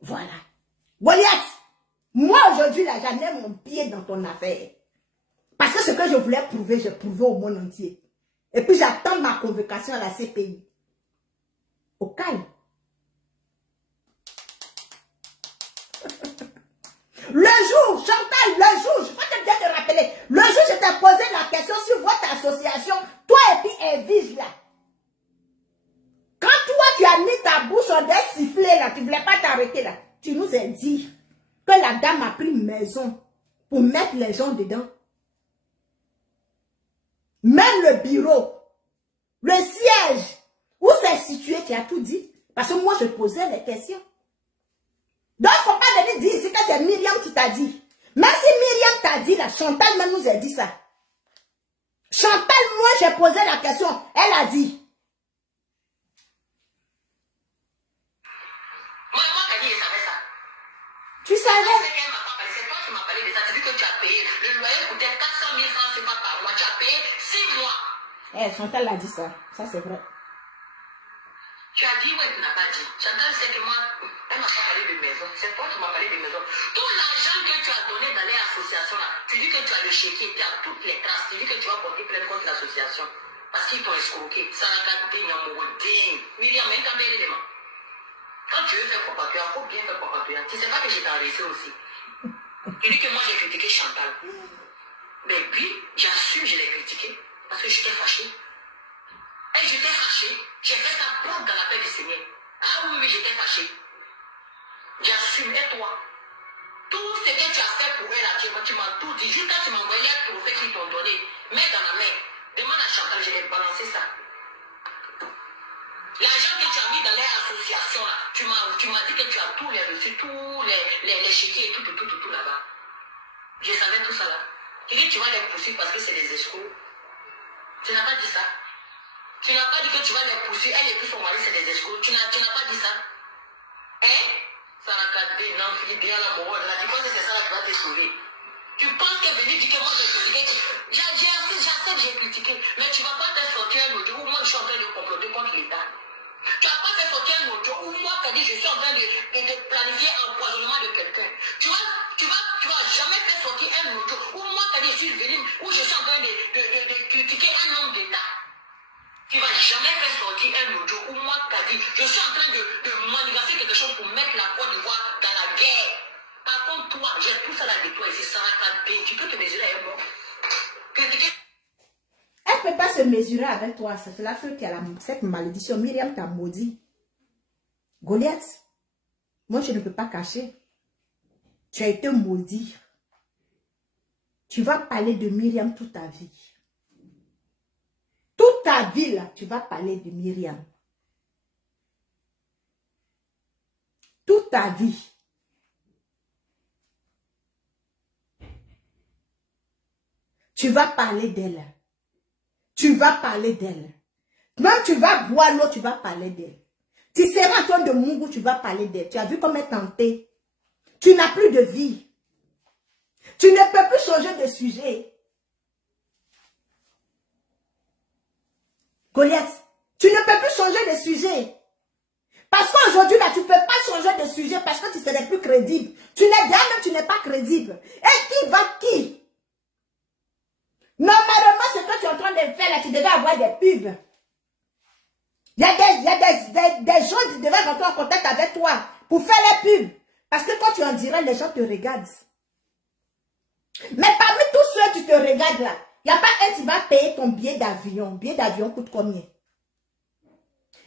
Voilà. Goliath, moi aujourd'hui là, j'en ai mon pied dans ton affaire. Parce que ce que je voulais prouver, j'ai prouvé au monde entier. Et puis j'attends ma convocation à la CPI. Au calme. Le jour, Chantal, le jour, je vais bien te rappeler, le jour je t'ai posé la question sur votre association, toi et puis Evige là. Quand toi tu as mis ta bouche en des sifflets là, tu ne voulais pas t'arrêter là, tu nous as dit que la dame a pris une maison pour mettre les gens dedans. Même le bureau, le siège, où c'est situé, tu as tout dit. Parce que moi je posais les questions. Donc, il ne faut pas venir dire ici que c'est Myriam qui t'a dit. Même si Myriam t'a dit, là, Chantal même nous a dit ça. Chantal, moi, j'ai posé la question. Elle a dit. Moi, Kadi, je savais ça. Tu savais? C'est toi qui m'as parlé de ça. Tu dis que tu as payé. Le loyer coûtait 400 000 francs, c'est pas par mois. Tu as payé 6 mois. Eh, Chantal a dit ça. Ça, c'est vrai. Tu as dit, ouais, tu n'as pas dit. Chantal, c'est que moi, elle m'a pas parlé de maison. C'est toi qui m'as parlé de maison. Tout l'argent que tu as donné dans les associations là, tu dis que tu as le chéquier, tu as toutes les traces. Tu dis que tu vas porter plainte contre l'association. Parce qu'ils t'ont escroqué. Ça n'a pas été Myriam, elle t'a donné les mains. Quand tu veux faire propaganda, il faut bien faire propaganda. Tu sais pas que j'ai arrêté aussi. Tu dis que moi j'ai critiqué Chantal. Mais puis, j'assume, je l'ai critiqué. Parce que j'étais fâchée. Et j'étais fâchée. J'ai fait ça pour dans la paix du Seigneur. Ah oui, j'étais fâchée. J'assume. Et toi? Tout ce que tu as fait pour elle, là, tu m'as tout dit. Juste quand tu m'as envoyé les trophées qu'ils t'ont donné, mets dans la main. Demande à Chantal, je vais balancer ça. L'argent que tu as mis dans les associations, là, tu m'as dit que tu as tous les reçus, tous les chéquiers et tout là-bas. Je savais tout ça là. Tu dis que tu vas les poursuivre parce que c'est des escrocs. Tu n'as pas dit ça. Tu n'as pas dit que tu vas les poursuivre. Elle et puis son mari, c'est des escrocs. Tu n'as pas dit ça. Hein? Ça n'a qu'à dire, non, tu dis bien la morale. Là, tu penses que c'est ça là qui va te sauver. Tu penses que venir dire que moi j'ai critiqué. J'accepte, j'ai critiqué. Mais tu ne vas pas te sortir un audio où moi je suis en train de comploter contre l'État. Tu n'as pas fait sortir un audio où moi je suis en train de planifier un empoisonnement de quelqu'un. Tu vas jamais faire sortir un audio où moi je suis venu, où je suis en train de critiquer un homme d'État. Tu ne vas jamais faire sortir un audio où moi je suis en train de manigancer quelque chose pour mettre la Côte d'Ivoire dans la guerre. Par contre, toi, j'ai tout ça là de toi ici, ça n'a pas de tu peux te mesurer à un mot. Critiquer. Elle ne peut pas se mesurer avec toi. C'est la fille qui a cette malédiction. Myriam t'a maudit. Goliath, moi je ne peux pas cacher. Tu as été maudit. Tu vas parler de Myriam toute ta vie. Toute ta vie là, tu vas parler de Myriam. Toute ta vie. Tu vas parler d'elle. Tu vas parler d'elle. Même tu vas boire l'eau, tu vas parler d'elle. Tu seras en train de mourir, tu vas parler d'elle. Tu as vu comment elle est tentée. Tu n'as plus de vie. Tu ne peux plus changer de sujet. Goliath, tu ne peux plus changer de sujet. Parce qu'aujourd'hui, là, tu ne peux pas changer de sujet parce que tu serais plus crédible. Tu n'es déjà même, tu n'es pas crédible. Et qui va qui? Normalement, ce que tu es en train de faire là, tu devais avoir des pubs. Il y a des gens qui devaient rentrer en contact avec toi pour faire les pubs. Parce que quand tu en dirais, les gens te regardent. Mais parmi tous ceux qui te regardent là, il n'y a pas un qui va payer ton billet d'avion. Billet d'avion coûte combien?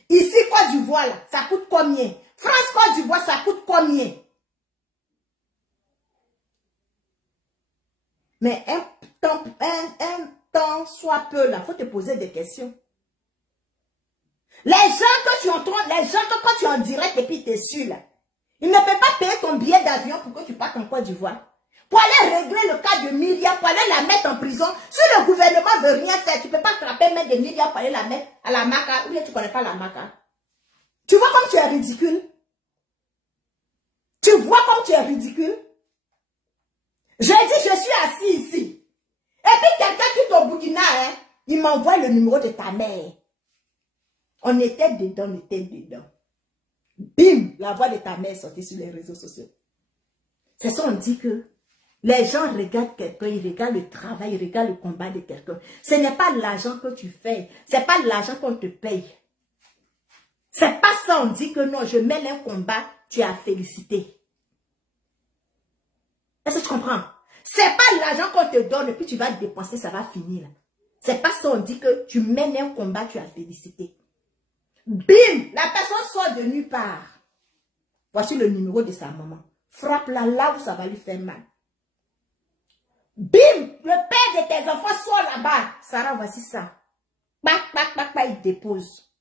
Ici, Côte d'Ivoire, là, ça coûte combien? France, Côte d'Ivoire, ça coûte combien? Mais un temps soit peu, là, il faut te poser des questions. Les gens que tu entends, les gens que quand tu es en direct et puis tu es sûr, là, ils ne peuvent pas payer ton billet d'avion pour que tu partes en Côte d'Ivoire. pour aller régler le cas de Myriam, pour aller la mettre en prison. Si le gouvernement veut rien faire, tu ne peux pas attraper mettre de Myriam pour aller la mettre à la maca, ou bien tu ne connais pas la maca. Tu vois comme tu es ridicule? Tu vois comme tu es ridicule? J'ai dit, je suis assis ici. Et puis quelqu'un qui est au Burkina, hein, il m'envoie le numéro de ta mère. On était dedans, on était dedans. Bim, la voix de ta mère est sortie sur les réseaux sociaux. C'est ça, on dit que les gens regardent quelqu'un, ils regardent le travail, ils regardent le combat de quelqu'un. Ce n'est pas l'argent que tu fais, ce n'est pas l'argent qu'on te paye. C'est pas ça, on dit que non, je mène un combat, tu as félicité. Est-ce que tu comprends? C'est pas l'argent qu'on te donne et puis tu vas te dépenser, ça va finir. C'est pas ça, on dit que tu mènes un combat, tu as félicité. Bim, la personne sort de nulle part. Voici le numéro de sa maman. Frappe-la là où ça va lui faire mal. Bim, le père de tes enfants sort là-bas. Sarah, voici ça. Pac, pac, pac, pac, il dépose.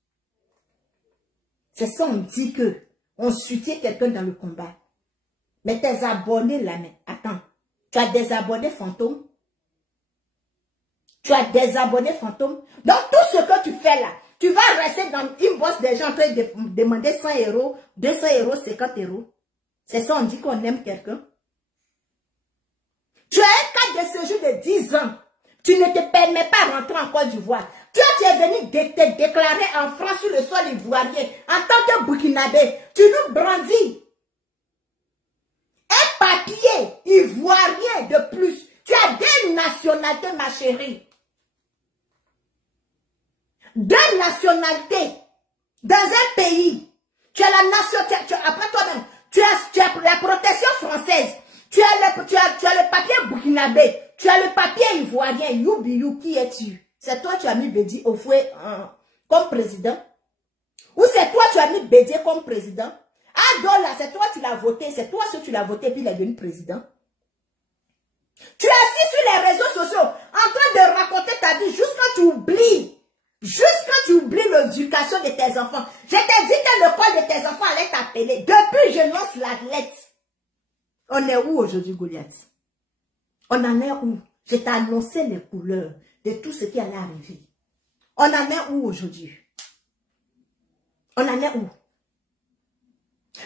C'est ça, on dit que on soutient quelqu'un dans le combat. Mais tes abonnés là, mais attends. Tu as des abonnés fantômes? Tu as des abonnés fantômes? Donc tout ce que tu fais là, tu vas rester dans une bosse des gens en train de demander 100 €, 200 €, 50 €. C'est ça, on dit qu'on aime quelqu'un. Tu as un cadre de séjour de 10 ans. Tu ne te permets pas de rentrer en Côte d'Ivoire. Tu es venu te déclarer en France sur le sol ivoirien en tant que Burkinabé. Tu nous brandis un papier ivoirien de plus. Tu as deux nationalités, ma chérie. Deux nationalités dans un pays. Tu as la nationalité, après toi-même, tu as la protection française. Tu as le papier burkinabé. Tu as le papier ivoirien. You, qui es-tu? C'est toi tu as mis Bédi Ofoué comme président? Ou c'est toi tu as mis Bédi comme président? Ah, Dola, c'est toi tu l'as voté. C'est toi ce tu l'as voté puis il est devenu président. Tu es assis sur les réseaux sociaux en train de raconter ta vie jusqu'à tu oublies. Jusqu'à tu oublies l'éducation de tes enfants. Je t'ai dit que le col de tes enfants allait t'appeler. Depuis je lance l'athlète. On est où aujourd'hui, Goliath? On en est où? Je t'ai annoncé les couleurs de tout ce qui allait arriver. On en est où aujourd'hui? On en est où?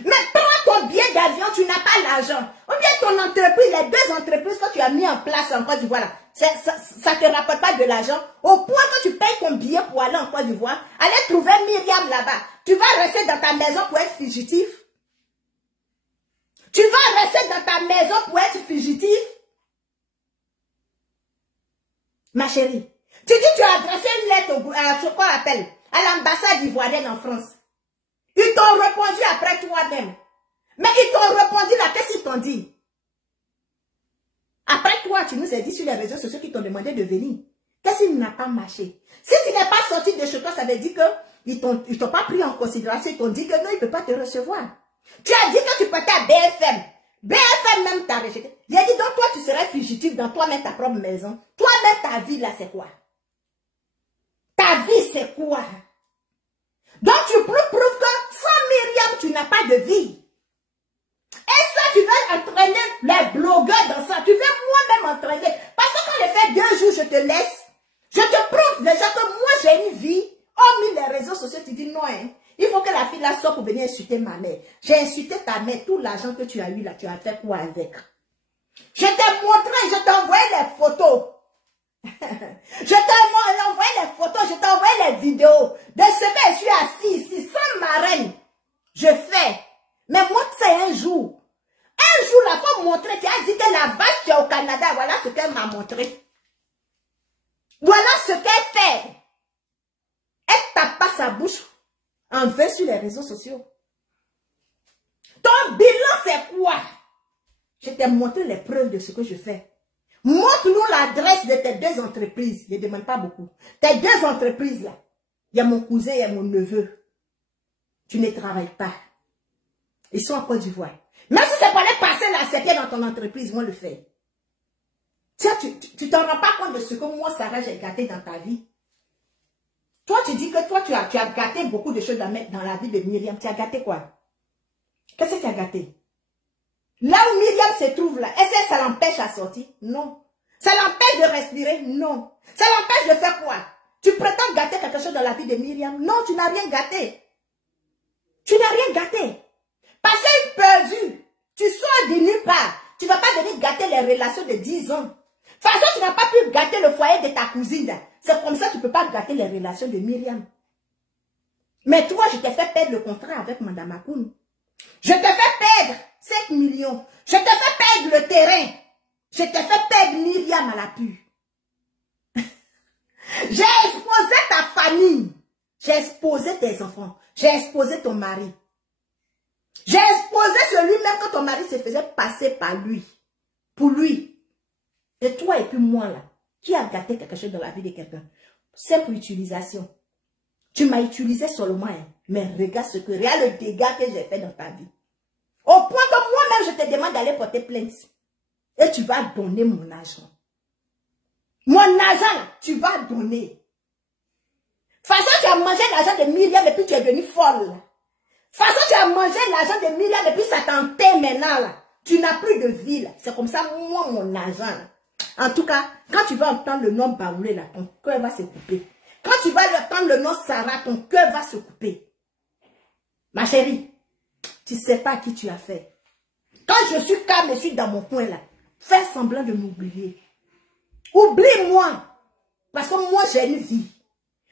Mais prends ton billet d'avion, tu n'as pas l'argent. Ou bien ton entreprise, les deux entreprises que tu as mis en place en Côte d'Ivoire, ça ne te rapporte pas de l'argent. Au point que tu payes ton billet pour aller en Côte d'Ivoire, aller trouver Myriam là-bas. Tu vas rester dans ta maison pour être fugitif? Tu vas rester dans ta maison pour être fugitif? Ma chérie, tu dis que tu as adressé une lettre à l'ambassade ivoirienne en France. Ils t'ont répondu après toi-même. Mais ils t'ont répondu là, qu'est-ce qu'ils t'ont dit? Après toi, tu nous as dit sur les réseaux sociaux qu'ils t'ont demandé de venir. Qu'est-ce qui n'a pas marché? Si tu n'es pas sorti de chez toi, ça veut dire qu'ils ne t'ont pas pris en considération. Ils t'ont dit que non, ils ne peuvent pas te recevoir. Tu as dit que tu partais à BFM. BFM même t'a rejeté. Il a dit donc toi, tu serais fugitif dans toi-même ta propre maison. Toi-même, ta vie là, c'est quoi? Ta vie, c'est quoi? Donc tu prouves que sans Myriam, tu n'as pas de vie. Et ça, tu veux entraîner les blogueurs dans ça. Tu veux moi-même entraîner. Parce que quand je fais 2 jours, je te laisse. Je te prouve déjà que moi, j'ai une vie. Hormis les réseaux sociaux, tu dis non. Hein. Il faut que la fille là sorte pour venir insulter ma mère. J'ai insulté ta mère. Tout l'argent que tu as eu là, tu as fait quoi avec? Je t'ai montré, je t'ai envoyé les photos. Je t'ai envoyé les photos, je t'ai envoyé les vidéos de ce que je suis assis ici, sans marraine. Je fais. Mais moi, c'est un jour. Un jour, là, pour montrer, tu as dit que la vache qui est au Canada, voilà ce qu'elle m'a montré. Voilà ce qu'elle fait. Elle tape pas sa bouche en vain sur les réseaux sociaux. Ton bilan, c'est quoi? Je t'ai montré les preuves de ce que je fais. Montre-nous l'adresse de tes 2 entreprises. Je ne demande pas beaucoup. Tes 2 entreprises là. Il y a mon cousin et mon neveu. Tu ne travailles pas. Ils sont en Côte d'Ivoire. Même si c'est pour aller passer la CP dans ton entreprise, ils vont le faire. Tiens, tu t'en rends pas compte de ce que moi, Sarah, j'ai gâté dans ta vie. Toi, tu dis que toi, tu as gâté beaucoup de choses dans la vie de Myriam. Tu as gâté quoi? Qu'est-ce que tu as gâté? Là où Myriam se trouve là, est-ce que ça l'empêche à sortir? Non. Ça l'empêche de respirer? Non. Ça l'empêche de faire quoi? Tu prétends gâter quelque chose dans la vie de Myriam? Non, tu n'as rien gâté. Tu n'as rien gâté. Parce qu'une perdue, tu sors de nulle part. Tu ne vas pas venir gâter les relations de 10 ans. De toute façon, tu n'as pas pu gâter le foyer de ta cousine. C'est comme ça que tu ne peux pas gâter les relations de Myriam. Mais toi, je t'ai fait perdre le contrat avec Madame Akoun. Je t'ai fait perdre 5 millions. Je t'ai fait perdre le terrain. Je t'ai fait perdre Myriam à la pure. J'ai exposé ta famille. J'ai exposé tes enfants. J'ai exposé ton mari. J'ai exposé celui-même que ton mari se faisait passer par lui. Pour lui. Et toi et puis moi là, qui a gâté quelque chose dans la vie de quelqu'un? C'est pour utilisation. Tu m'as utilisé seulement, hein, mais regarde ce que, regarde le dégât que j'ai fait dans ta vie. Au point que moi-même, je te demande d'aller porter plainte. Et tu vas donner mon argent. Mon argent, tu vas donner. De toute façon, tu as mangé l'argent de Myriam et puis tu es devenue folle. De toute façon, tu as mangé l'argent de Myriam et puis ça t'empêche maintenant. Là. Tu n'as plus de vie. C'est comme ça, moi, mon argent. Là. En tout cas, quand tu vas entendre le nom Baoulé, là, ton cœur va se couper. Quand tu vas entendre le nom Sarah, ton cœur va se couper. Ma chérie, tu ne sais pas à qui tu as fait. Quand je suis calme et je suis dans mon coin, là, fais semblant de m'oublier. Oublie-moi. Parce que moi, j'ai une vie.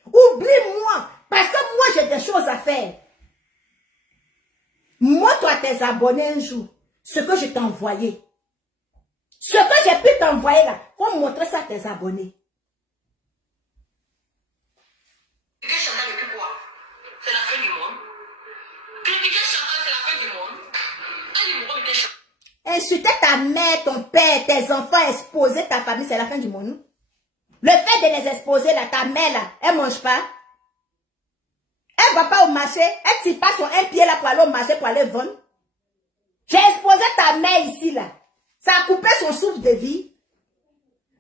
Oublie-moi. Parce que moi, j'ai des choses à faire. Montre à tes abonnés un jour ce que je t'ai envoyé. Ce que j'ai pu t'envoyer là, faut montrer ça à tes abonnés. Critiquer Chantal depuis quoi? C'est la fin du monde. Critiquer Chantal, c'est la fin du monde. Insulter ta mère, ton père, tes enfants, exposer ta famille, c'est la fin du monde. Le fait de les exposer là, ta mère là, elle mange pas. Elle va pas au marché. Elle tire pas son un pied là pour aller au marché pour aller vendre. J'ai exposé ta mère ici là. Ça a coupé son souffle de vie.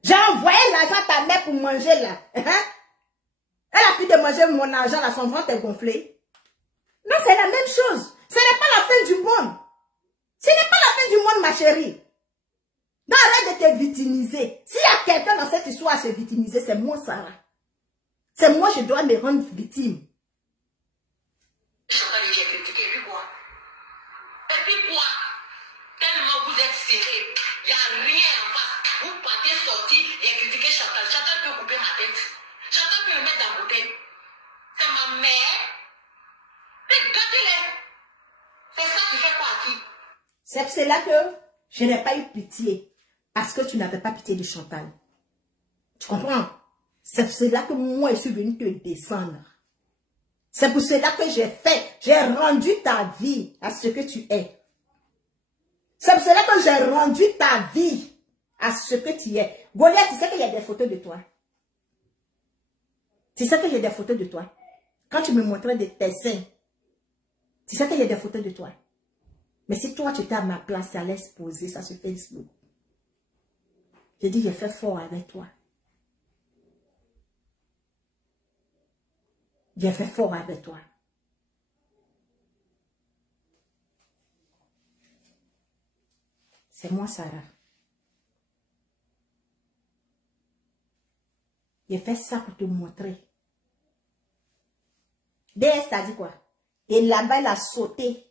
J'ai envoyé l'argent à ta mère pour manger là. Hein? Elle a pu de manger mon argent là, son ventre est gonflé. Non, c'est la même chose. Ce n'est pas la fin du monde. Ce n'est pas la fin du monde, ma chérie. Non, arrête de te victimiser. S'il y a quelqu'un dans cette histoire à se victimiser, c'est moi, Sarah. C'est moi, je dois me rendre victime. Chantal, j'ai critiqué, et puis quoi? Et puis quoi? Tellement vous êtes serrés, il n'y a rien en face. Vous partez sortir et critiquer Chantal. Chantal peut couper ma tête. Chantal peut me mettre dans la tête. C'est ma mère. Regardez-les. C'est ça qui fait quoi à qui? C'est pour cela que je n'ai pas eu pitié. Parce que tu n'avais pas pitié de Chantal. Tu comprends? C'est pour cela que moi, je suis venue te descendre. C'est pour cela que j'ai rendu ta vie à ce que tu es. C'est pour cela que j'ai rendu ta vie à ce que tu es. Goliath, tu sais qu'il y a des photos de toi. Tu sais qu'il y a des photos de toi. Quand tu me montrais tes seins, tu sais qu'il y a des photos de toi. Mais si toi, tu étais à ma place, tu allais exposer ça sur Facebook. J'ai dit, j'ai fait fort avec toi. J'ai fait fort avec toi. C'est moi, Sarah. J'ai fait ça pour te montrer. DS t'a dit quoi? Et là-bas, elle a sauté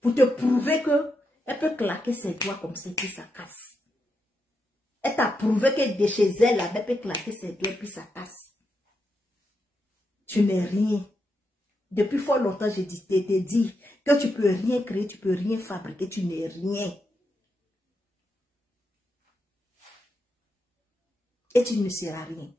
pour te prouver que elle peut claquer ses doigts comme ça, puis ça casse. Elle t'a prouvé que de chez elle, là-bas, elle peut claquer ses doigts, puis ça casse. Tu n'es rien. Depuis fort longtemps, je t'ai dit que tu peux rien créer, tu peux rien fabriquer, tu n'es rien. Et tu ne seras rien.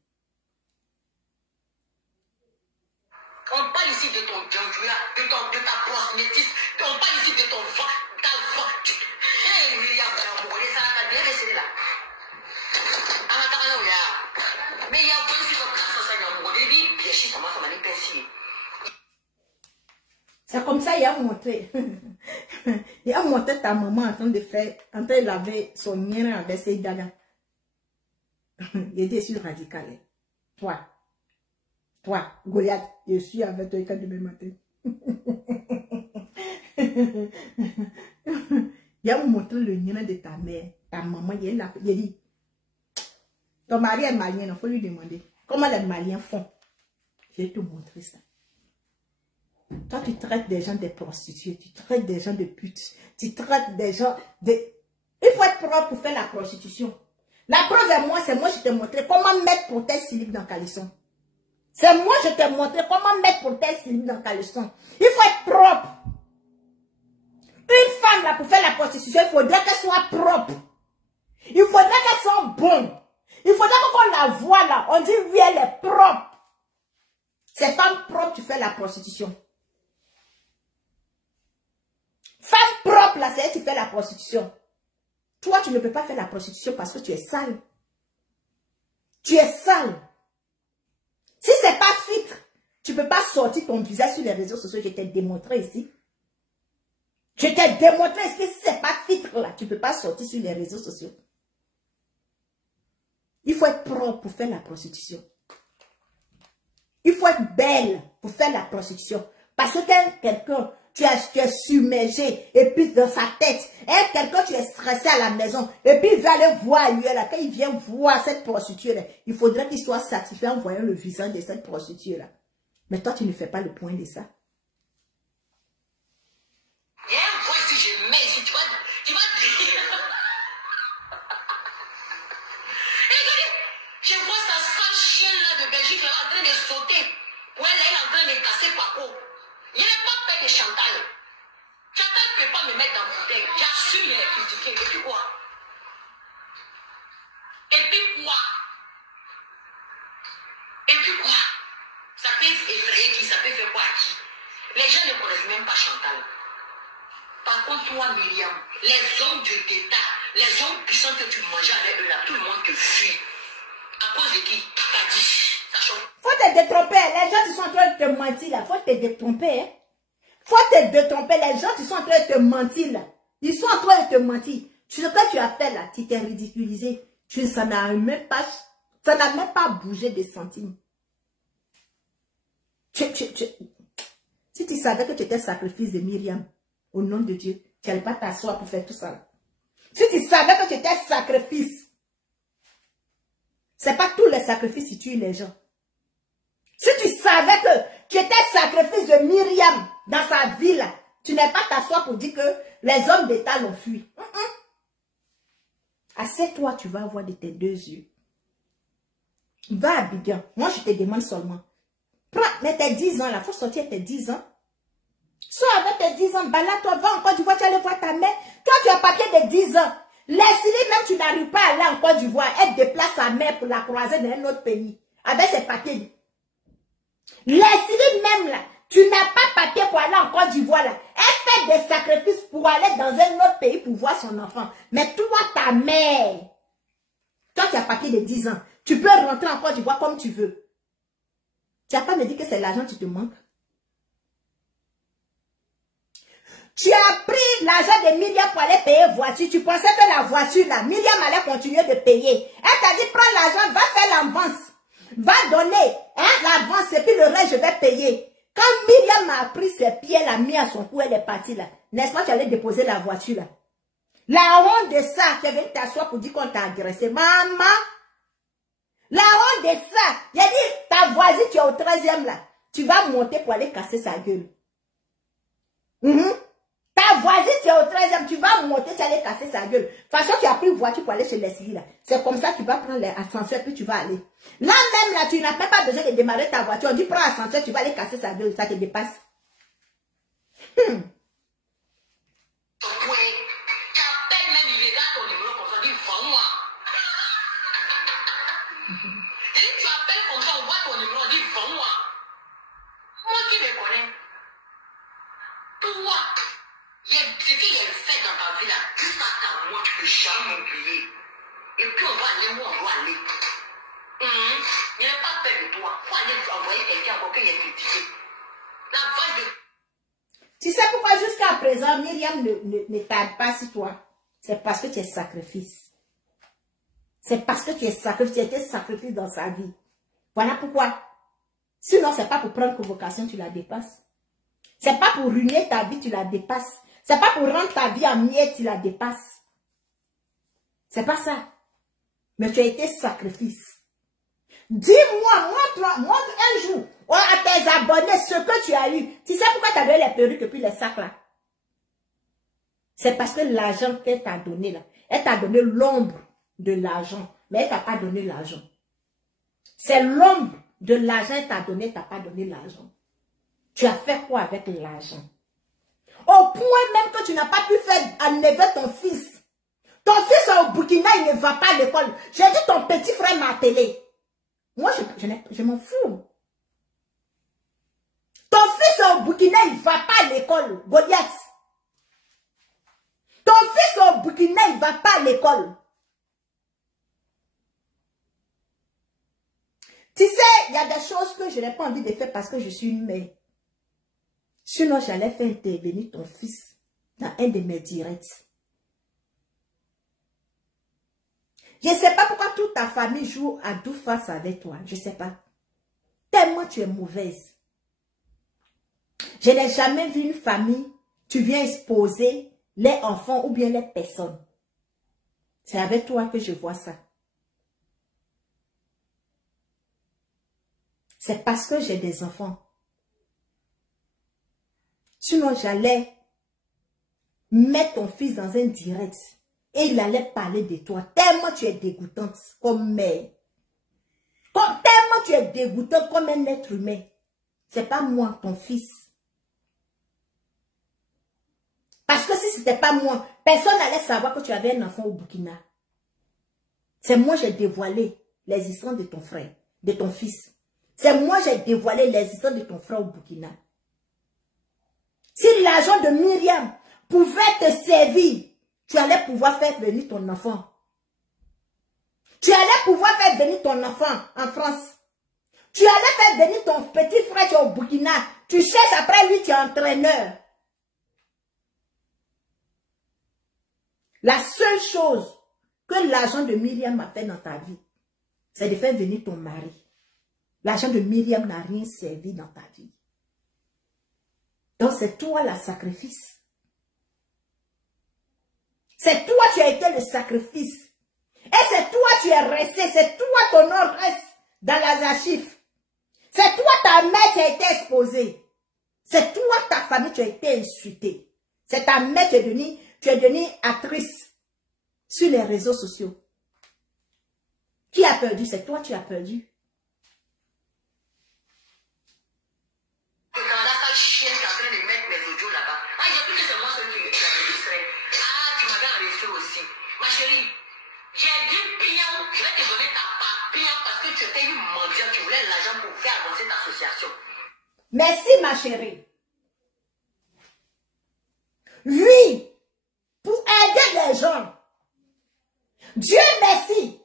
On parle ici de ton djambouya, de ta proxénétisme, on parle ici de ton ventre, ta ventre. Hey, Myriam, ça a bien laissé là. Mais il y a un point de vue comme ça, ça m'a dit, bien. C'est comme ça, il a montré. Il a montré ta maman en train de laver son mien avec ses dagas. Il était sur le radical. Toi, Goliath, je suis avec toi quand demain matin. Il a montré le lien de ta mère, ta maman. Il a dit, ton mari est malien, il faut lui demander comment les Maliens font. Je vais te montrer ça. Toi, tu traites des gens de prostituées, tu traites des gens de putes, tu traites des gens de... Il faut être propre pour faire la prostitution. La preuve est moi, c'est moi je t'ai montré comment mettre protège slip dans caleçon. C'est moi je t'ai montré comment mettre protège slip dans caleçon. Il faut être propre. Une femme là pour faire la prostitution, il faudrait qu'elle soit propre. Il faudrait qu'elle soit bonne. Il faudrait qu'on la voit là. On dit oui, elle est propre. C'est femme propre, tu fais la prostitution. Femme propre là, c'est elle qui fait la prostitution. Toi, tu ne peux pas faire la prostitution parce que tu es sale. Tu es sale. Si ce n'est pas filtre, tu ne peux pas sortir ton visage sur les réseaux sociaux. Je t'ai démontré ici. Je t'ai démontré que si ce n'est pas filtre là, tu ne peux pas sortir sur les réseaux sociaux. Il faut être propre pour faire la prostitution. Il faut être belle pour faire la prostitution. Parce que quelqu'un, tu es submergé, et puis dans sa tête, quelqu'un, tu es stressé à la maison, et puis il va aller voir ailleurs, là, quand il vient voir cette prostituée-là, il faudrait qu'il soit satisfait en voyant le visage de cette prostituée-là. Mais toi, tu ne fais pas le point de ça. Il n'est pas fait de Chantal. Chantal ne peut pas me mettre dans le bouteille. J'assume les critiquer. Et puis quoi? Et puis quoi? Et puis quoi? Ça peut effrayer qui? Ça peut faire quoi à qui? Les gens ne connaissent même pas Chantal. Par contre, toi, Myriam, les hommes de d'État, les hommes puissants que tu mangeais avec eux là, tout le monde te fuit. À cause de qui? T'as dit. Faut te détromper. Les gens qui sont en train de te mentir là. Faut te détromper. Hein? Faut te détromper. Les gens qui sont en train de te mentir là. Ils sont en train de te mentir. Ce que tu as fait là, tu t'es ridiculisé. Ça n'a même pas bougé des centimes. Si tu savais que tu étais sacrifice de Myriam, au nom de Dieu, tu n'allais pas t'asseoir pour faire tout ça là. Si tu savais que tu étais sacrifice, c'est pas tous les sacrifices qui tuent les gens. Si tu savais que tu étais sacrifice de Myriam dans sa vie là, tu n'es pas t'asseoir pour dire que les hommes d'État l'ont fui. Assieds-toi, tu vas voir de tes deux yeux. Va à Abidjan. Moi, je te demande seulement. Prends, mais tes 10 ans là, il faut sortir tes 10 ans. Sois avec tes 10 ans, balade-toi, va en Côte d'Ivoire, tu vas aller voir ta mère. Toi, tu as papier de 10 ans. Laisse-les, même tu n'arrives pas à aller en Côte d'Ivoire, elle déplace sa mère pour la croiser dans un autre pays. Avec ses papiers. Laisse-les même là. Tu n'as pas papier pour aller en Côte d'Ivoire là. Elle fait des sacrifices pour aller dans un autre pays pour voir son enfant. Mais toi, ta mère, toi tu as papier de 10 ans. Tu peux rentrer en Côte d'Ivoire comme tu veux. Tu n'as pas me dit que c'est l'argent qui te manque. Tu as pris l'argent de Myriam pour aller payer voiture. Tu pensais que la voiture là, Myriam allait continuer de payer. Elle t'a dit, prends l'argent, va faire l'avance. Va donner l'avance et puis le reste, je vais payer. Quand Myriam a pris ses pieds, elle a mis à son cou, elle est partie là. N'est-ce pas, tu allais déposer la voiture là. La honte de ça, tu es venu t'asseoir pour dire qu'on t'a agressé. Maman, la honte de ça. Il a dit, ta voisine, tu es au 13e là. Tu vas monter pour aller casser sa gueule. Ta voisine, tu es au 13e, tu vas monter, tu vas aller casser sa gueule. De toute façon, tu as pris une voiture pour aller chez Leslie là. C'est comme ça que tu vas prendre l'ascenseur puis tu vas aller. Là même là, tu n'as même pas besoin de démarrer ta voiture. On dit prends l'ascenseur, tu vas aller casser sa gueule, ça te dépasse. Jamais oublié. Et puis on va aller où on doit aller. Il n'est pas peur de toi. Il faut aller envoyer quelqu'un pour qu'il y ait critiqué. La vache de... Tu sais pourquoi jusqu'à présent Myriam ne t'aide pas sur toi? C'est parce que tu es sacrifice. C'est parce que tu es sacrifice. Tu étais sacrifice dans sa vie. Voilà pourquoi. Sinon, c'est pas pour prendre convocation, tu la dépasses. C'est pas pour ruiner ta vie, tu la dépasses. C'est pas pour rendre ta vie en miettes, tu la dépasses. C'est pas ça. Mais tu as été sacrifice. Dis-moi, montre un jour à tes abonnés ce que tu as eu. Tu sais pourquoi tu as donné les perruques et puis les sacs là? C'est parce que l'argent qu'elle t'a donné là, elle t'a donné l'ombre de l'argent, mais elle t'a pas donné l'argent. C'est l'ombre de l'argent qu'elle t'a donné, t'as pas donné l'argent. Tu as fait quoi avec l'argent? Au point même que tu n'as pas pu faire enlever ton fils. Ton fils au Burkina, il ne va pas à l'école. J'ai dit ton petit frère m'a appelé. Moi, je m'en fous. Ton fils au Burkina, il ne va pas à l'école. Goliath. Ton fils au Burkina, il ne va pas à l'école. Tu sais, il y a des choses que je n'ai pas envie de faire parce que je suis une mère. Sinon, j'allais faire intervenir ton fils dans un de mes directs. Je ne sais pas pourquoi toute ta famille joue à deux faces avec toi. Je ne sais pas. Tellement tu es mauvaise. Je n'ai jamais vu une famille, tu viens exposer les enfants ou bien les personnes. C'est avec toi que je vois ça. C'est parce que j'ai des enfants. Sinon, j'allais mettre ton fils dans un direct et il allait parler de toi. Tellement tu es dégoûtante comme mère. Tellement tu es dégoûtante comme un être humain. C'est pas moi, ton fils. Parce que si c'était pas moi, personne n'allait savoir que tu avais un enfant au Burkina. C'est moi qui ai dévoilé l'existence de ton frère, de ton fils. C'est moi qui ai dévoilé l'existence de ton frère au Burkina. Si l'argent de Myriam pouvait te servir, tu allais pouvoir faire venir ton enfant. Tu allais pouvoir faire venir ton enfant en France. Tu allais faire venir ton petit frère au Burkina. Tu cherches après lui, tu es entraîneur. La seule chose que l'argent de Myriam a fait dans ta vie, c'est de faire venir ton mari. L'argent de Myriam n'a rien servi dans ta vie. Donc c'est toi le sacrifice. C'est toi qui as été le sacrifice. Et c'est toi qui es resté, c'est toi ton nom reste dans les archives. C'est toi ta mère qui a été exposée. C'est toi ta famille qui a été insultée. C'est ta mère qui est devenue actrice sur les réseaux sociaux. Qui a perdu? C'est toi qui as perdu. J'ai dit pion, je vais te donner ta part pion parce que tu étais une mendiante, tu voulais l'argent pour faire avancer ta association. Merci ma chérie. Oui, pour aider les gens. Dieu merci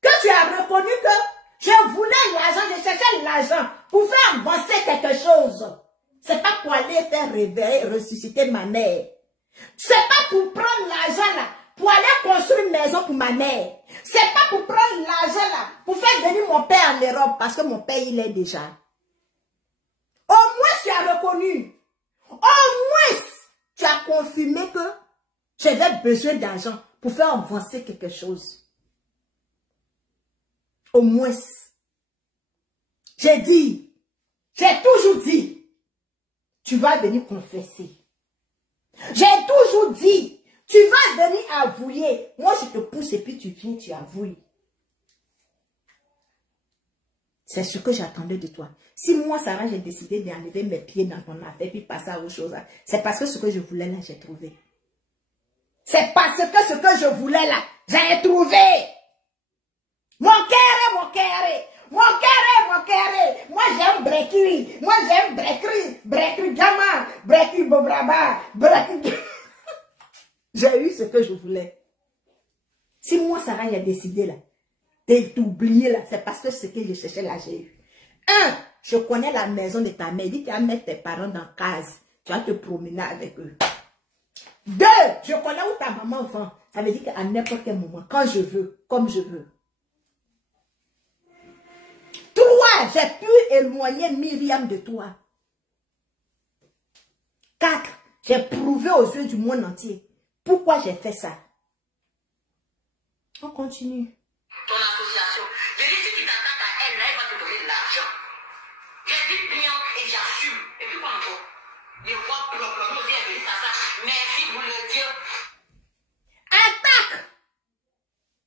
que tu as reconnu que je voulais l'argent, je cherchais l'argent pour faire avancer quelque chose. C'est pas pour aller faire réveiller, ressusciter ma mère. C'est pas pour prendre l'argent là, pour aller construire une maison pour ma mère. C'est pas pour prendre l'argent là, pour faire venir mon père en Europe, parce que mon père il est déjà. Au moins tu as reconnu. Au moins tu as confirmé que j'avais besoin d'argent pour faire avancer quelque chose. Au moins. J'ai dit, j'ai toujours dit, tu vas venir confesser. J'ai toujours dit, tu vas venir avouer. Moi, je te pousse et puis tu viens, tu avoues. C'est ce que j'attendais de toi. Si moi, Sarah, j'ai décidé d'enlever mes pieds dans ton affaire puis passer à autre chose, c'est parce que ce que je voulais là, j'ai trouvé. C'est parce que ce que je voulais là, j'ai trouvé. Mon cœur, mon cœur. Mon cœur, mon cœur. Moi, j'aime Brekri. Moi, j'aime Brekri. Brekri Gama. Brekri Bobraba. Brekri... J'ai eu ce que je voulais. Si moi, Sarah, j'ai décidé là, de t'oublier là, c'est parce que ce que je cherchais là, j'ai eu. 1, je connais la maison de ta mère. Dis que tu vas mettre tes parents dans la case. Tu vas te promener avec eux. 2, je connais où ta maman vend. Ça veut dire qu'à n'importe quel moment, quand je veux, comme je veux. 3, j'ai pu éloigner Myriam de toi. 4, J'ai prouvé aux yeux du monde entier pourquoi j'ai fait ça. On continue. Ton association. J'ai dit, si tu t'attaques à elle, là, elle va te donner de l'argent. J'ai dit bien et j'assume. Et puis quoi encore? Je vois proprement aussi, elle me dit ça. Merci pour le Dieu. Attaque!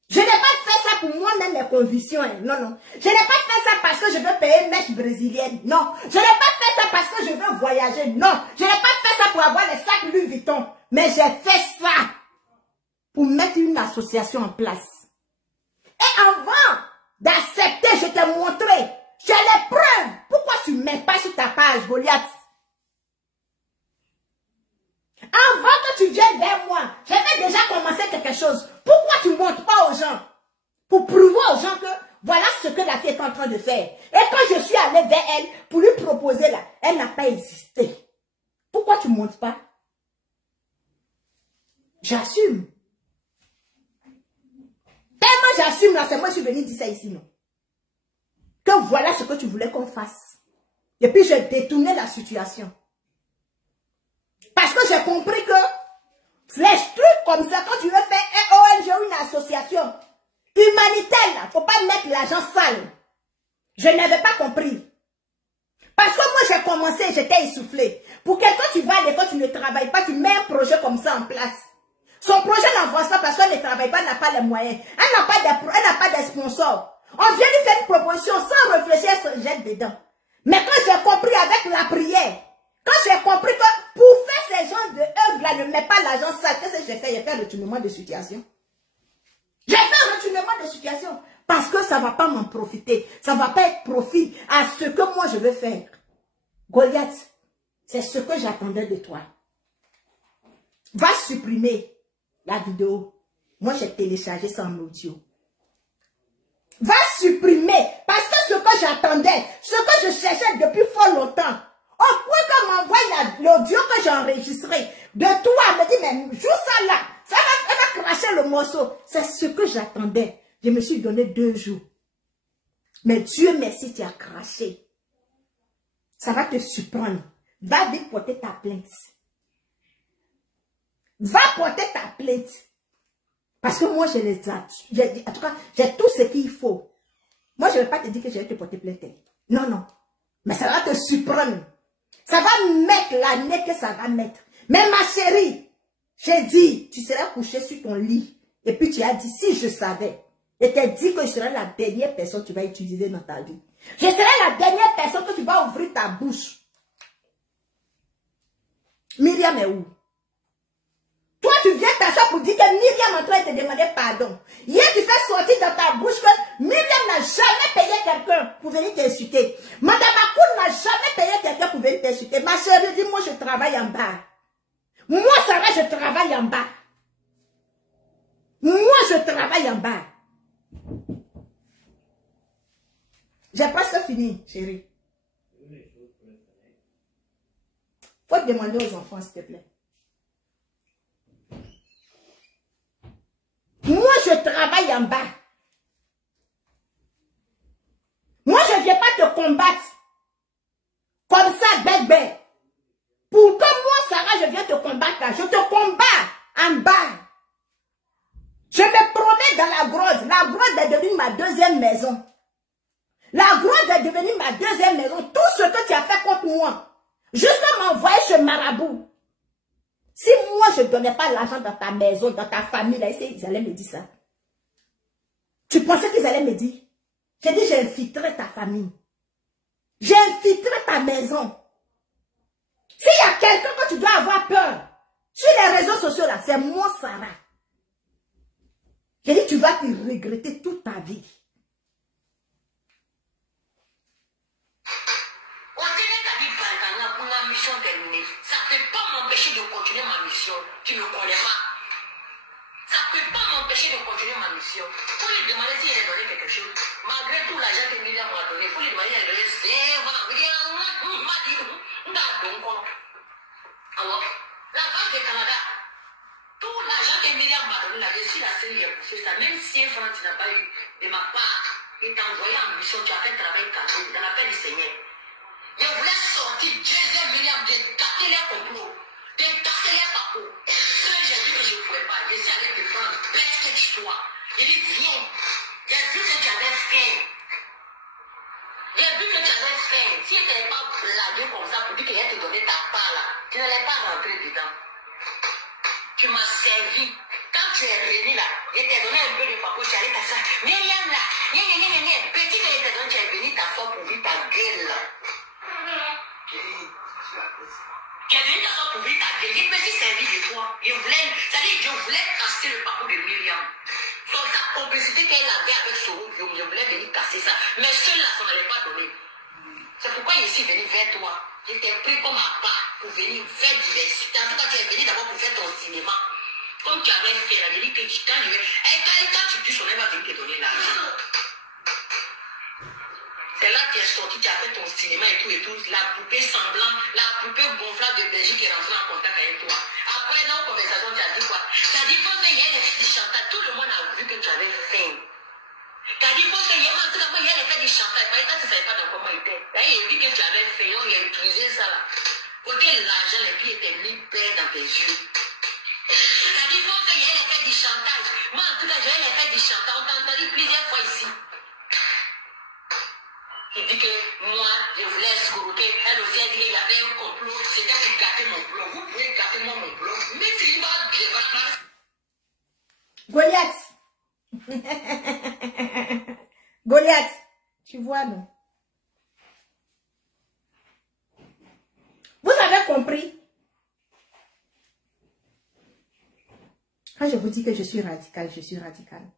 Je n'ai pas fait ça pour moi-même, mes convictions. Hein. Non, non. Je n'ai pas fait ça parce que je veux payer une mèche brésilienne. Non. Je n'ai pas fait ça parce que je veux voyager. Non. Je n'ai pas fait ça pour avoir les sacs Louis Vuitton. Mais j'ai fait ça pour mettre une association en place. Et avant d'accepter, je t'ai montré. J'ai les preuves. Pourquoi tu ne mets pas sur ta page, Goliath? Avant que tu viennes vers moi, j'avais déjà commencé quelque chose. Pourquoi tu ne montres pas aux gens? Pour prouver aux gens que voilà ce que la fille est en train de faire. Et quand je suis allée vers elle pour lui proposer là, elle n'a pas existé. Pourquoi tu ne montres pas? J'assume. Tellement j'assume là, c'est moi qui suis venue dire ça ici, non? Que voilà ce que tu voulais qu'on fasse. Et puis j'ai détourné la situation. Parce que j'ai compris que les trucs comme ça, quand tu veux faire un ONG ou une association humanitaire, il ne faut pas mettre l'argent sale. Je n'avais pas compris. Parce que moi, j'ai commencé, j'étais essoufflée. Pour quelqu'un, tu vas à l'école, tu ne travailles pas, tu mets un projet comme ça en place. Son projet n'avance pas parce qu'elle ne travaille pas, elle n'a pas les moyens. Elle n'a pas de sponsors. On vient lui faire une proposition sans réfléchir, elle se jette dedans. Mais quand j'ai compris avec la prière, quand j'ai compris que pour faire ces gens de œuvre là, ne mets pas l'argent sale, qu'est-ce que j'ai fait? J'ai fait un retournement de situation. J'ai fait un retournement de situation. Parce que ça ne va pas m'en profiter. Ça ne va pas être profit à ce que moi je veux faire. Goliath, c'est ce que j'attendais de toi. Va supprimer la vidéo. Moi, j'ai téléchargé ça en audio. Va supprimer. Parce que ce que j'attendais, ce que je cherchais depuis fort longtemps, au point qu'on m'envoie l'audio que j'ai enregistré de toi, me dit, mais joue ça là. Ça va cracher le morceau. C'est ce que j'attendais. Je me suis donné 2 jours. Mais Dieu merci, tu as craché. Ça va te surprendre. Va vite porter ta plainte. Va porter ta plainte. Parce que moi, en tout cas, j'ai tout ce qu'il faut. Moi, je ne vais pas te dire que je vais te porter plainte. Non, non. Mais ça va te surprendre. Ça va mettre l'année que ça va mettre. Mais ma chérie, j'ai dit, tu seras couché sur ton lit. Et puis tu as dit, si je savais. Et tu as dit que je serai la dernière personne que tu vas utiliser dans ta vie. Je serai la dernière personne que tu vas ouvrir ta bouche. Myriam est où? Toi, tu viens t'asseoir pour dire que Myriam est en train de te demander pardon. Hier, tu fais sortir dans ta bouche que Myriam n'a jamais payé quelqu'un pour venir t'insulter. Madame Akoun n'a jamais payé quelqu'un pour venir t'insulter. Ma chérie, dis moi, je travaille en bas. Moi, Sarah, je travaille en bas. Moi, je travaille en bas. J'ai presque fini, chérie. Faut te demander aux enfants, s'il te plaît. Moi, je travaille en bas. Moi, je ne viens pas te combattre. Comme ça, bête. Pour que moi, Sarah, je viens te combattre là. Je te combats en bas. Je me promets dans la grotte. La grotte est devenue ma deuxième maison. La grotte est devenue ma deuxième maison. Tout ce que tu as fait contre moi. Jusqu'à m'envoyer chez Marabout. Si moi, je ne donnais pas l'argent dans ta maison, dans ta famille, là, ils allaient me dire ça. Tu pensais qu'ils allaient me dire? J'ai dit, j'ai infiltré ta famille. J'ai infiltré ta maison. S'il y a quelqu'un que tu dois avoir peur, sur les réseaux sociaux, là, c'est moi, Sarah. J'ai dit, tu vas te regretter toute ta vie. Terminée. Ça ne peut pas m'empêcher de continuer ma mission. Tu ne connais pas. Ça ne peut pas m'empêcher de continuer ma mission. Il faut lui demander si elle a donné quelque chose. Malgré tout l'argent que Myriam m'a donné, il faut lui demander si elle a donné. Alors, la Banque du Canada, tout l'argent que Myriam m'a donné, là, je suis la seule qui a poussé ça. Même si un franc tu n'as pas eu de ma part, il t'a envoyé en mission, tu as fait un travail caché dans la paix du Seigneur. Je voulais sortir, Jésus Myriam, de gâter les complots. de casser les papous. Quand j'ai vu que je ne pouvais pas, je suis allé te prendre, presque de toi. J'ai dit, viens. J'ai vu que tu avais faim. J'ai vu que tu avais faim. Si tu n'avais pas blagué comme ça pour dire qu'il allait te donner ta part là, tu n'allais pas rentrer dedans. Tu m'as servi. Quand tu es venu là, je t'ai donné un peu de papou, tu allais faire ça. Viens là. Viens. Petit que je t'ai donné, tu es venu t'asseoir pour vivre ta gueule là. J'ai venu t'asseoir pour vivre ta gueule. J'ai petit servi de toi. Je voulais casser le parcours de Myriam. Sur sa complicité qu'elle avait avec Soro, je voulais venir casser ça. Mais ceux-là, ça ne m'avait pas donné. C'est pourquoi je suis venu vers toi. Je t'ai pris comme ma part pour venir faire diversité. En tout cas, tu es venu d'abord pour faire ton cinéma. Comme tu avais fait, elle a dit que quand tu touches, on va venir te donner l'argent. C'est là que tu es sorti, tu as fait ton cinéma et tout. La poupée semblant, la poupée gonflable de Belgique est rentrée en contact avec toi. Après, dans la conversation, tu as dit quoi? Tu as dit qu'il y a l'effet du chantage. Tout le monde a vu que tu avais faim. Tu as dit qu'il y a l'effet du chantage. Toi, tu ne savais pas dans comment il était. Là, il a dit que tu avais faim. Il a utilisé ça là. Côté l'argent, les pieds étaient mis père dans tes yeux. Tu as dit qu'il y a l'effet du chantage. Moi, en tout cas, j'ai l'effet du chantage. On t'a entendu plusieurs fois ici. Il dit que moi, je voulais escroquer. Elle aussi a dit qu'il y avait un complot. C'était pour gâter mon blog. Vous pouvez gâter moi mon blog. Mais c'est pas bien. Goliath. Goliath. Tu vois, non? Vous avez compris? Quand je vous dis que je suis radicale, je suis radicale.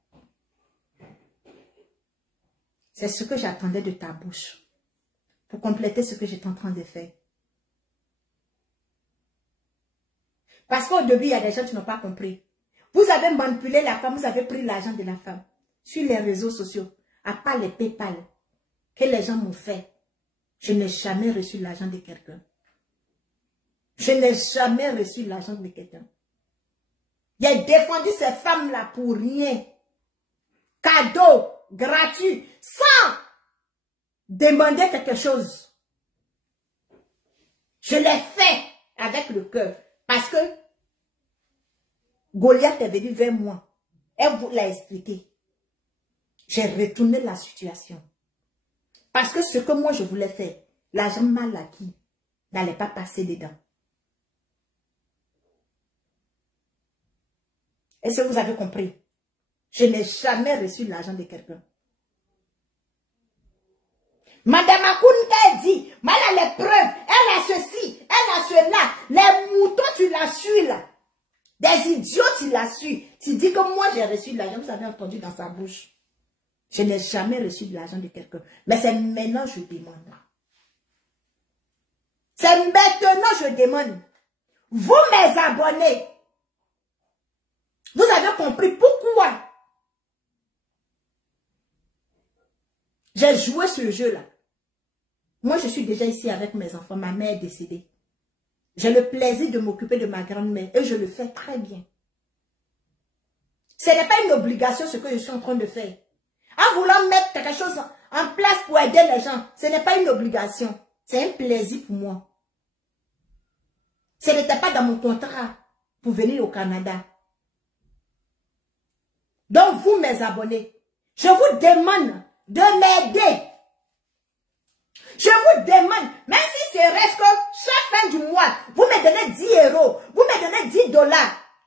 C'est ce que j'attendais de ta bouche pour compléter ce que j'étais en train de faire. Parce qu'au début, il y a des gens qui n'ont pas compris. Vous avez manipulé la femme, vous avez pris l'argent de la femme sur les réseaux sociaux, à part les PayPal que les gens m'ont fait. Je n'ai jamais reçu l'argent de quelqu'un. Je n'ai jamais reçu l'argent de quelqu'un. J'ai défendu ces femmes-là pour rien. Cadeau, gratuit, sans demander quelque chose. Je l'ai fait avec le cœur. Parce que Goliath est venu vers moi. Elle vous l'a expliqué. J'ai retourné la situation. Parce que ce que moi je voulais faire, l'argent mal acquis n'allait pas passer dedans. Est-ce que vous avez compris? Je n'ai jamais reçu l'argent de quelqu'un. Madame Akounta dit, elle a les preuves, elle a ceci, elle a cela. Les moutons, tu l'as su là. Des idiots, tu l'as su. Tu dis que moi j'ai reçu de l'argent, vous avez entendu dans sa bouche. Je n'ai jamais reçu de l'argent de quelqu'un. Mais c'est maintenant que je demande. C'est maintenant que je demande. Vous, mes abonnés, vous avez compris pourquoi j'ai joué ce jeu-là. Moi, je suis déjà ici avec mes enfants. Ma mère est décédée. J'ai le plaisir de m'occuper de ma grand-mère et je le fais très bien. Ce n'est pas une obligation ce que je suis en train de faire. En voulant mettre quelque chose en place pour aider les gens, ce n'est pas une obligation. C'est un plaisir pour moi. Ce n'était pas dans mon contrat pour venir au Canada. Donc, vous, mes abonnés, je vous demande de m'aider. Je vous demande, même si c'est reste que chaque fin du mois, vous me donnez 10 €, vous me donnez 10 $,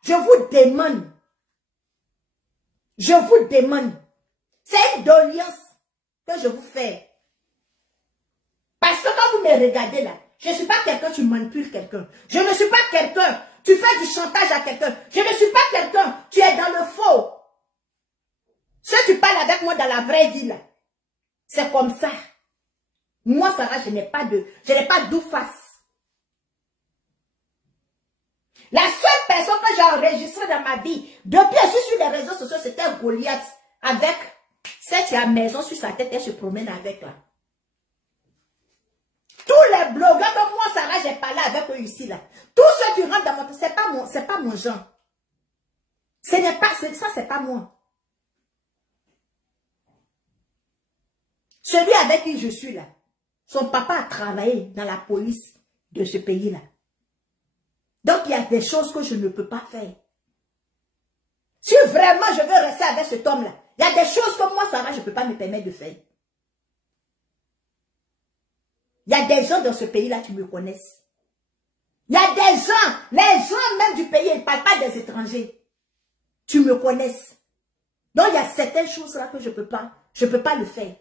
je vous demande. Je vous demande. C'est une doléance que je vous fais. Parce que quand vous me regardez là, je ne suis pas quelqu'un, tu manipules quelqu'un. Je ne suis pas quelqu'un, tu fais du chantage à quelqu'un. Je ne suis pas quelqu'un, tu es dans le faux. Si tu parles avec moi dans la vraie vie là, c'est comme ça. Moi, Sarah, je n'ai pas d'où face. La seule personne que j'ai enregistrée dans ma vie, depuis que je suis sur les réseaux sociaux, c'était Goliath avec cette maison sur sa tête, elle se promène avec là. Tous les blogueurs comme moi, Sarah, j'ai parlé avec eux ici là. Tous ceux qui rentrent dans mon... C'est pas mon genre. Ce n'est pas... Ça, c'est pas moi. Celui avec qui je suis là, son papa a travaillé dans la police de ce pays-là. Donc, il y a des choses que je ne peux pas faire. Si vraiment je veux rester avec cet homme-là, il y a des choses que moi, Sarah, je ne peux pas me permettre de faire. Il y a des gens dans ce pays-là qui me connaissent. Il y a des gens, les gens même du pays, ils ne parlent pas des étrangers. Tu me connaisses. Donc, il y a certaines choses-là que je ne peux pas le faire.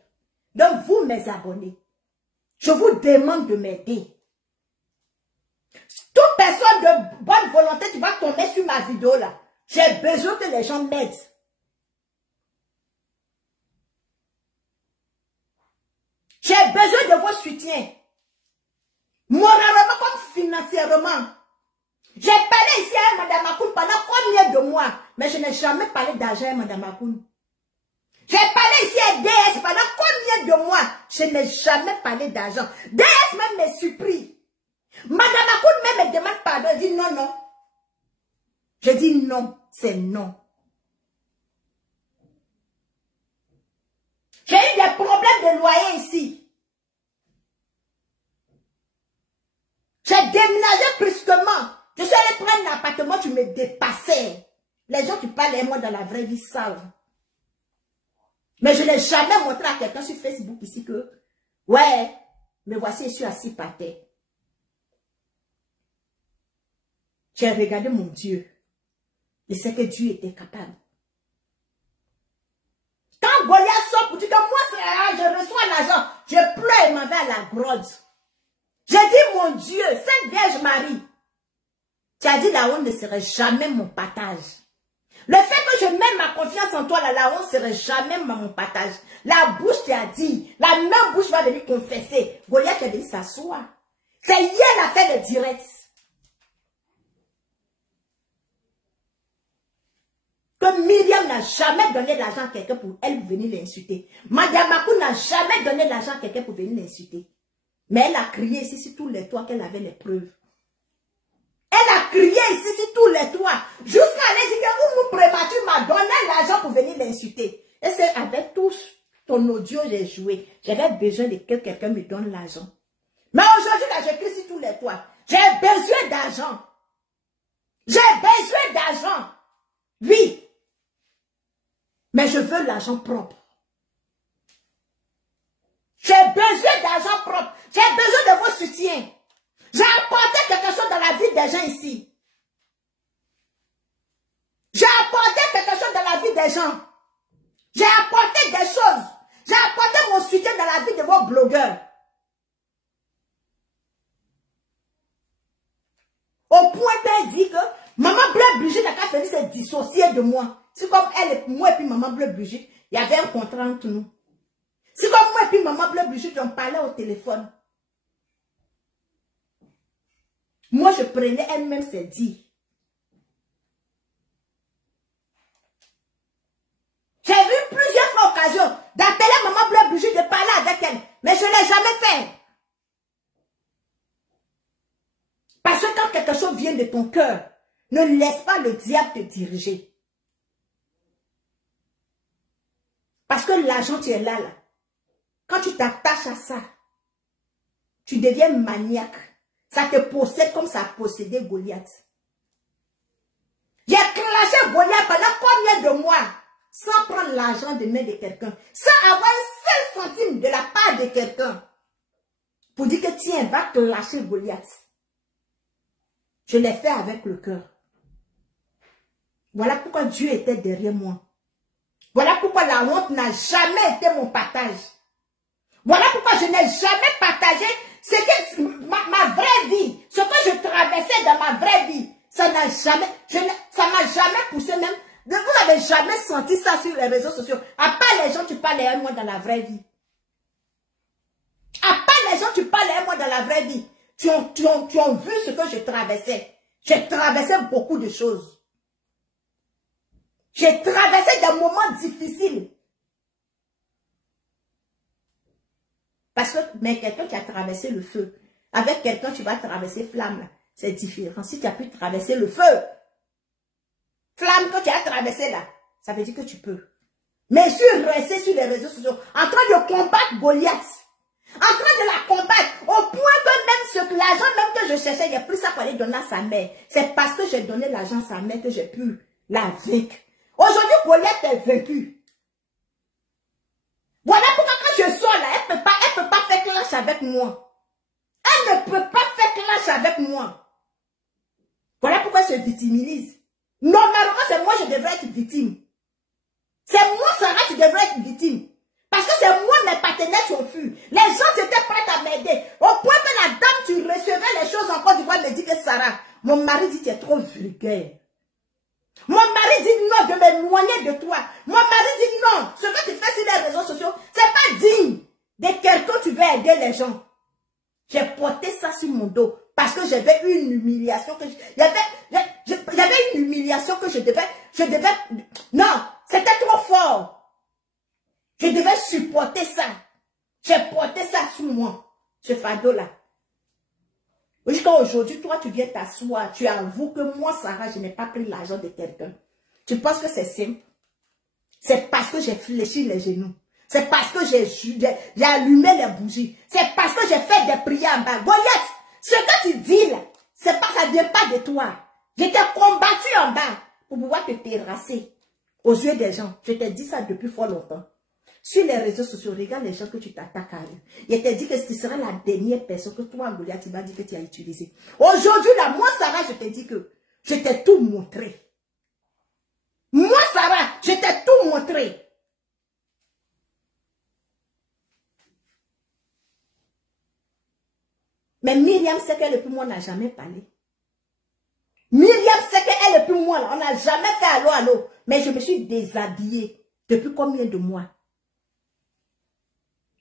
Donc, vous, mes abonnés, je vous demande de m'aider. Toute personne de bonne volonté qui va tomber sur ma vidéo là, j'ai besoin que les gens m'aident. J'ai besoin de vos soutiens. Moralement comme financièrement. J'ai parlé ici à Madame Akoun pendant combien de mois, mais je n'ai jamais parlé d'argent à Madame Akoun. J'ai parlé ici à DS pendant combien de mois, je n'ai jamais parlé d'argent. DS même me surpris. Madame Akoun même me demande pardon, elle dit non, non. Je dis non, c'est non. J'ai eu des problèmes de loyer ici. J'ai déménagé brusquement. Je suis allée prendre un appartement, tu me dépassais. Les gens qui parlent à moi dans la vraie vie savent. Mais je n'ai jamais montré à quelqu'un sur Facebook ici que, ouais, me voici, je suis assis par terre. J'ai regardé mon Dieu. Je sais que Dieu était capable. Quand Goliath sort pour dire que moi, je reçois l'argent, je pleure et m'en vais à la grotte. J'ai dit, mon Dieu, Sainte Vierge Marie, tu as dit la honte ne serait jamais mon partage. Le fait que je mette ma confiance en toi, la honte ne serait jamais mon partage. La bouche t'a dit, la même bouche va venir confesser. Goliath a dit s'asseoir. C'est hier l'affaire de direct. Que Myriam n'a jamais donné l'argent à quelqu'un pour elle venir l'insulter. Madame Akoun n'a jamais donné l'argent à quelqu'un pour venir l'insulter. Mais elle a crié ici sur tous les toits qu'elle avait les preuves. Elle a crié ici sur tous les toits. Jusqu'à aller dire que mon prématuré m'a donné l'argent pour venir l'insulter. Et c'est avec tout ton audio j'ai joué. J'avais besoin de que quelqu'un me donne l'argent. Mais aujourd'hui, là, je crie sur tous les toits. J'ai besoin d'argent. J'ai besoin d'argent. Oui. Mais je veux l'argent propre. J'ai besoin d'argent propre. J'ai besoin de vos soutiens. J'ai apporté quelque chose dans la vie des gens ici. J'ai apporté quelque chose dans la vie des gens. J'ai apporté des choses. J'ai apporté mon soutien dans la vie de vos blogueurs. Au point qu'elle dit que Maman Bleu Brigitte n'a qu'à venir se dissocier de moi. C'est comme elle, moi et puis Maman Bleu Brigitte, il y avait un contrat entre nous. C'est comme moi et puis Maman Bleu Brigitte, on parlait au téléphone. Moi, je prenais, elle-même s'est dit. J'ai eu plusieurs fois l'occasion d'appeler Maman Bleu Brigitte, de parler avec elle. Mais je ne l'ai jamais fait. Parce que quand quelque chose vient de ton cœur, ne laisse pas le diable te diriger. Parce que l'argent, tu es là. Quand tu t'attaches à ça, tu deviens maniaque. Ça te possède comme ça a possédé Goliath. J'ai clashé Goliath pendant combien de mois sans prendre l'argent de main de quelqu'un, sans avoir un seul centime de la part de quelqu'un pour dire que tiens, va clasher Goliath. Je l'ai fait avec le cœur. Voilà pourquoi Dieu était derrière moi. Voilà pourquoi la honte n'a jamais été mon partage. Voilà pourquoi je n'ai jamais partagé ce que ma vraie vie, ce que je traversais dans ma vraie vie. Ça n'a jamais poussé même. Vous n'avez jamais senti ça sur les réseaux sociaux. À part les gens qui parlent à moi dans la vraie vie. À part les gens qui parlent à moi dans la vraie vie. Tu as vu ce que je traversais. J'ai traversé beaucoup de choses. J'ai traversé des moments difficiles. Parce que, mais quelqu'un qui a traversé le feu, avec quelqu'un tu vas traverser flamme, c'est différent. Si tu as pu traverser le feu, flamme que tu as traversé là, ça veut dire que tu peux. Mais si rester sur les réseaux sociaux, en train de combattre Goliath, En train de la combattre. Au point que même l'argent même que je cherchais, il n'y a plus ça pour aller donner à sa mère. C'est parce que j'ai donné l'argent à sa mère que j'ai pu la vaincre. Aujourd'hui, Goliath est vaincue. Voilà pourquoi quand je sors là, elle ne peut pas faire clash avec moi. Elle ne peut pas faire clash avec moi. Voilà pourquoi elle se victimise. Normalement, c'est moi qui devrais être victime. C'est moi, Sarah, qui devrais être victime. Parce que c'est moi, mes partenaires qui ont fui. Les gens étaient prêts à m'aider. Au point que la dame, tu recevais les choses en Côte d'Ivoire, me dit que Sarah, mon mari dit que tu es trop vulgaire. Mon mari dit non de m'éloigner de toi. Mon mari dit non. Ce que tu fais sur les réseaux sociaux, c'est pas digne de quelqu'un tu veux aider les gens. J'ai porté ça sur mon dos parce que j'avais une humiliation que j'avais une humiliation que je devais, non, c'était trop fort. Je devais supporter ça. J'ai porté ça sur moi, ce fardeau-là. Jusqu'à aujourd'hui, toi, tu viens t'asseoir, tu avoues que moi, Sarah, je n'ai pas pris l'argent de quelqu'un. Tu penses que c'est simple? C'est parce que j'ai fléchi les genoux. C'est parce que j'ai allumé les bougies. C'est parce que j'ai fait des prières en bas. Goliath, ce que tu dis là, ça ne vient pas de toi. Je t'ai combattu en bas pour pouvoir te terrasser aux yeux des gens. Je t'ai dit ça depuis fort longtemps. Sur les réseaux sociaux, regarde les gens que tu t'attaques à eux. Il t'a dit que ce serait la dernière personne que toi, Goliath, tu m'as dit que tu as utilisé. Aujourd'hui, là, moi, Sarah, je t'ai dit que je t'ai tout montré. Moi, Sarah, je t'ai tout montré. Mais Myriam sait qu'elle et puis moi, on n'a jamais parlé. Myriam sait qu'elle et puis moi, là, on n'a jamais fait allô. Mais je me suis déshabillée. Depuis combien de mois?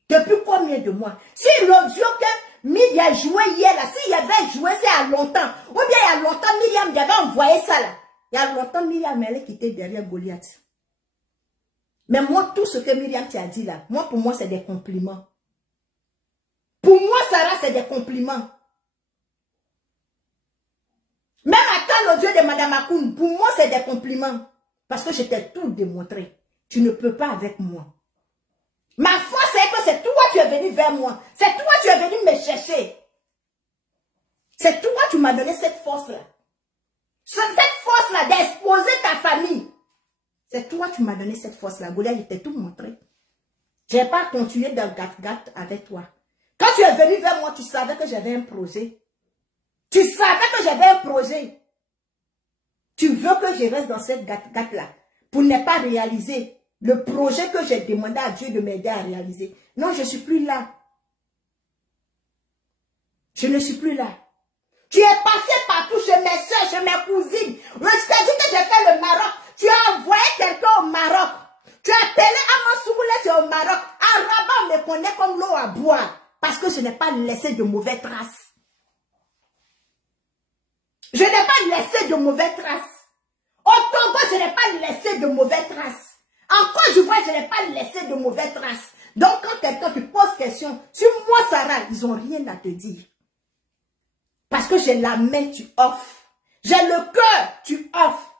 Depuis combien de mois? Si l'audio que Myriam joué hier, là, s'il y avait joué, c'est à longtemps. Ou bien il y a longtemps, Myriam avait envoyé ça, là. Il y a longtemps, Myriam, elle est quittée derrière Goliath. Mais moi, tout ce que Myriam t'a dit, là, moi, pour moi, c'est des compliments. Pour moi, Sarah, c'est des compliments. Même à l'audio de Madame Akoun, pour moi, c'est des compliments. Parce que je t'ai tout démontré. Tu ne peux pas avec moi. Ma force, c'est que c'est toi qui es venu vers moi. C'est toi qui es venu me chercher. C'est toi qui m'as donné cette force-là. Cette force-là d'exposer ta famille. C'est toi qui m'as donné cette force-là. Goliath, je t'ai tout montré. Je n'ai pas continué dans le gat-gat avec toi. Quand tu es venu vers moi, tu savais que j'avais un projet. Tu savais que j'avais un projet. Tu veux que je reste dans cette gat-gat-là pour ne pas réaliser le projet que j'ai demandé à Dieu de m'aider à réaliser. Non, je ne suis plus là. Je ne suis plus là. Tu es passé partout chez mes soeurs, chez mes cousines. Je t'ai dit que j'ai fait le Maroc. Tu as envoyé quelqu'un au Maroc. Tu as appelé Amansouboulé au Maroc. À Rabat, on me connaît comme l'eau à boire. Parce que je n'ai pas laissé de mauvaises traces. Je n'ai pas laissé de mauvaises traces. Au Togo, je n'ai pas laissé de mauvaises traces. En Côte d'Ivoire, je n'ai pas laissé de mauvaises traces. Donc, quand quelqu'un te pose question, sur moi, Sarah, ils n'ont rien à te dire. Parce que j'ai la main, tu offres. J'ai le cœur, tu offres.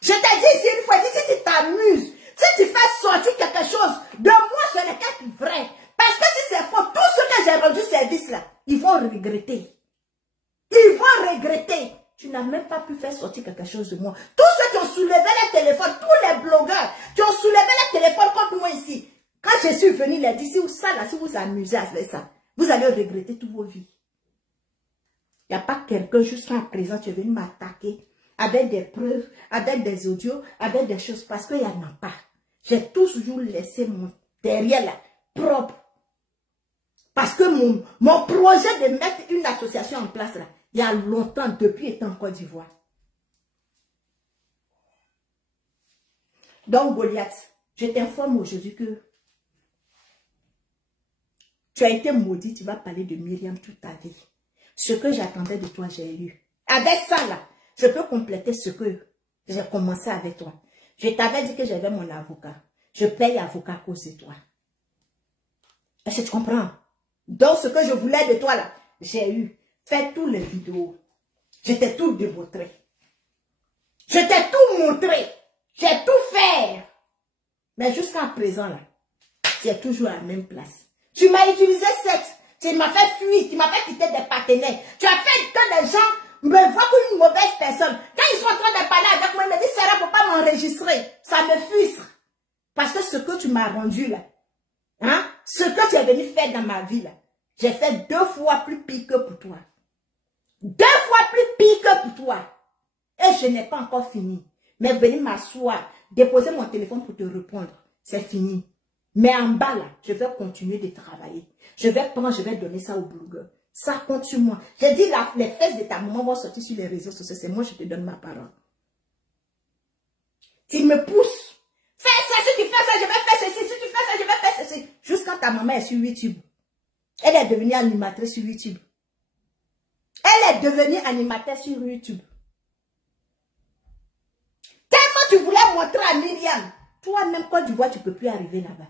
Je t'ai dit ici une fois, si tu t'amuses, si tu fais sortir quelque chose, de moi, ce n'est qu'être vrai. Parce que si c'est faux, tout ce que j'ai rendu service là, ils vont regretter. Ils vont regretter. Tu n'as même pas pu faire sortir quelque chose de moi. Tous ceux qui ont soulevé les téléphones, tous les blogueurs qui ont soulevé les téléphones contre moi ici, quand je suis venu les dire, si vous amusez avec ça, vous allez regretter toute vos vies. Il n'y a pas quelqu'un jusqu'à présent qui est venu m'attaquer avec des preuves, avec des audios, avec des choses, parce qu'il n'y en a pas. J'ai toujours laissé mon derrière là, propre. Parce que mon projet de mettre une association en place là, il y a longtemps, depuis étant en Côte d'Ivoire. Donc Goliath, je t'informe aujourd'hui que tu as été maudit, tu vas parler de Myriam toute ta vie. Ce que j'attendais de toi, j'ai eu. Avec ça là, je peux compléter ce que j'ai commencé avec toi. Je t'avais dit que j'avais mon avocat. Je paye avocat à cause de toi. Est-ce que tu comprends? Donc ce que je voulais de toi là, j'ai eu. Fais tous les vidéos. Je t'ai tout démontré. Je t'ai tout montré. J'ai tout fait. Mais jusqu'à présent là, tu es toujours à la même place. Tu m'as utilisé sexe. Tu m'as fait fuir. Tu m'as fait quitter des partenaires. Tu as fait que des gens me voient comme une mauvaise personne. Quand ils sont en train de parler avec moi, ils me disent, Sarah, faut pas m'enregistrer. Ça me frustre. Parce que ce que tu m'as rendu là, hein, ce que tu es venu faire dans ma vie là, j'ai fait 2 fois plus pire que pour toi. 2 fois plus pire que pour toi. Et je n'ai pas encore fini. Mais venir m'asseoir, déposer mon téléphone pour te répondre, c'est fini. Mais en bas là, je vais continuer de travailler. Je vais prendre, je vais donner ça au blogueur. Ça compte sur moi. J'ai dit, les fesses de ta maman vont sortir sur les réseaux sociaux. C'est moi, je te donne ma parole. Tu me pousses. Fais ça, si tu fais ça, je vais faire ceci. Si tu fais ça, je vais faire ceci. Jusqu'à ta maman est sur YouTube. Elle est devenue animatrice sur YouTube. Elle est devenue animatrice sur YouTube. Tellement tu voulais montrer à Myriam. Toi-même, quand tu vois, tu ne peux plus arriver là-bas.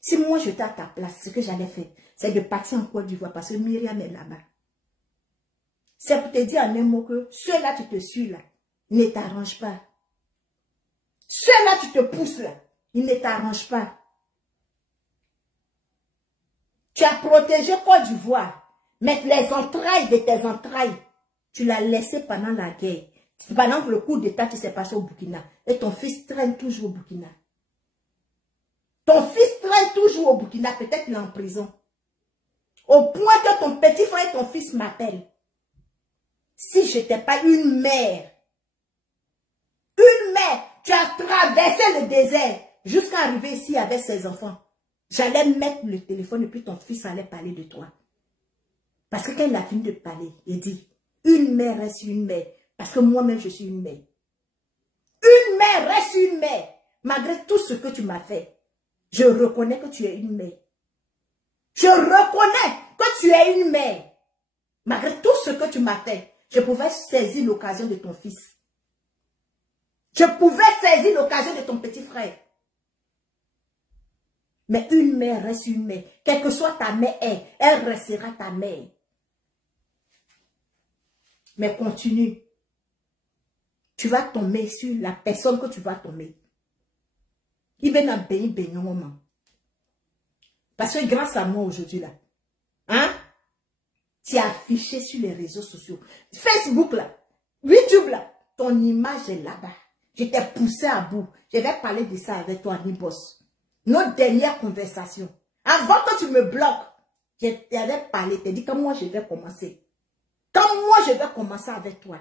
Si moi, j'étais à ta place, ce que j'allais faire, c'est de partir en Côte d'Ivoire parce que Myriam est là-bas. C'est pour te dire en un mot que ceux-là, tu te suis là, ils ne t'arrangent pas. Ceux-là, tu te pousses là, ils ne t'arrangent pas. Tu as protégé Côte d'Ivoire, mais les entrailles de tes entrailles, tu l'as laissé pendant la guerre. Pendant que le coup d'État qui s'est passé au Burkina, et ton fils traîne toujours au Burkina. Ton fils traîne toujours au Burkina, peut-être qu'il est en prison. Au point que ton petit frère et ton fils m'appellent. Si je n'étais pas une mère, tu as traversé le désert jusqu'à arriver ici avec ses enfants. J'allais mettre le téléphone et puis ton fils allait parler de toi. Parce que quand il a fini de parler, il dit, une mère reste une mère. Parce que moi-même, je suis une mère. Une mère reste une mère. Malgré tout ce que tu m'as fait, je reconnais que tu es une mère. Je reconnais que tu es une mère. Malgré tout ce que tu m'as fait, je pouvais saisir l'occasion de ton fils. Je pouvais saisir l'occasion de ton petit frère. Mais une mère reste une mère. Quelle que soit ta mère, elle restera ta mère. Mais continue. Tu vas tomber sur la personne que tu vas tomber. Il va nous bénir au moment. Parce que grâce à moi aujourd'hui là, hein, tu as affiché sur les réseaux sociaux. Facebook là, YouTube là, ton image est là-bas. Je t'ai poussé à bout. Je vais parler de ça avec toi, Nibos. Notre dernière conversation. Avant que tu me bloques, je t'avais parlé, je t'ai dit comment moi je vais commencer. Comme moi je vais commencer avec toi.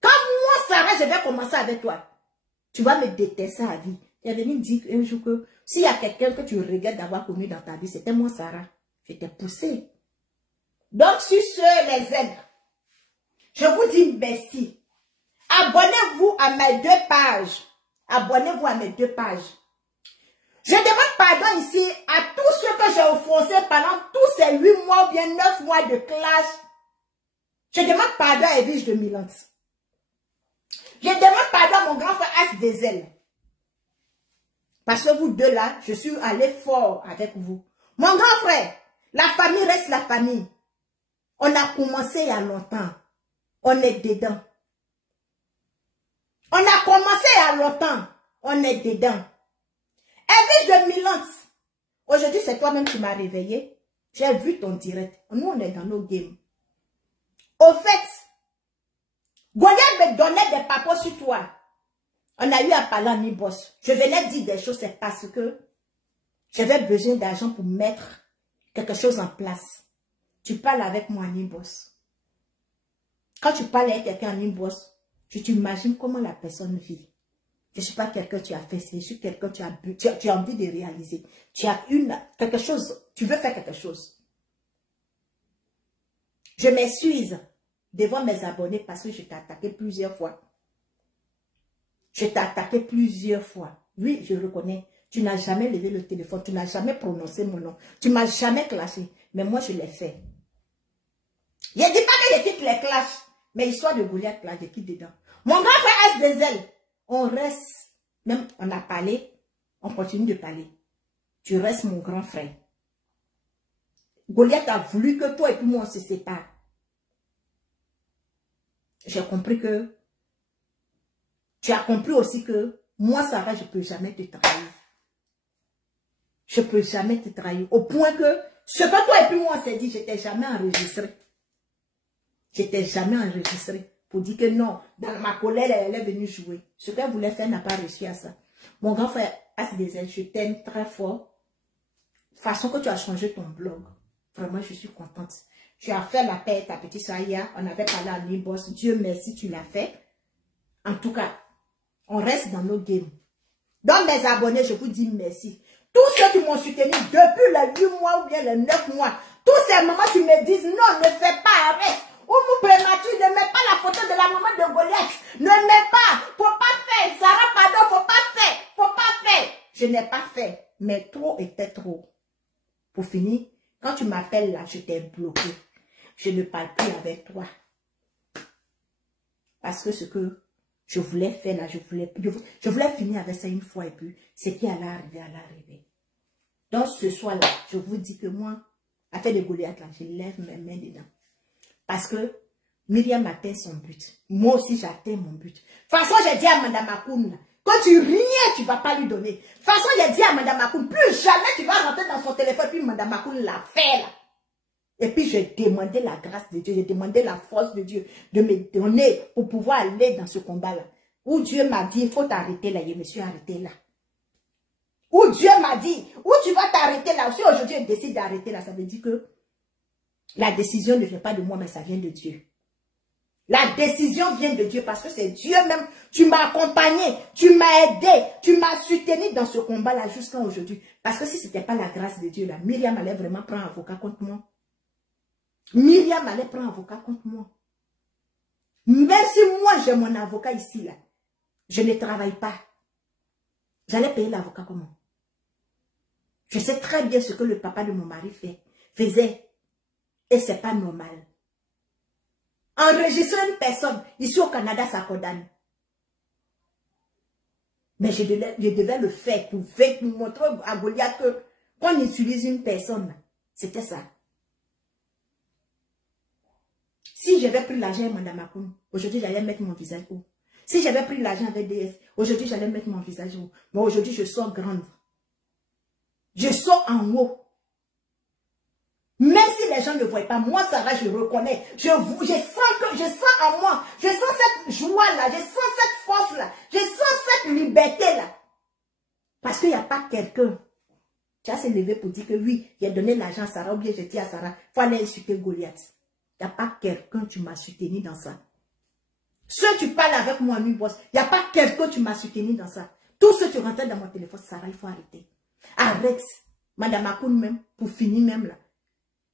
Comme moi, Sarah, je vais commencer avec toi. Tu vas me détester à vie. J'ai venu dire un jour que s'il y a quelqu'un que tu regrettes d'avoir connu dans ta vie, c'était moi, Sarah. Je t'ai poussé. Donc, sur ce, les aigles, je vous dis merci. Abonnez-vous à mes 2 pages. Abonnez-vous à mes 2 pages. Je demande pardon ici à tous ceux que j'ai offensés pendant tous ces 8 mois ou bien 9 mois de classe. Je demande pardon à Edwige de Milan. Je demande pardon à mon grand frère As Dezel. Parce que vous deux là, je suis allé fort avec vous. Mon grand frère, la famille reste la famille. On a commencé il y a longtemps. On est dedans. On a commencé il y a longtemps. On est dedans. Edwige de Milan. Aujourd'hui, c'est toi-même qui m'as réveillé. J'ai vu ton direct. Nous, on est dans nos games. Au fait, Goliath me donnait des papos sur toi. On a eu à parler à Nibos. Je venais dire des choses, c'est parce que j'avais besoin d'argent pour mettre quelque chose en place. Tu parles avec moi, Nibos. Quand tu parles avec quelqu'un en Nibos, tu t'imagines comment la personne vit. Je ne suis pas quelqu'un que tu as fait, je suis quelqu'un que tu as envie de réaliser. Tu as quelque chose, tu veux faire quelque chose. Je m'excuse devant mes abonnés parce que je t'ai attaqué plusieurs fois. Je t'ai attaqué plusieurs fois. Oui, je reconnais. Tu n'as jamais levé le téléphone. Tu n'as jamais prononcé mon nom. Tu ne m'as jamais clashé. Mais moi, je l'ai fait. Je ne dis pas que je quitte les clashs. Mais histoire de Goliath, là, je quitte dedans. Mon grand frère As-Dezel, on reste. Même, on a parlé. On continue de parler. Tu restes mon grand frère. Goliath a voulu que toi et puis moi, on se sépare. J'ai compris que tu as compris aussi que moi, Sarah, je ne peux jamais te trahir. Je ne peux jamais te trahir. Au point que ce que toi et puis moi on s'est dit, je t'ai jamais enregistré. Je t'ai jamais enregistré. Pour dire que non, dans ma colère, elle est venue jouer. Ce qu'elle voulait faire n'a pas réussi à ça. Mon grand frère, ACDZ, je t'aime très fort. Façon que tu as changé ton blog. Vraiment, je suis contente. Tu as fait la paix avec ta petite soeur hier. On avait parlé en inbox. Dieu merci, tu l'as fait. En tout cas, on reste dans nos games. Dans mes abonnés, je vous dis merci. Tous ceux qui m'ont soutenu depuis les 8 mois ou bien les 9 mois, tous ces moments, tu me dis non, ne fais pas, arrête. Ou mon prématuré, ne mets pas la photo de la maman de Goliath. Ne mets pas, faut pas faire. Sarah, pardon, faut pas faire, faut pas faire. Je n'ai pas fait, mais trop était trop. Pour finir, quand tu m'appelles là, je t'ai bloqué. Je ne parle plus avec toi. Parce que ce que je voulais faire là, je voulais finir avec ça une fois et puis ce qui allait arriver. Donc ce soir-là, je vous dis que moi, affaire de Goliath là, je lève mes mains dedans. Parce que Myriam atteint son but. Moi aussi, j'atteins mon but. De toute façon, j'ai dit à Madame Makoun, quand tu rien, tu ne vas pas lui donner. De toute façon, j'ai dit à Madame Makoun, plus jamais tu vas rentrer dans son téléphone, puis Madame Makoun l'a fait là. Et puis, j'ai demandé la grâce de Dieu, j'ai demandé la force de Dieu de me donner pour pouvoir aller dans ce combat-là. Où Dieu m'a dit, il faut t'arrêter là, je me suis arrêté là. Où Dieu m'a dit, où tu vas t'arrêter là. Si aujourd'hui, je décide d'arrêter là, ça veut dire que la décision ne vient pas de moi, mais ça vient de Dieu. La décision vient de Dieu parce que c'est Dieu même. Tu m'as accompagné, tu m'as aidé, tu m'as soutenu dans ce combat-là jusqu'à aujourd'hui. Parce que si ce n'était pas la grâce de Dieu, là, Myriam allait vraiment prendre avocat contre moi. Myriam allait prendre avocat contre moi. Même si moi j'ai mon avocat ici, là, je ne travaille pas. J'allais payer l'avocat comment? Je sais très bien ce que le papa de mon mari faisait. Et c'est pas normal. Enregistrer une personne, ici au Canada, ça condamne. Mais je devais le faire pour montrer à Goliath que quand on utilise une personne, c'était ça. Si j'avais pris l'argent avec Madame Makoun, aujourd'hui j'allais mettre mon visage haut. Si j'avais pris l'argent avec DS, aujourd'hui j'allais mettre mon visage haut. Moi aujourd'hui je sors grande. Je sors en haut. Même si les gens ne voient pas, moi, Sarah, je reconnais. Je sens en moi, je sens cette joie-là, je sens cette force-là, je sens cette liberté-là. Parce qu'il n'y a pas quelqu'un qui a se levé pour dire que oui, il a donné l'argent à Sarah, ou bien j'ai dit à Sarah, il faut aller insulter Goliath. Il n'y a pas quelqu'un qui m'a soutenu dans ça. Ceux tu parles avec moi, mi boss, il n'y a pas quelqu'un qui m'a soutenu dans ça. Tous ceux qui rentrent dans mon téléphone, Sarah, il faut arrêter. Arrête, Madame Makoun même, pour finir même là.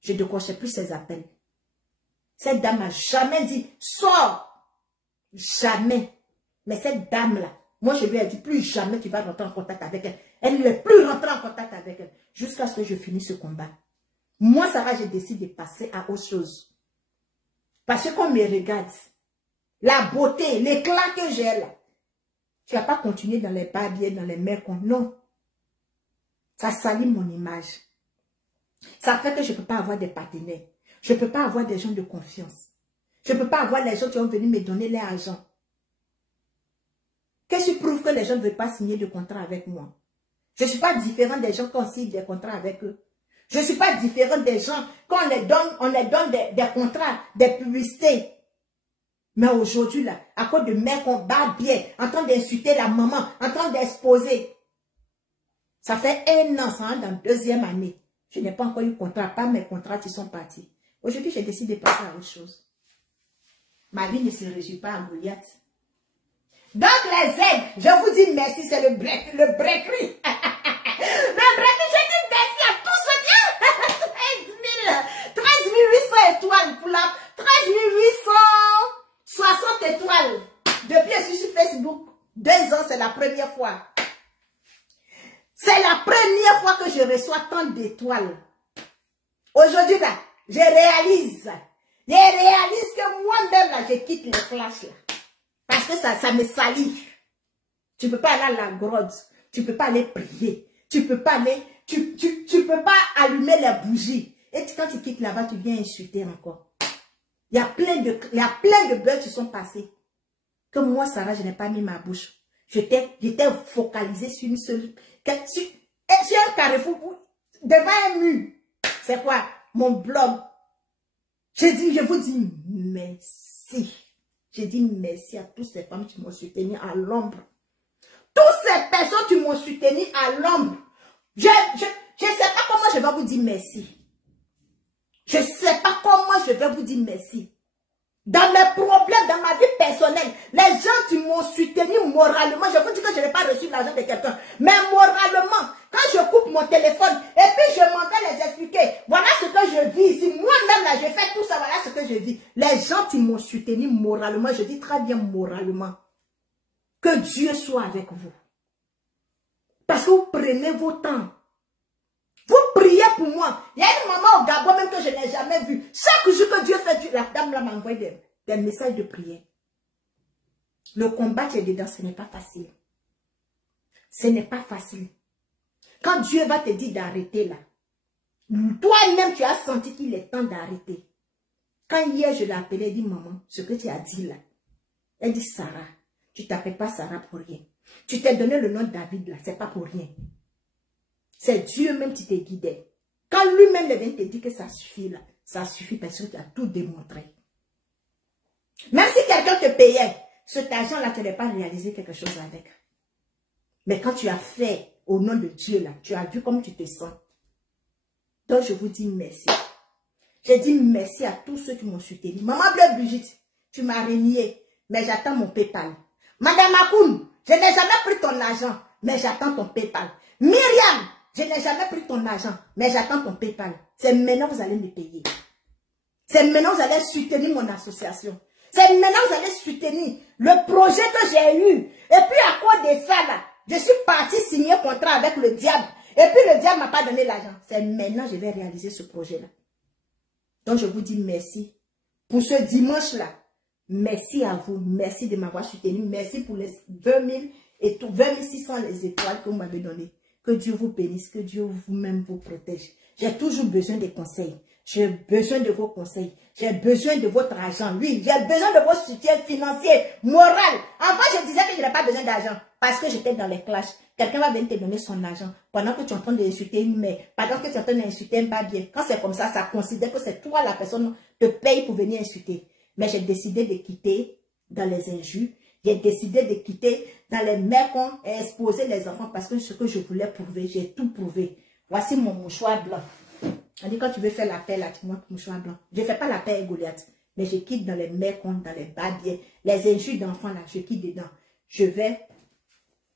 Je ne décrochais plus ses appels. Cette dame n'a jamais dit, sors. Jamais. Mais cette dame-là, moi je lui ai dit, plus jamais tu vas rentrer en contact avec elle. Elle ne veut plus rentrer en contact avec elle. Jusqu'à ce que je finisse ce combat. Moi, Sarah, j'ai décidé de passer à autre chose. Parce qu'on me regarde. La beauté, l'éclat que j'ai là. Tu n'as pas continué dans les barbiers, dans les mecs. Non. Ça salit mon image. Ça fait que je ne peux pas avoir des partenaires. Je ne peux pas avoir des gens de confiance. Je ne peux pas avoir les gens qui ont venu me donner leur argent. Qu'est-ce qui prouve que les gens ne veulent pas signer de contrat avec moi? Je ne suis pas différent des gens qui ont signé des contrats avec eux. Je ne suis pas différent des gens quand on les donne des contrats, des publicités. Mais aujourd'hui, là, à cause de mecs qu'on bat bien, en train d'insulter la maman, en train d'exposer. Ça fait 1 an, ça entre dans la 2e année. Je n'ai pas encore eu de contrat, pas mes contrats qui sont partis. Aujourd'hui, j'ai décidé de passer à autre chose. Ma vie ne se résume pas à Goliath. Donc, les aides, je vous dis merci, c'est le breakery. Le breakery, je dis merci à tous ceux qui 13 800 étoiles pour la 13 860 étoiles. Depuis que je suis sur Facebook, 2 ans, c'est la première fois. C'est la première fois que je reçois tant d'étoiles. Aujourd'hui, là, je réalise que moi-même, là, je quitte les flashs, là. Parce que ça me salit. Tu ne peux pas aller à la grotte. Tu ne peux pas aller prier. Tu ne peux pas aller, tu peux pas allumer les bougies. Et quand tu quittes là-bas, tu viens insulter encore. Il y a plein de bœufs qui sont passés. Que moi, Sarah, je n'ai pas mis ma bouche. J'étais focalisée sur une seule. Et sur un carrefour, devant un mur. C'est quoi? Mon blog. Je vous dis merci. J'ai dit merci à toutes ces femmes qui m'ont soutenu à l'ombre. Toutes ces personnes qui m'ont soutenu à l'ombre. Je ne sais pas comment je vais vous dire merci. Je ne sais pas comment je vais vous dire merci. Dans mes problèmes, dans ma vie personnelle, les gens qui m'ont soutenu moralement, je vous dis que je n'ai pas reçu l'argent de quelqu'un, mais moralement, quand je coupe mon téléphone, et puis je m'en vais les expliquer, voilà ce que je vis ici, moi-même là, je fais tout ça, voilà ce que je vis. Les gens qui m'ont soutenu moralement, je dis très bien moralement, que Dieu soit avec vous. Parce que vous prenez vos temps. Vous priez pour moi. Il y a une maman au Gabon même que je n'ai jamais vue. Chaque jour que Dieu fait, la dame là m'a envoyé des messages de prière. Le combat qui est dedans, ce n'est pas facile. Ce n'est pas facile. Quand Dieu va te dire d'arrêter là, toi-même tu as senti qu'il est temps d'arrêter. Quand hier je l'ai appelé, elle dit maman, ce que tu as dit là, elle dit Sarah, tu ne t'appelles pas Sarah pour rien. Tu t'es donné le nom de David là, c'est pas pour rien. C'est Dieu même qui te guidait. Quand lui-même vient te dire que ça suffit là, ça suffit parce que tu as tout démontré. Même si quelqu'un te payait, cet argent-là, tu n'avais pas réalisé quelque chose avec. Mais quand tu as fait au nom de Dieu là, tu as vu comme tu te sens. Donc je vous dis merci. Je dis merci à tous ceux qui m'ont soutenu. Maman Bleu Brigitte, tu m'as renié, mais j'attends mon PayPal. Madame Akoun, je n'ai jamais pris ton argent, mais j'attends ton PayPal. Myriam, je n'ai jamais pris ton argent, mais j'attends ton PayPal. C'est maintenant que vous allez me payer. C'est maintenant que vous allez soutenir mon association. C'est maintenant que vous allez soutenir le projet que j'ai eu. Et puis à cause de ça, là, je suis partie signer un contrat avec le diable. Et puis le diable ne m'a pas donné l'argent. C'est maintenant que je vais réaliser ce projet-là. Donc je vous dis merci pour ce dimanche-là. Merci à vous. Merci de m'avoir soutenu. Merci pour les 20 000 et tout, 20 600 les étoiles que vous m'avez données. Que Dieu vous bénisse, que Dieu vous-même vous protège. J'ai toujours besoin des conseils. J'ai besoin de vos conseils. J'ai besoin de votre argent. Oui, j'ai besoin de vos soutiens financiers, moral. Avant, je disais que je n'ai pas besoin d'argent parce que j'étais dans les clashs. Quelqu'un va venir te donner son argent pendant que tu es en train d'insulter une mère, pendant que tu es en train d'insulter un babien. Quand c'est comme ça, ça considère que c'est toi la personne qui te paye pour venir insulter. Mais j'ai décidé de quitter dans les injures. J'ai décidé de quitter dans les mères qu'on a exposé les enfants parce que ce que je voulais prouver, j'ai tout prouvé. Voici mon mouchoir blanc. On dit quand tu veux faire la paix là, tu montres ton mouchoir blanc. Je ne fais pas la paix avec Goliath, mais je quitte dans les mères comptes, dans les babiers, les injures d'enfants là, je quitte dedans. Je vais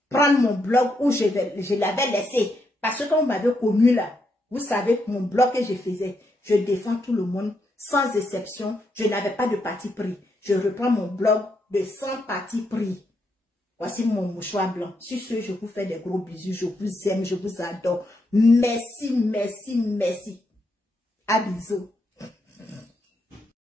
prendre mon blog où je l'avais laissé. Parce que quand vous m'avez connu là, vous savez mon blog que je faisais, je défends tout le monde sans exception. Je n'avais pas de parti pris. Je reprends mon blog de 100 partis pris. Voici mon mouchoir blanc. Sur ce, je vous fais des gros bisous. Je vous aime, je vous adore. Merci, merci, merci. À bisous.